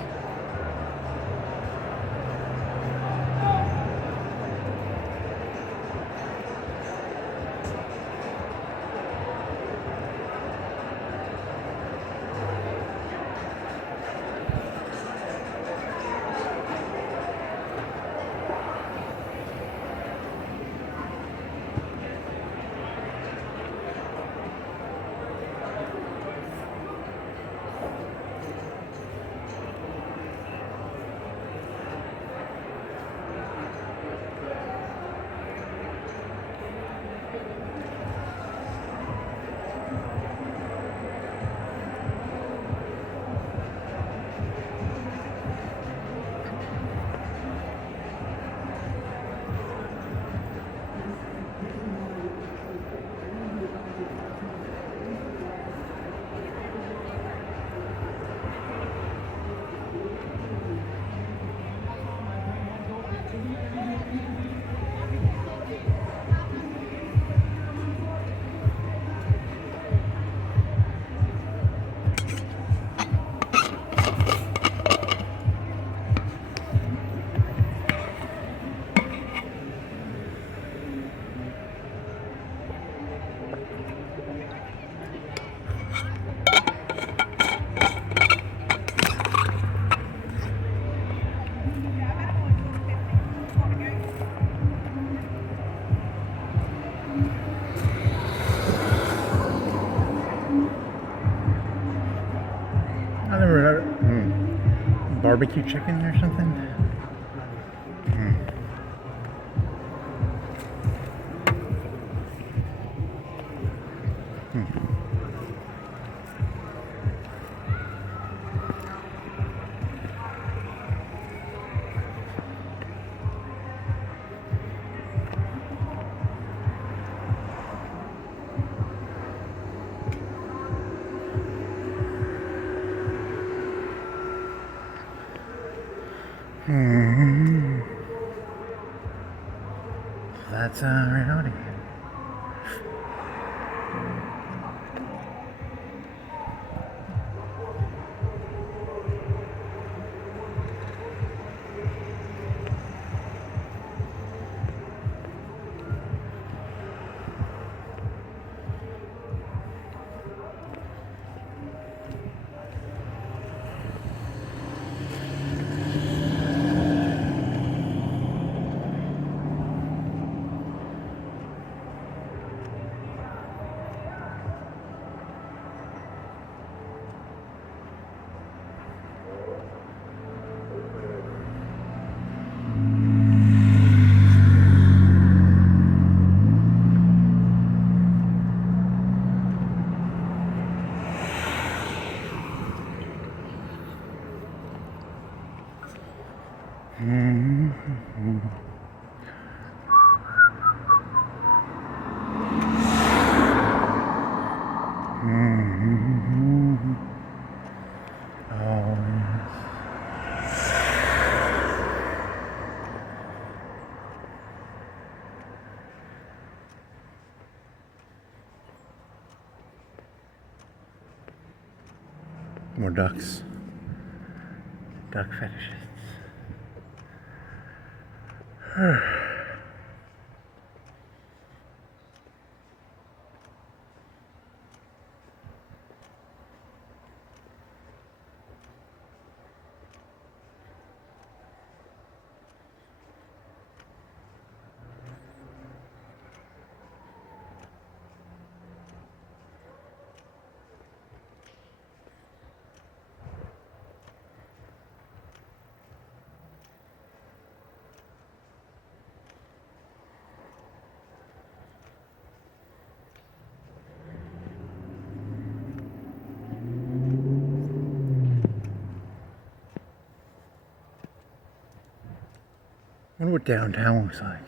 I never heard barbecue chicken or something. That's reality. More ducks. Duck fetishists. wonder what downtown looks like.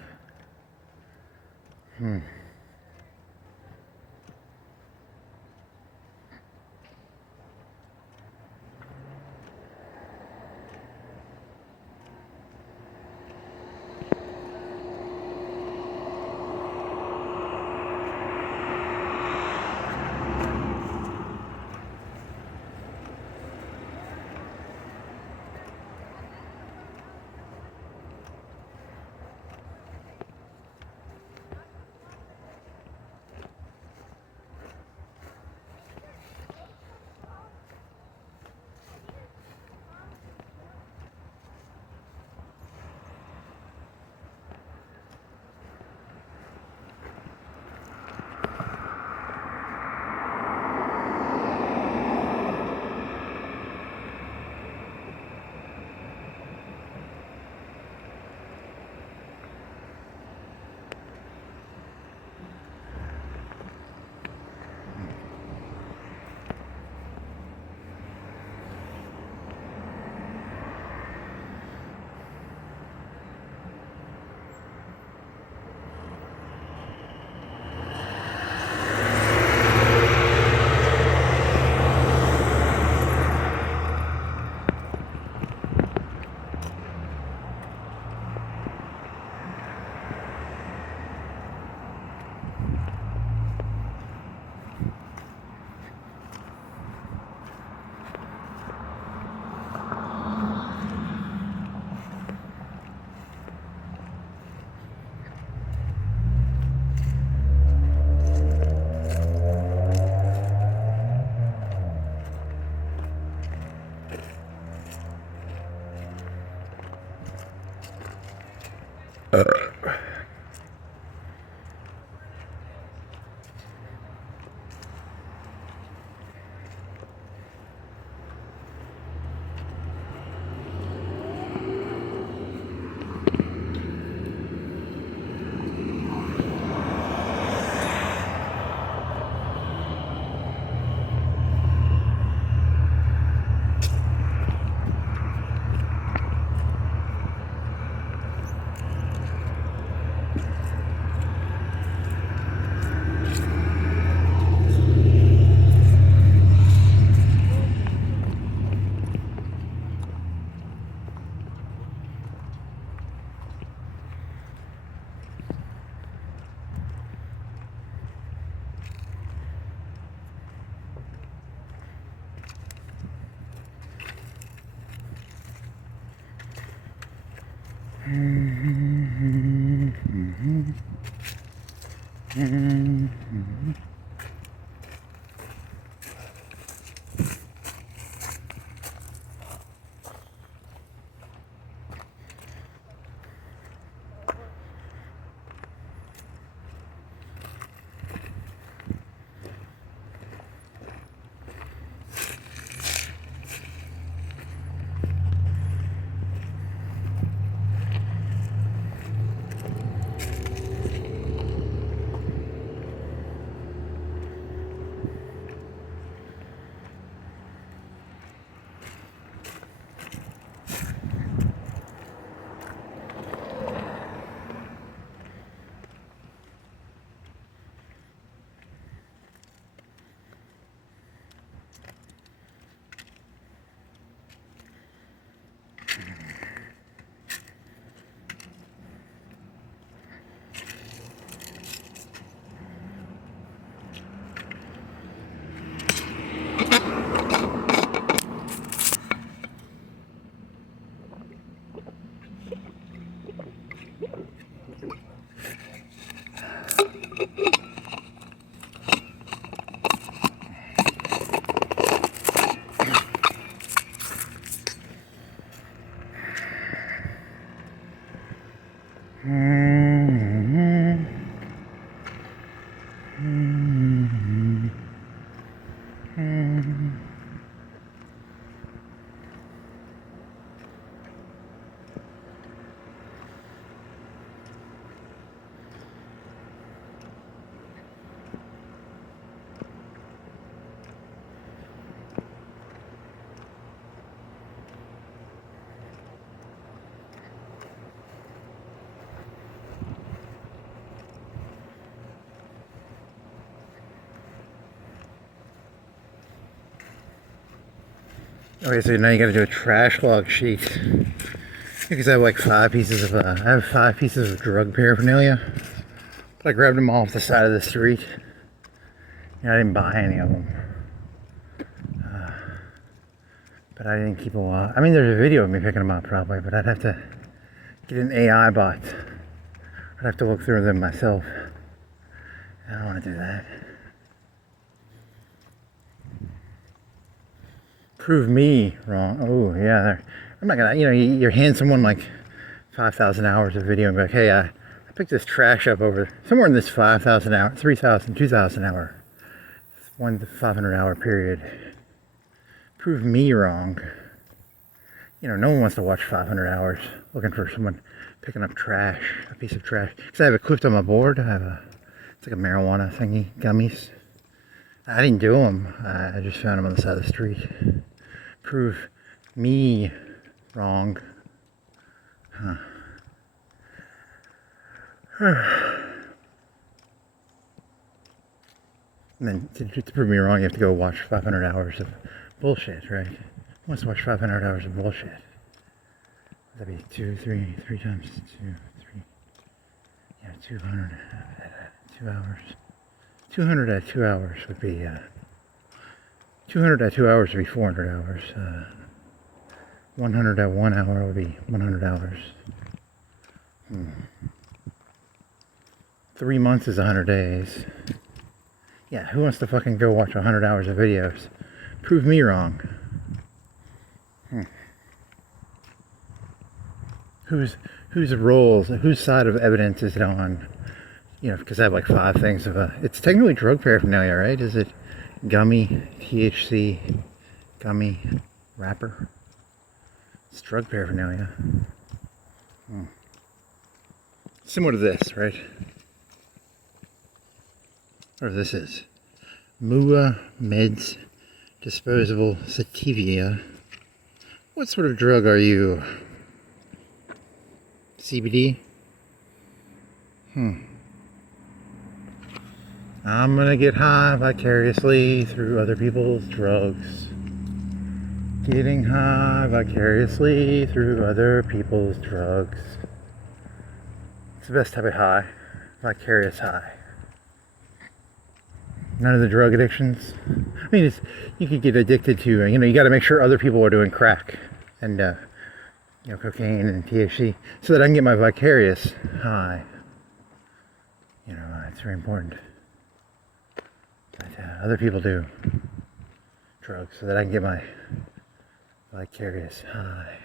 Okay, so now you gotta do a trash log sheet. Because I have like 5 pieces of, I have 5 pieces of drug paraphernalia. But I grabbed them off the side of the street. I didn't buy any of them. But I didn't keep a lot. I mean, there's a video of me picking them up probably, but I'd have to get an AI bot. I'd have to look through them myself. I don't want to do that. Prove me wrong. Oh, yeah. I'm not gonna, you hand someone like 5,000 hours of video and be like, hey, I picked this trash up over somewhere in this 5,000 hour, 3,000, 2,000 hour, 1 to 500 hour period. Prove me wrong. No one wants to watch 500 hours looking for someone picking up trash, a piece of trash. Because I have it clipped on my board. It's like a marijuana thingy, gummies. I didn't do them. I just found them on the side of the street. Prove me wrong. Huh. And then to prove me wrong, you have to go watch 500 hours of bullshit, right? Who wants to watch 500 hours of bullshit? That'd be 3 times 2, 3. Yeah, 200 at 2 hours. 200 at 2 hours would be, 200 at 2 hours would be 400 hours. 100 at 1 hour would be 100 hours. 3 months is 100 days. Yeah, who wants to fucking go watch 100 hours of videos? Prove me wrong. Whose roles, whose side of evidence is it on? Because I have like 5 things of it's technically drug paraphernalia, right? Is it gummy, THC, gummy, wrapper? It's drug paraphernalia. Similar to this, right? Whatever this is. Mua Meds Disposable Sativia. What sort of drug are you? CBD? I'm gonna get high vicariously through other people's drugs. Getting high vicariously through other people's drugs. It's the best type of high. Vicarious high. None of the drug addictions. I mean, you could get addicted to, you got to make sure other people are doing crack and, cocaine and THC so that I can get my vicarious high. It's very important. But other people do drugs so that I can get my vicarious high.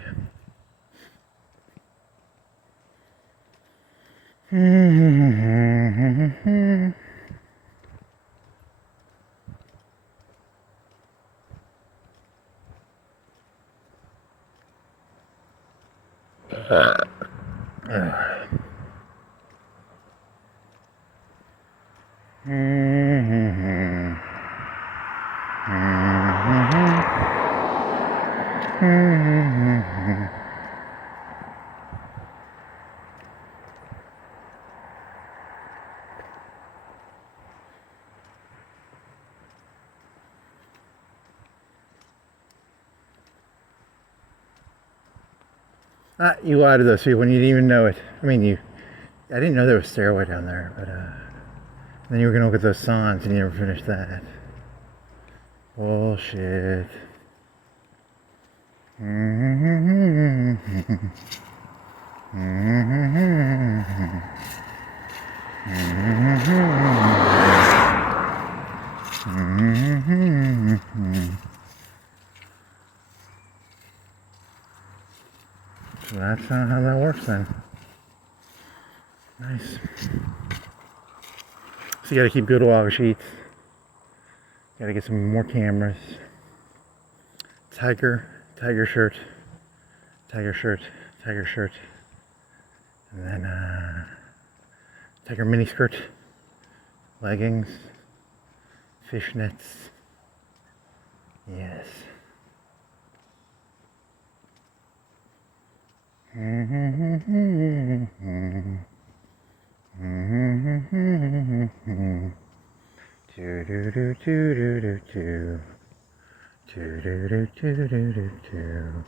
You lied to those people when you didn't even know it. I mean, I didn't know there was stairway down there, but then you were gonna look at those signs and you never finished that. Bullshit. So that's how that works then. Nice. So you gotta keep good log sheets. Gotta get some more cameras. Tiger shirt. And then tiger mini skirt. Leggings. Fishnets. Yes. Do do do do do do do.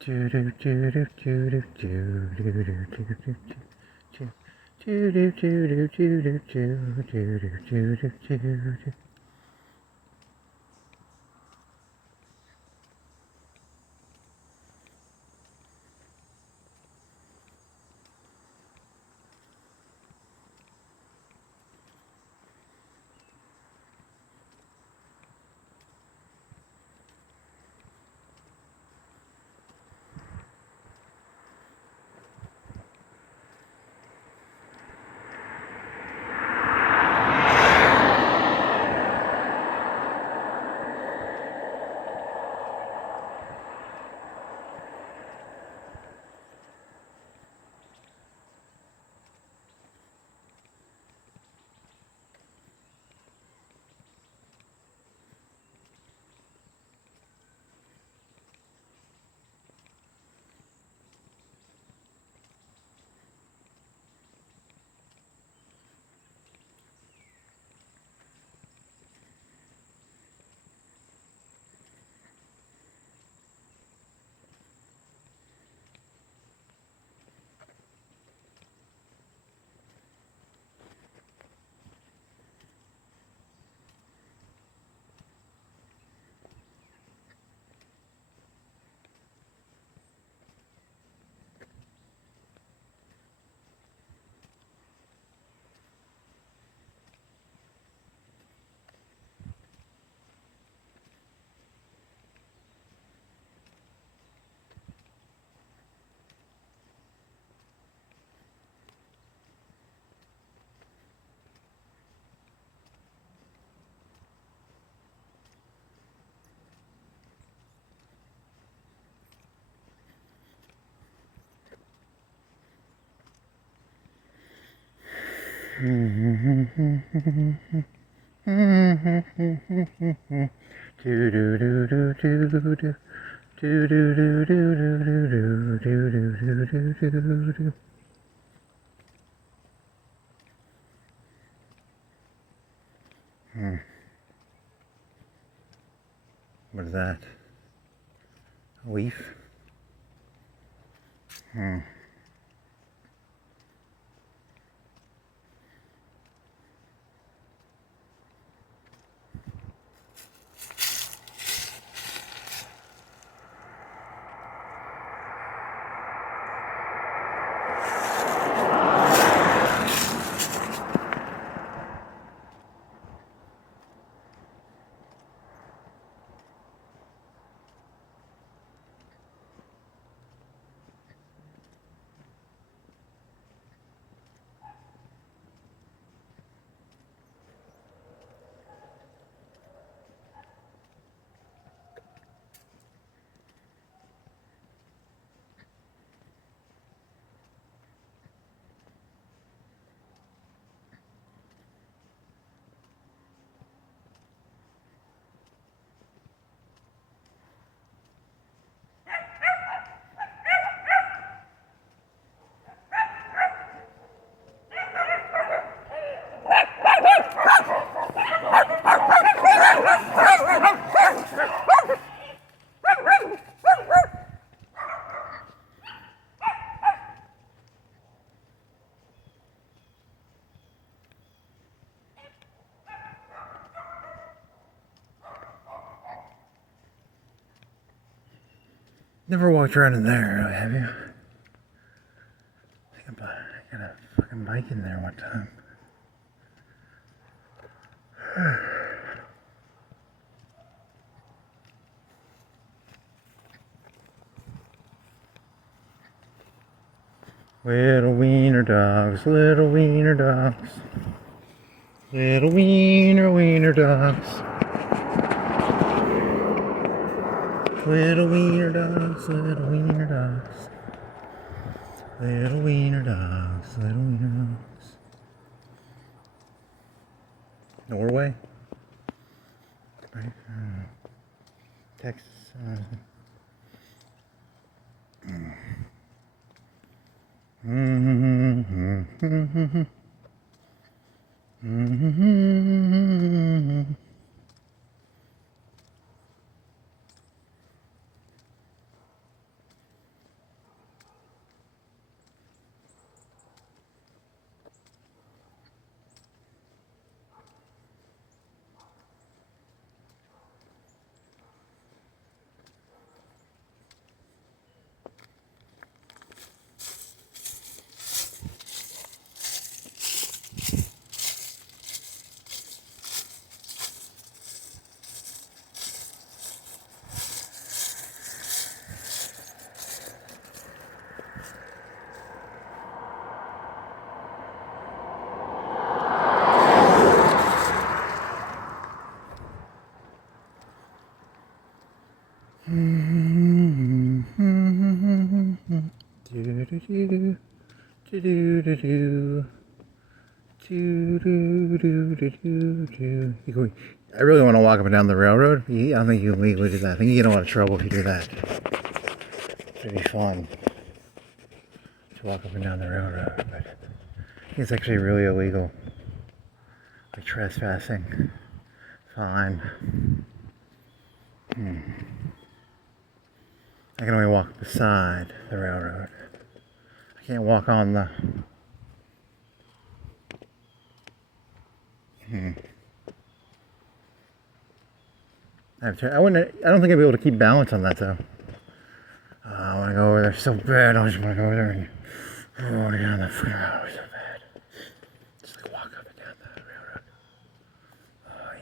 Do do do do do do do do do do do do. Do do do do do do do do do do do do. What is that? A leaf? Never walked around in there, have you? I got a fucking bike in there one time. Little wiener dogs, little wiener dogs. Little wiener dogs. Little wiener dogs, little wiener dogs. Little wiener dogs, little wiener dogs. Norway? Right? Texas. I really want to walk up and down the railroad. I don't think you can legally do that. I think you get in a lot of trouble if you do that. It'd be fun to walk up and down the railroad, but I think it's actually really illegal. Like trespassing. Fine. I can only walk beside the railroad. I can't walk on the... I don't think I'd be able to keep balance on that though. I want to go over there so bad. I just want to go over there and I want to get on that freaking railroad so bad. Just like walk up and down the railroad. Oh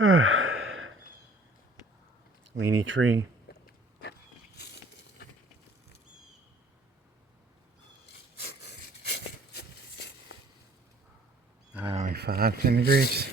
yeah. Leany tree. Only 10 degrees.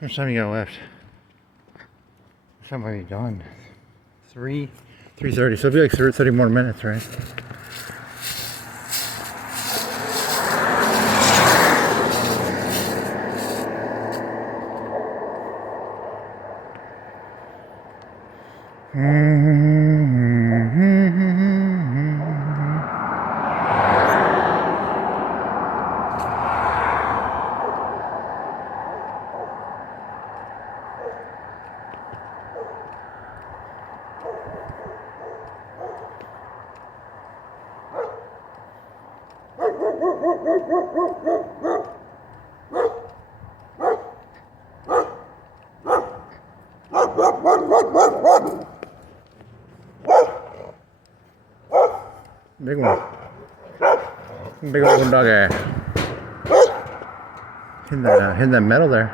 How much time you got left? How much have you done? 3:30. So it'll be like 30 more minutes, right? Big old doggy. Hitting that metal there.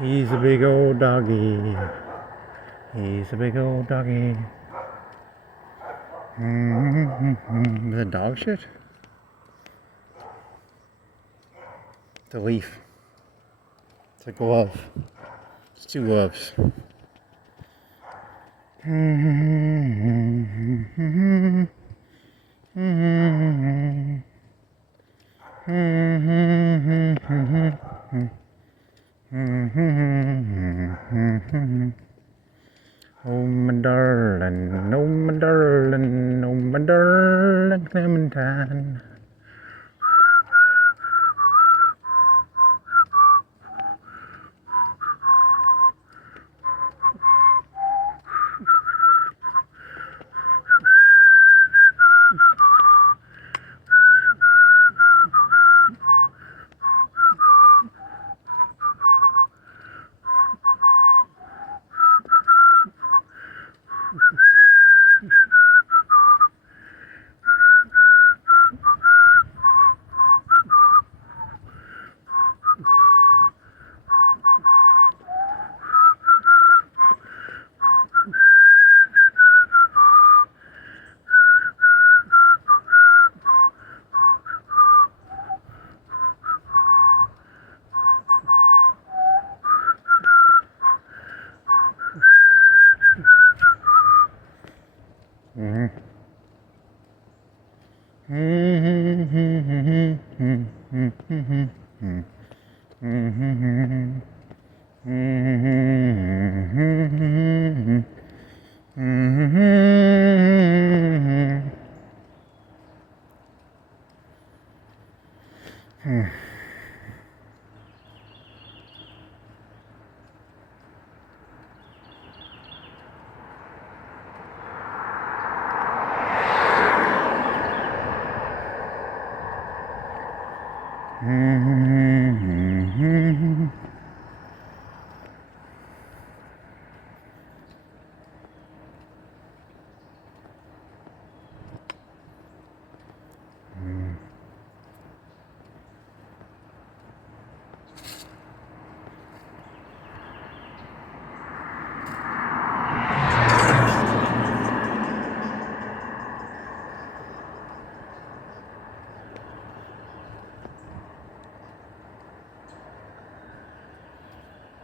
He's a big old doggy. He's a big old doggy. Is that dog shit? It's a leaf. It's a glove. It's two gloves. Oh my darling, oh my darling, oh my darling Clementine.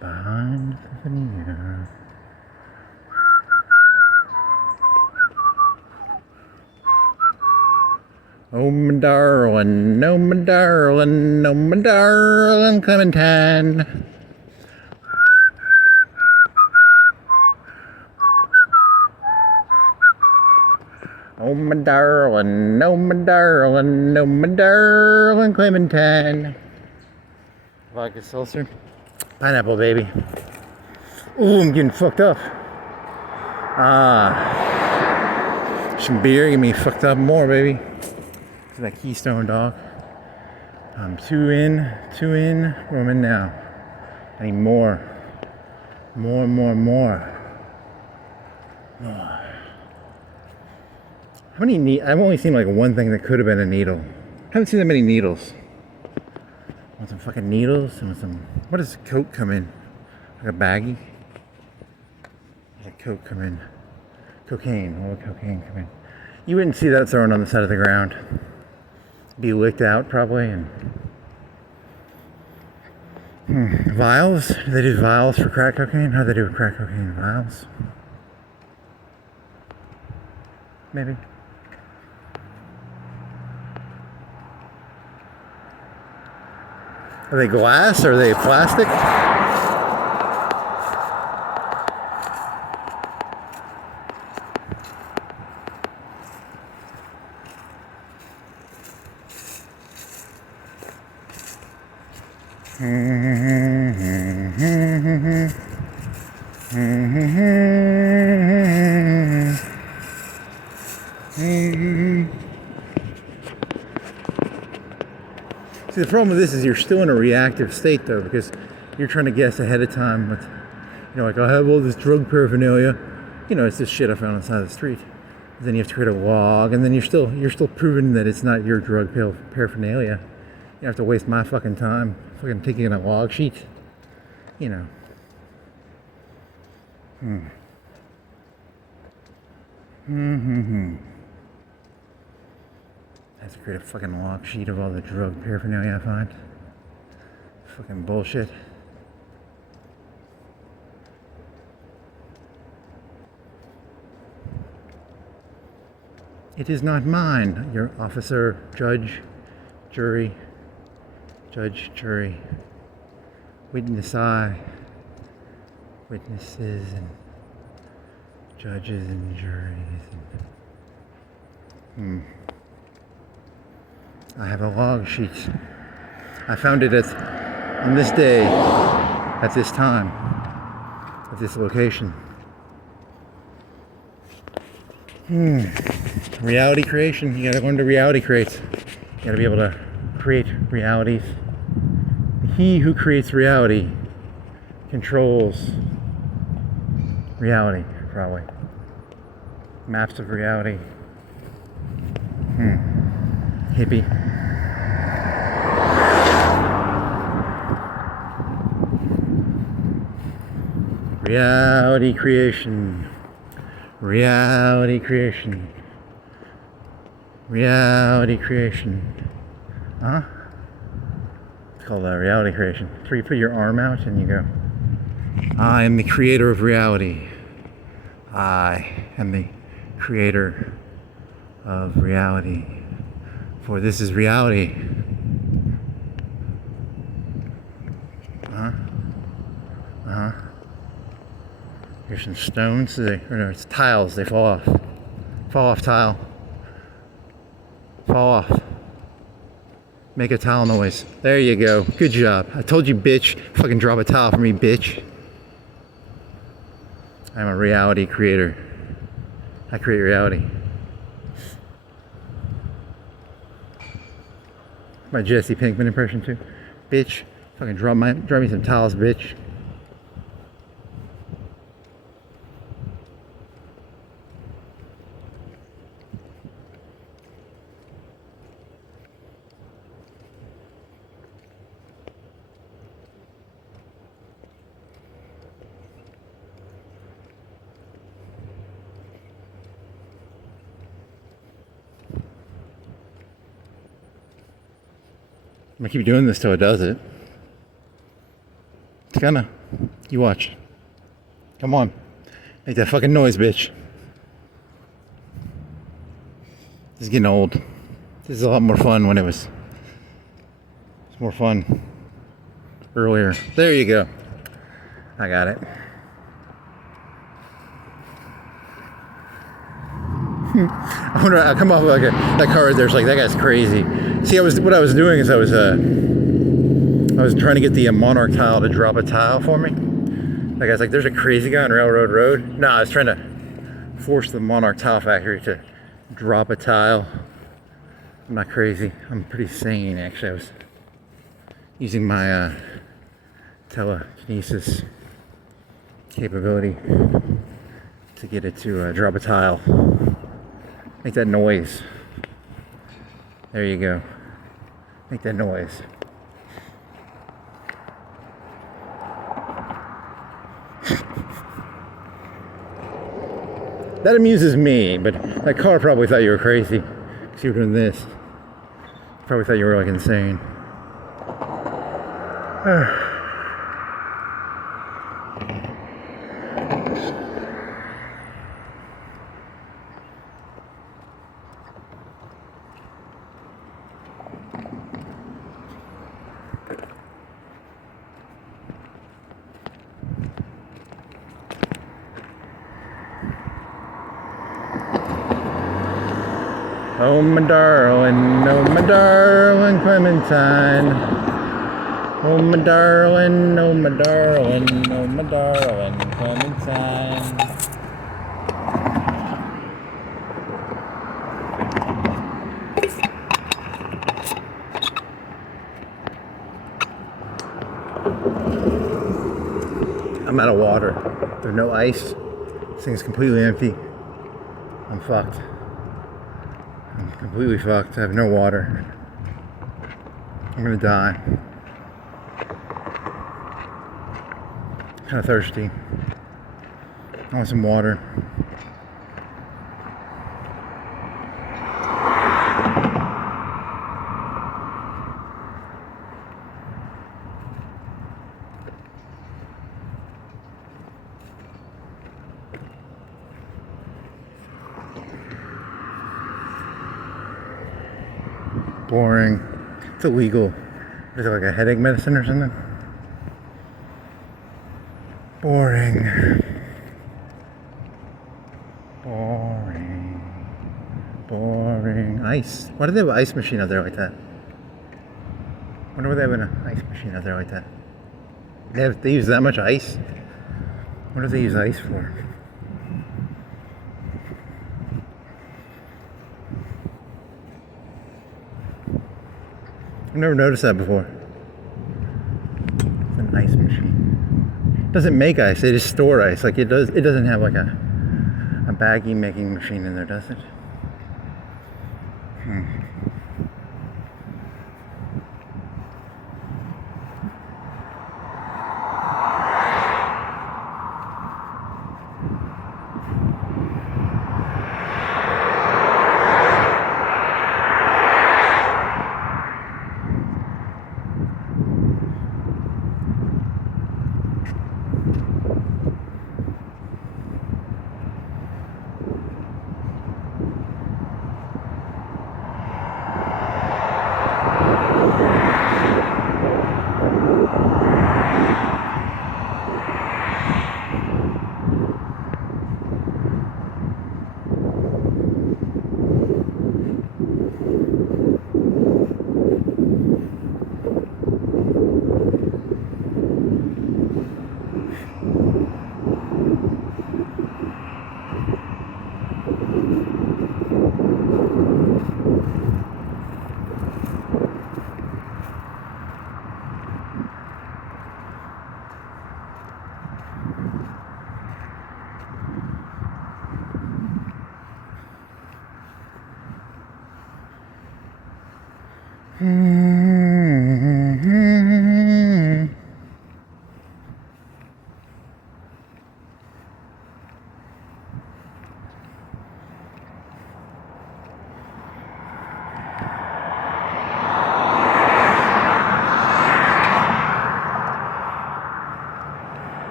Behind the veneer. Oh my darling, oh my darling, oh my darling Clementine. Oh my darling, oh my darling, oh my darling Clementine. Vodka seltzer. Pineapple, baby. Ooh, I'm getting fucked up. Some beer, get me fucked up more, baby. It's that Keystone, dog. I'm two in. Where am I now? I need more. More. How many I've only seen like one thing that could have been a needle. Haven't seen that many needles. Want some fucking needles and some. What does Coke come in? Like a baggie? Like Coke come in. Cocaine. What would cocaine come in? You wouldn't see that thrown on the side of the ground. Be licked out probably and. Vials? Do they do vials for crack cocaine? How do they do with crack cocaine? Vials? Maybe. Are they glass? Are they plastic? See, the problem with this is you're still in a reactive state though, because you're trying to guess ahead of time with, like, I have all this drug paraphernalia. It's this shit I found on the side of the street. Then you have to create a log, and then you're still proving that it's not your drug paraphernalia. You have to waste my fucking time fucking taking a log sheet. I have to create a fucking log sheet of all the drug paraphernalia I find. Fucking bullshit. It is not mine, your officer, judge, jury, witness I, witnesses and judges and juries. I have a log sheet. I found it on this day, at this time, at this location. Reality creation. You gotta learn to reality create. You gotta be able to create realities. He who creates reality controls reality, probably. Maps of reality. Hippie. Reality creation. Reality creation. Reality creation. Huh? It's called reality creation. It's where you put your arm out and you go, I am the creator of reality. I am the creator of reality. For this is reality. Here's some stones. It's tiles. They fall off. Fall off tile. Fall off. Make a tile noise. There you go. Good job. I told you, bitch. Fucking drop a tile for me, bitch. I'm a reality creator. I create reality. My Jesse Pinkman impression too. Bitch. Fucking drop me some tiles, bitch. I'm gonna keep doing this till it does it. It's gonna. You watch. Come on. Make that fucking noise, bitch. This is getting old. This is a lot more fun when it's more fun earlier. There you go. I got it. I wonder. I come off like that car right there. It's like, that guy's crazy. See, what I was doing is I was trying to get the Monarch tile to drop a tile for me. That guy's like, there's a crazy guy on Railroad Road. No, I was trying to force the Monarch tile factory to drop a tile. I'm not crazy. I'm pretty sane, actually. I was using my telekinesis capability to get it to drop a tile. Make that noise. There you go. Make that noise. That amuses me, but that car probably thought you were crazy because you were doing this. Probably thought you were like insane. Oh my darling Clementine. Oh my darling, oh my darling, oh my darling Clementine. I'm out of water. There's no ice. This thing's completely empty. I'm fucked. I'm completely fucked. I have no water. I'm gonna die. Kind of thirsty. I want some water. Boring. It's illegal. Is it like a headache medicine or something? Boring. Boring. Boring. Ice. Why do they have an ice machine out there like that? Wonder why they have an ice machine out there like that. They use that much ice? What do they use ice for? I've never noticed that before. It's an ice machine. It doesn't make ice, they just store ice. Like it doesn't have like a baggie making machine in there, does it?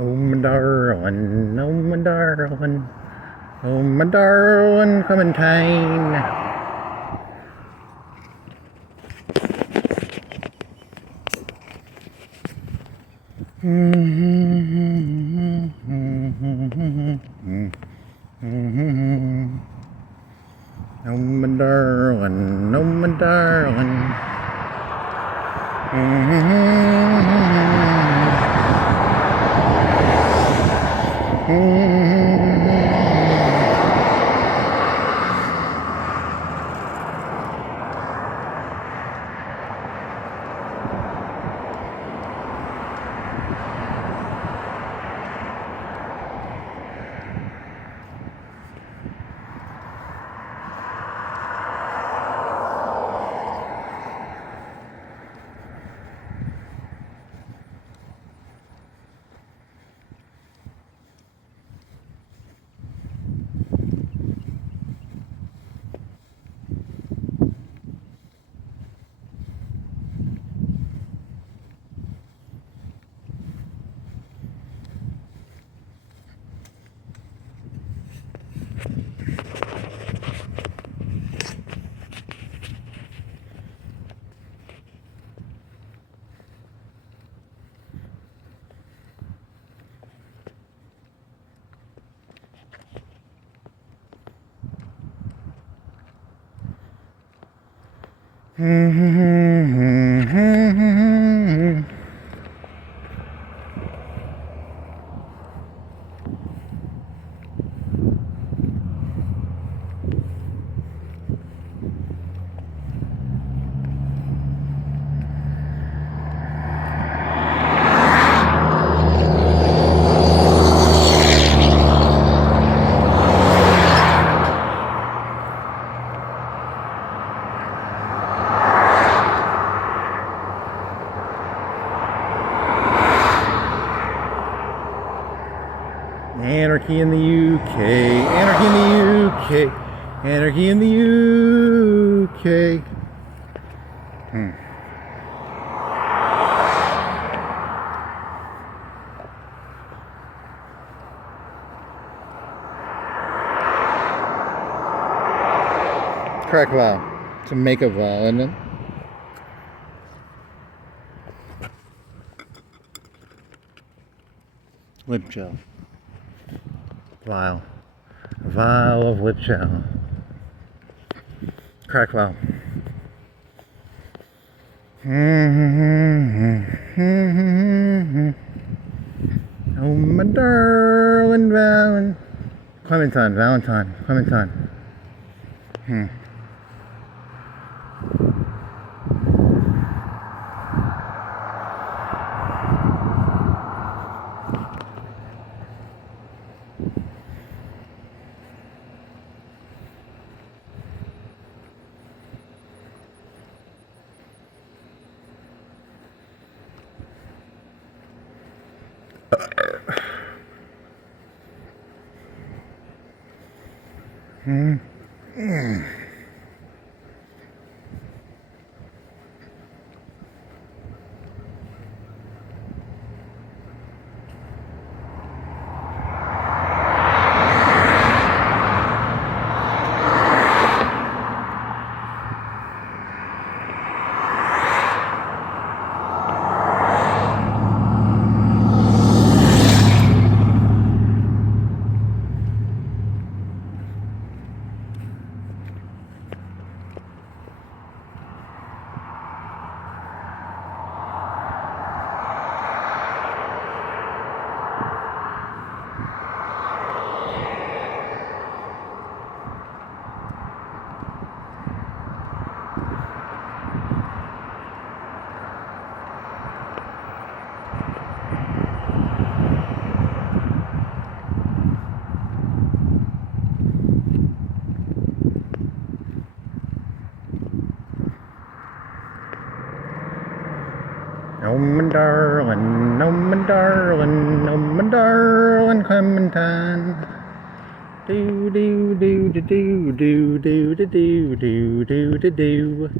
Oh my darling, oh my darling, oh my darling Clementine. Oh my darling, oh my darling. Anarchy in the UK, anarchy in the UK, anarchy in the UK. Correct vowel. It's a make-up vowel, isn't it? Lip gel. Vial. A vial of lip gel. Crack vowel. Oh, my darling Valentine. Clementine, Valentine, Clementine. Oh my darling, oh my darling, oh my darling Clementine. Do do do do do do do do do do do do do.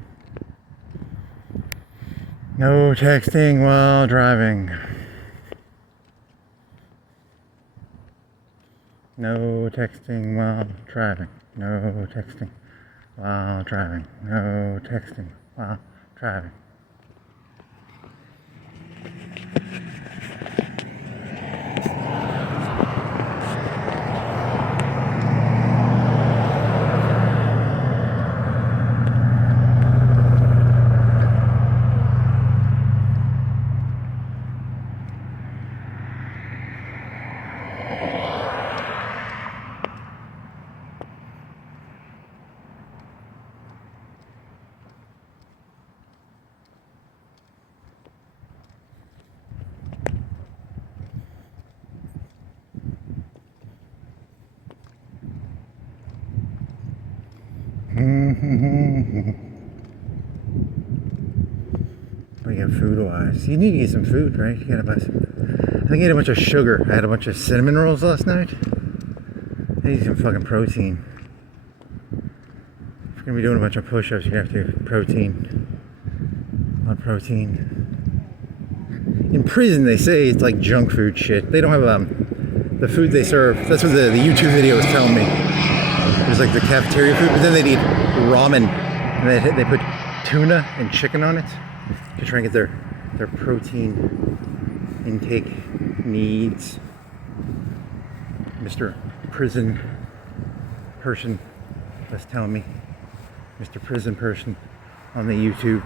No texting while driving. No texting while driving. No texting while driving. No texting while driving. What do you got food-wise? You need to get some food, right? You gotta buy some. I think I had a bunch of sugar. I had a bunch of cinnamon rolls last night. I need some fucking protein. If you're gonna be doing a bunch of push-ups, you're gonna have to protein. A lot of protein. In prison, they say it's like junk food shit. They don't have the food they serve. That's what the YouTube video was telling me. There's like the cafeteria food, but then they'd eat ramen, and they put tuna and chicken on it to try and get their protein intake needs. Mr. Prison person was telling me. Mr. Prison person on the YouTube.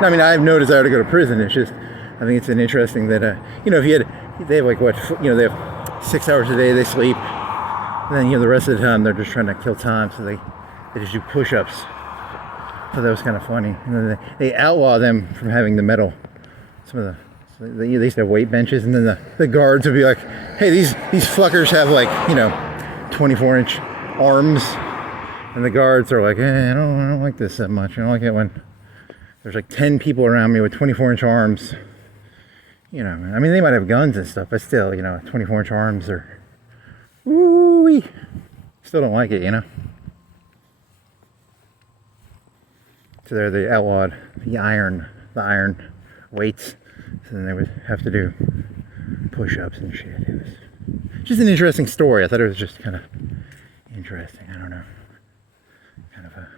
I mean, I've noticed I ought to go to prison. It's just, I think it's an interesting that, you know, if you had, they have like what, you know, they have 6 hours a day they sleep. And then, you know, the rest of the time they're just trying to kill time. So they just do push-ups. So that was kind of funny. And then they outlaw them from having the metal. Some of the, so they used to have weight benches. And then the guards would be like, hey, these fuckers have like, you know, 24-inch arms. And the guards are like, I don't like this that much. I don't like it when there's like 10 people around me with 24-inch arms. You know, I mean, they might have guns and stuff, but still, you know, 24-inch arms are, woo-wee. Still don't like it, you know. So there they outlawed the iron weights. So then they would have to do push-ups and shit. It was just an interesting story. I thought it was just kind of interesting. I don't know. Kind of a...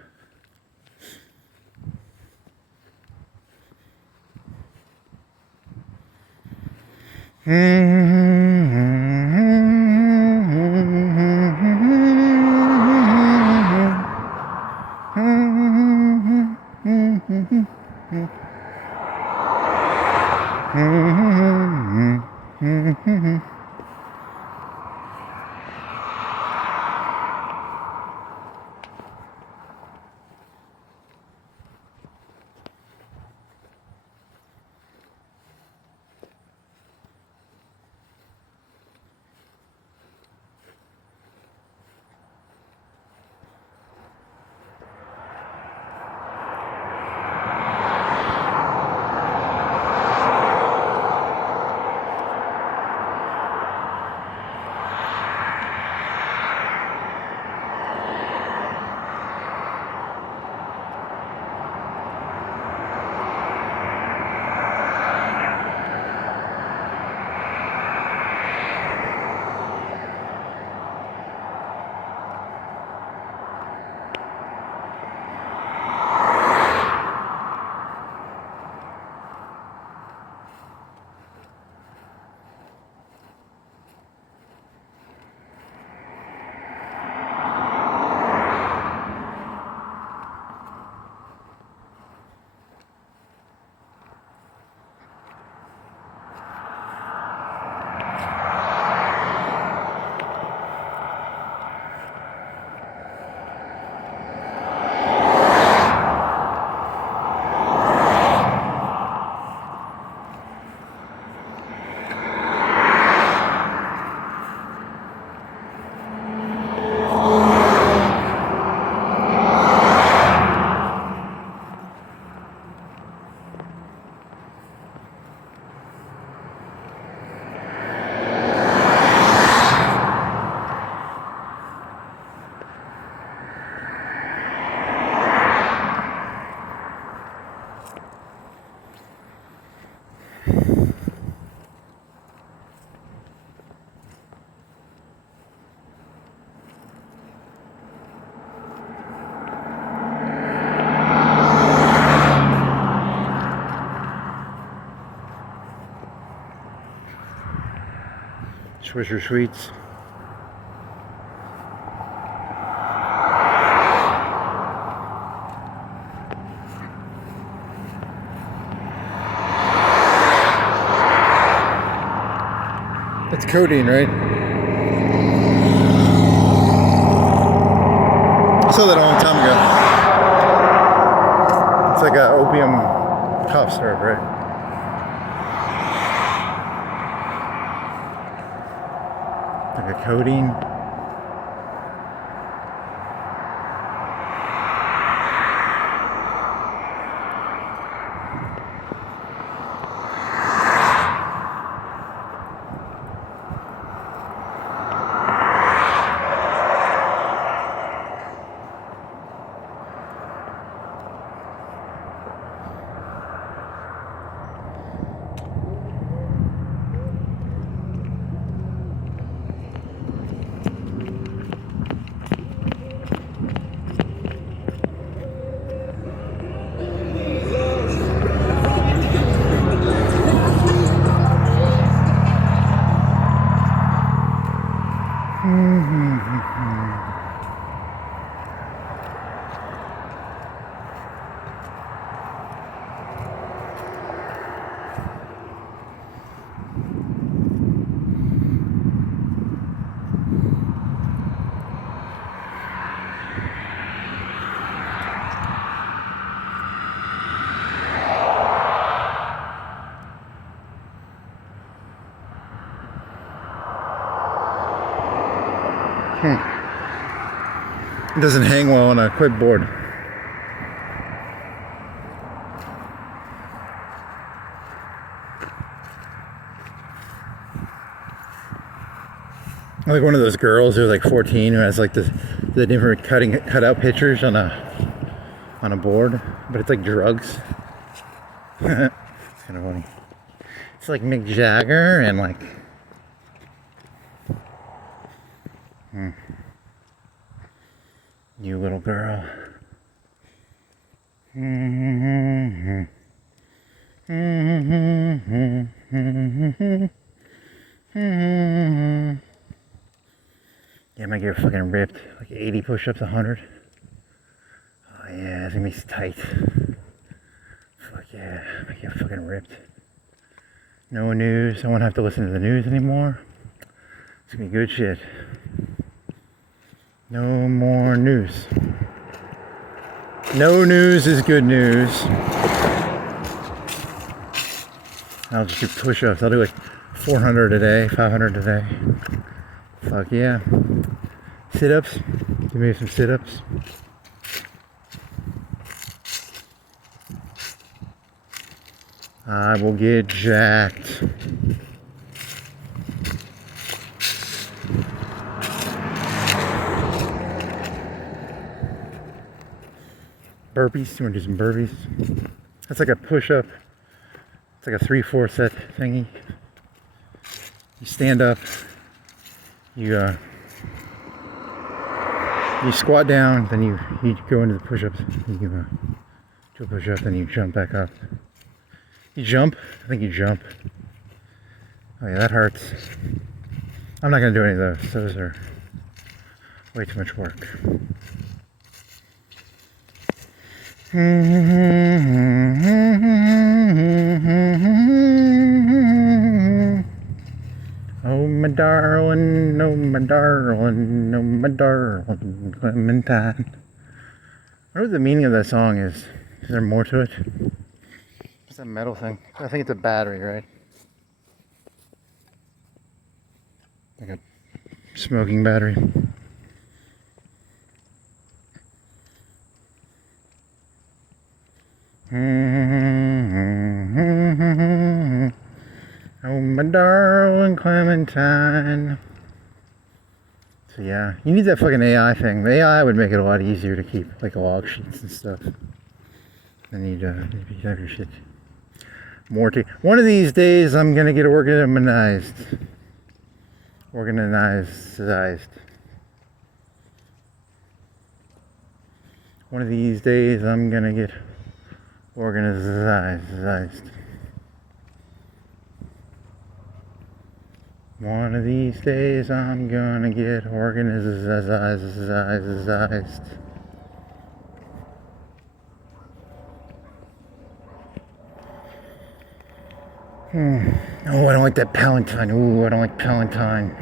Swisher Sweets. That's codeine, right? I saw that a long time ago. It's like a opium cough syrup, right? Like a codeine. doesn't hang well on a clipboard. Like one of those girls who's like 14 who has like the different cut out pictures on a board, but it's like drugs. It's kind of funny. It's like Mick Jagger and like you little girl. Yeah, I might get fucking ripped. Like 80 push-ups, 100. Oh yeah, it's gonna be tight. Fuck yeah, I might get fucking ripped. No news. I won't have to listen to the news anymore. It's gonna be good shit. No more news. No news is good news. I'll just do push-ups. I'll do like 400 a day, 500 a day. Fuck yeah. Sit-ups. Give me some sit-ups. I will get jacked. Burpees. You want to do some burpees? That's like a push-up. It's like a 3-4 set thingy. You stand up. You squat down, then you go into the push-ups. You do a push-up, then you jump back up. You jump? I think you jump. Oh yeah, that hurts. I'm not gonna do any of those. Those are way too much work. Oh my darling, oh my darling, oh my darling, Clementine. I wonder what the meaning of that song is. Is there more to it? What's that metal thing? I think it's a battery, right? Like a smoking battery. Oh my darling Clementine. So yeah, you need that fucking AI thing. The AI would make it a lot easier to keep like log sheets and stuff. I need to have your shit more to. One of these days I'm gonna get organized. One of these days I'm gonna get organized. One of these days I'm gonna get organized. Oh, I don't like that Palatine. Ooh, I don't like Palatine.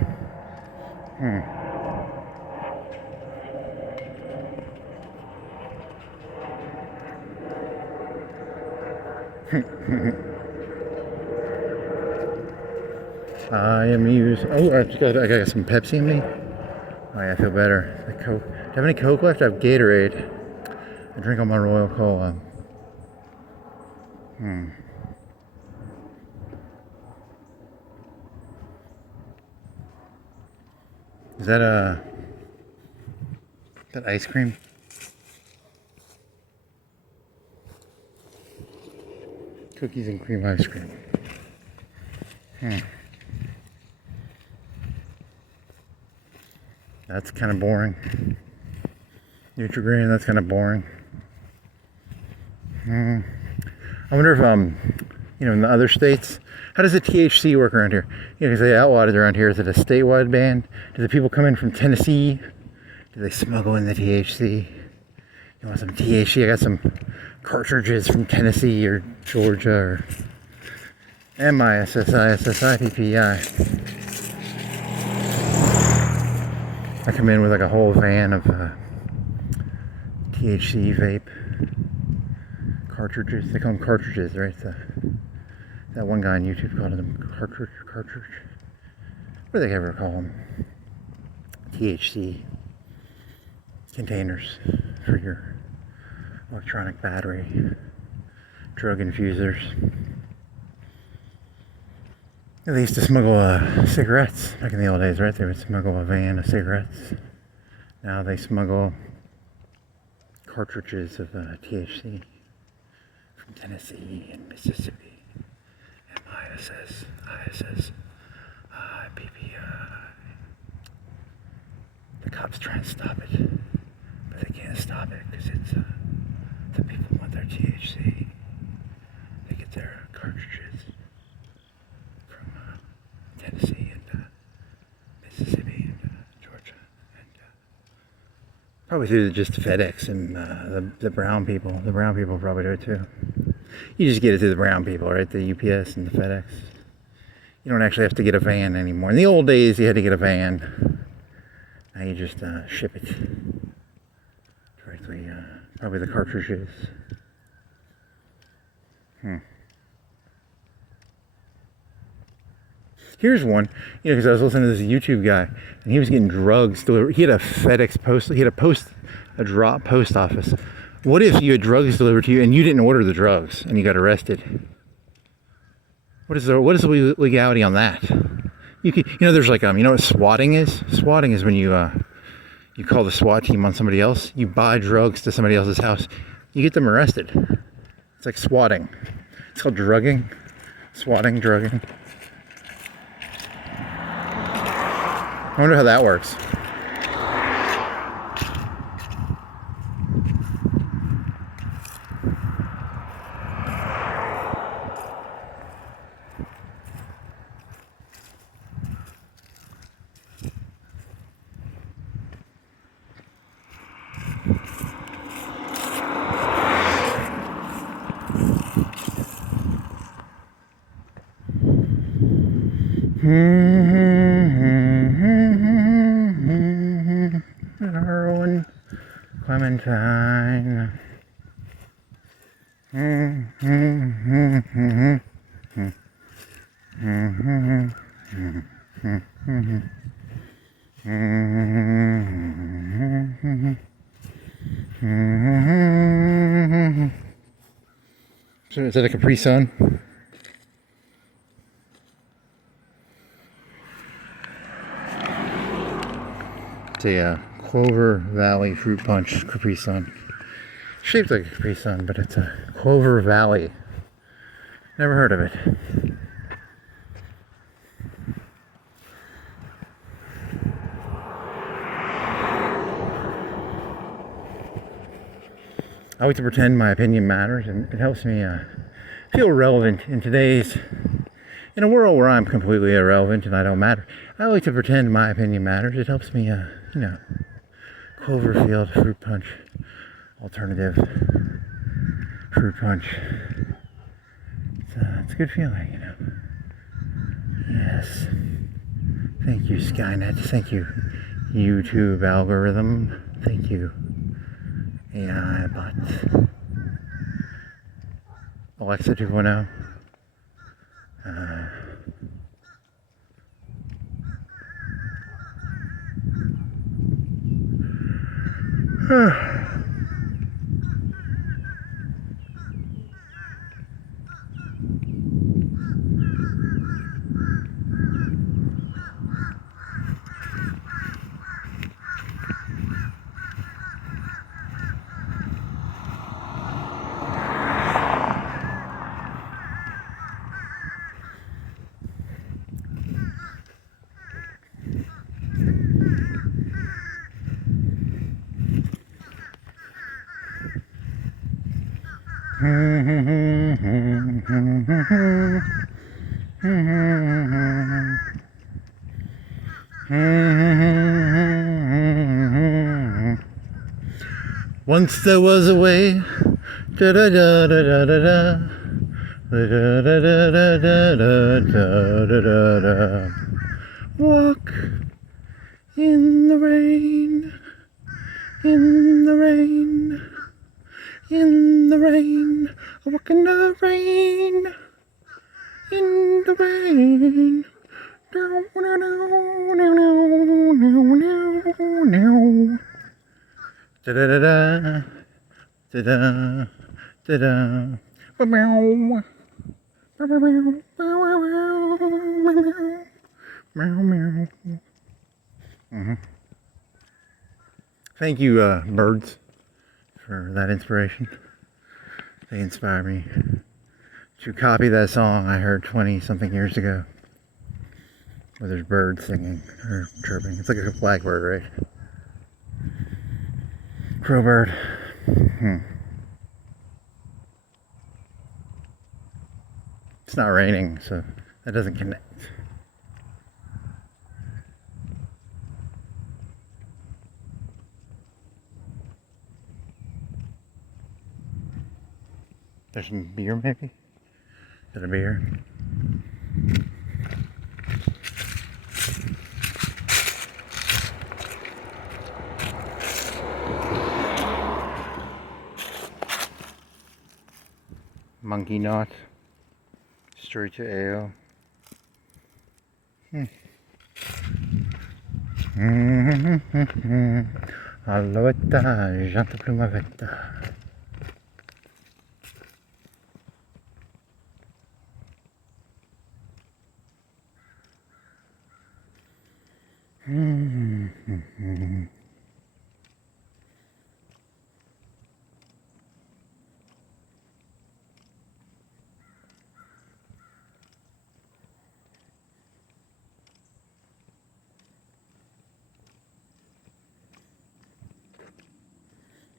I am used. Oh, I got some Pepsi in me. Oh yeah, I feel better. The Coke. Do you have any Coke left? I have Gatorade. I drink all my Royal Cola. Is that ice cream? Cookies and cream ice cream. That's kind of boring. Nutri-Grain, that's kind of boring. I wonder if, in the other states, how does the THC work around here? Because they outlawed it around here. Is it a statewide ban? Do the people come in from Tennessee? Do they smuggle in the THC? You want some THC? I got some cartridges from Tennessee or Georgia or MISSISSIPPI. I come in with like a whole van of THC vape cartridges. They call them cartridges, right? That one guy on YouTube called them cartridge. What do they ever call them? THC. containers for your electronic battery, drug infusers. They used to smuggle cigarettes back in the old days, right? They would smuggle a van of cigarettes. Now they smuggle cartridges of THC from Tennessee and Mississippi. MISS, ISS, IPPI. The cops try and stop it, but they can't stop it because it's the people want their THC. They get their cartridges from Tennessee and Mississippi and Georgia, and probably through just FedEx and the brown people. The brown people probably do it too. You just get it through the brown people, right? The UPS and the FedEx. You don't actually have to get a van anymore. In the old days, you had to get a van. Now you just ship it directly. Probably the cartridges. Here's one, you know, because I was listening to this YouTube guy, and he was getting drugs delivered. He had a FedEx post. He had a drop post office. What if you had drugs delivered to you and you didn't order the drugs and you got arrested? What is the legality on that? There's like you know what swatting is? Swatting is when you call the SWAT team on somebody else. You buy drugs to somebody else's house. You get them arrested. It's like swatting. It's called drugging. Swatting, drugging. I wonder how that works. Heroin, Clementine. So is that a Capri Sun? It's a Clover Valley Fruit Punch Capri Sun. Shaped like a Capri Sun, but it's a Clover Valley. Never heard of it. I like to pretend my opinion matters, and it helps me feel relevant in a world where I'm completely irrelevant and I don't matter. I like to pretend my opinion matters. It helps me, Cloverfield Fruit Punch, alternative fruit punch. It's a good feeling, you know. Yes. Thank you, Skynet. Thank you, YouTube algorithm. Thank you, AI bot. Alexa 2.0. Once there was a way, da da da da da da da, da da da da da da da da da. Walk in the rain, in the rain, in the rain. Walk in the rain, in the rain. Da da da da. Da da da da. Meow. Meow meow. Thank you, birds, for that inspiration. They inspire me to copy that song I heard 20 something years ago, where there's birds singing or chirping. It's like a blackbird, right? Crowbird. It's not raining, so that doesn't connect. There's some beer, maybe? Is it a beer? Monkey knot. Straight to ale. Alovetta, janta primavera.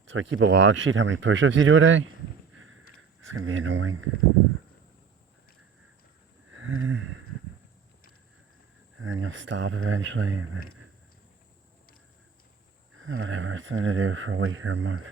So I keep a log sheet, how many push-ups you do a day? It's gonna be annoying. And then you'll stop eventually, and then whatever, it's something to do for a week or a month.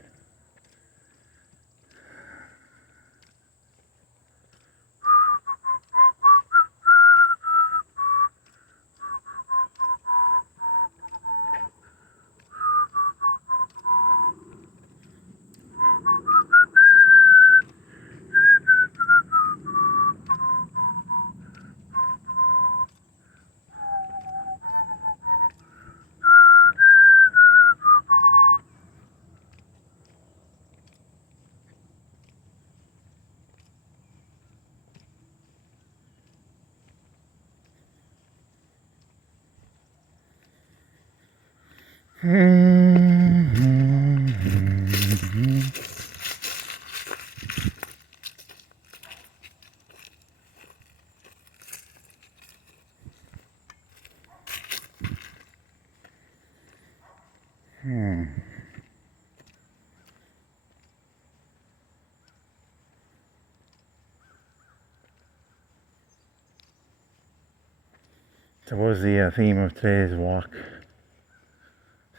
So what was the theme of today's walk?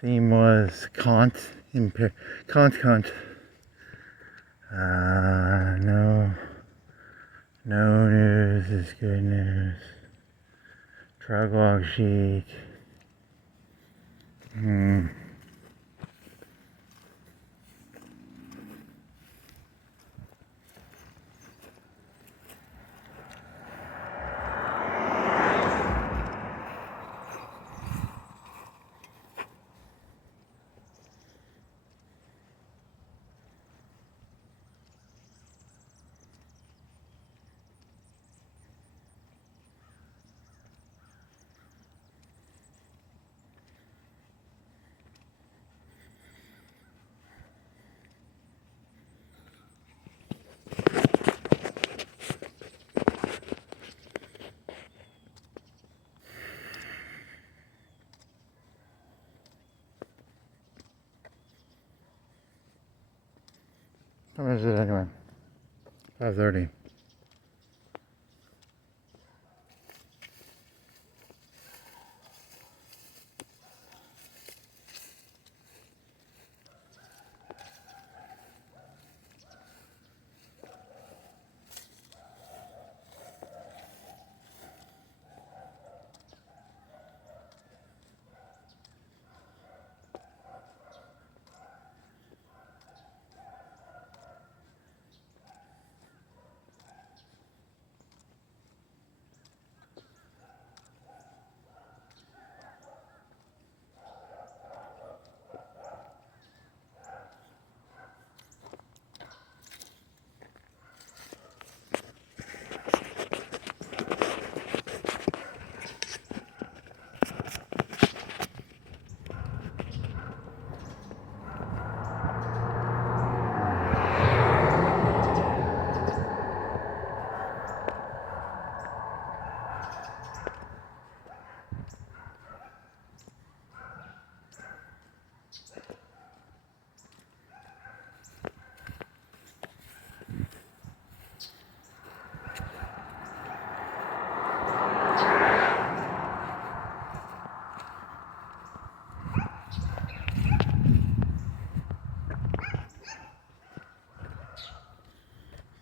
Theme was Kant. Kant. No news is good news. Drug log sheet. How much is it anyway? 5:30.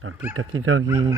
Ducky, ducky, doggy.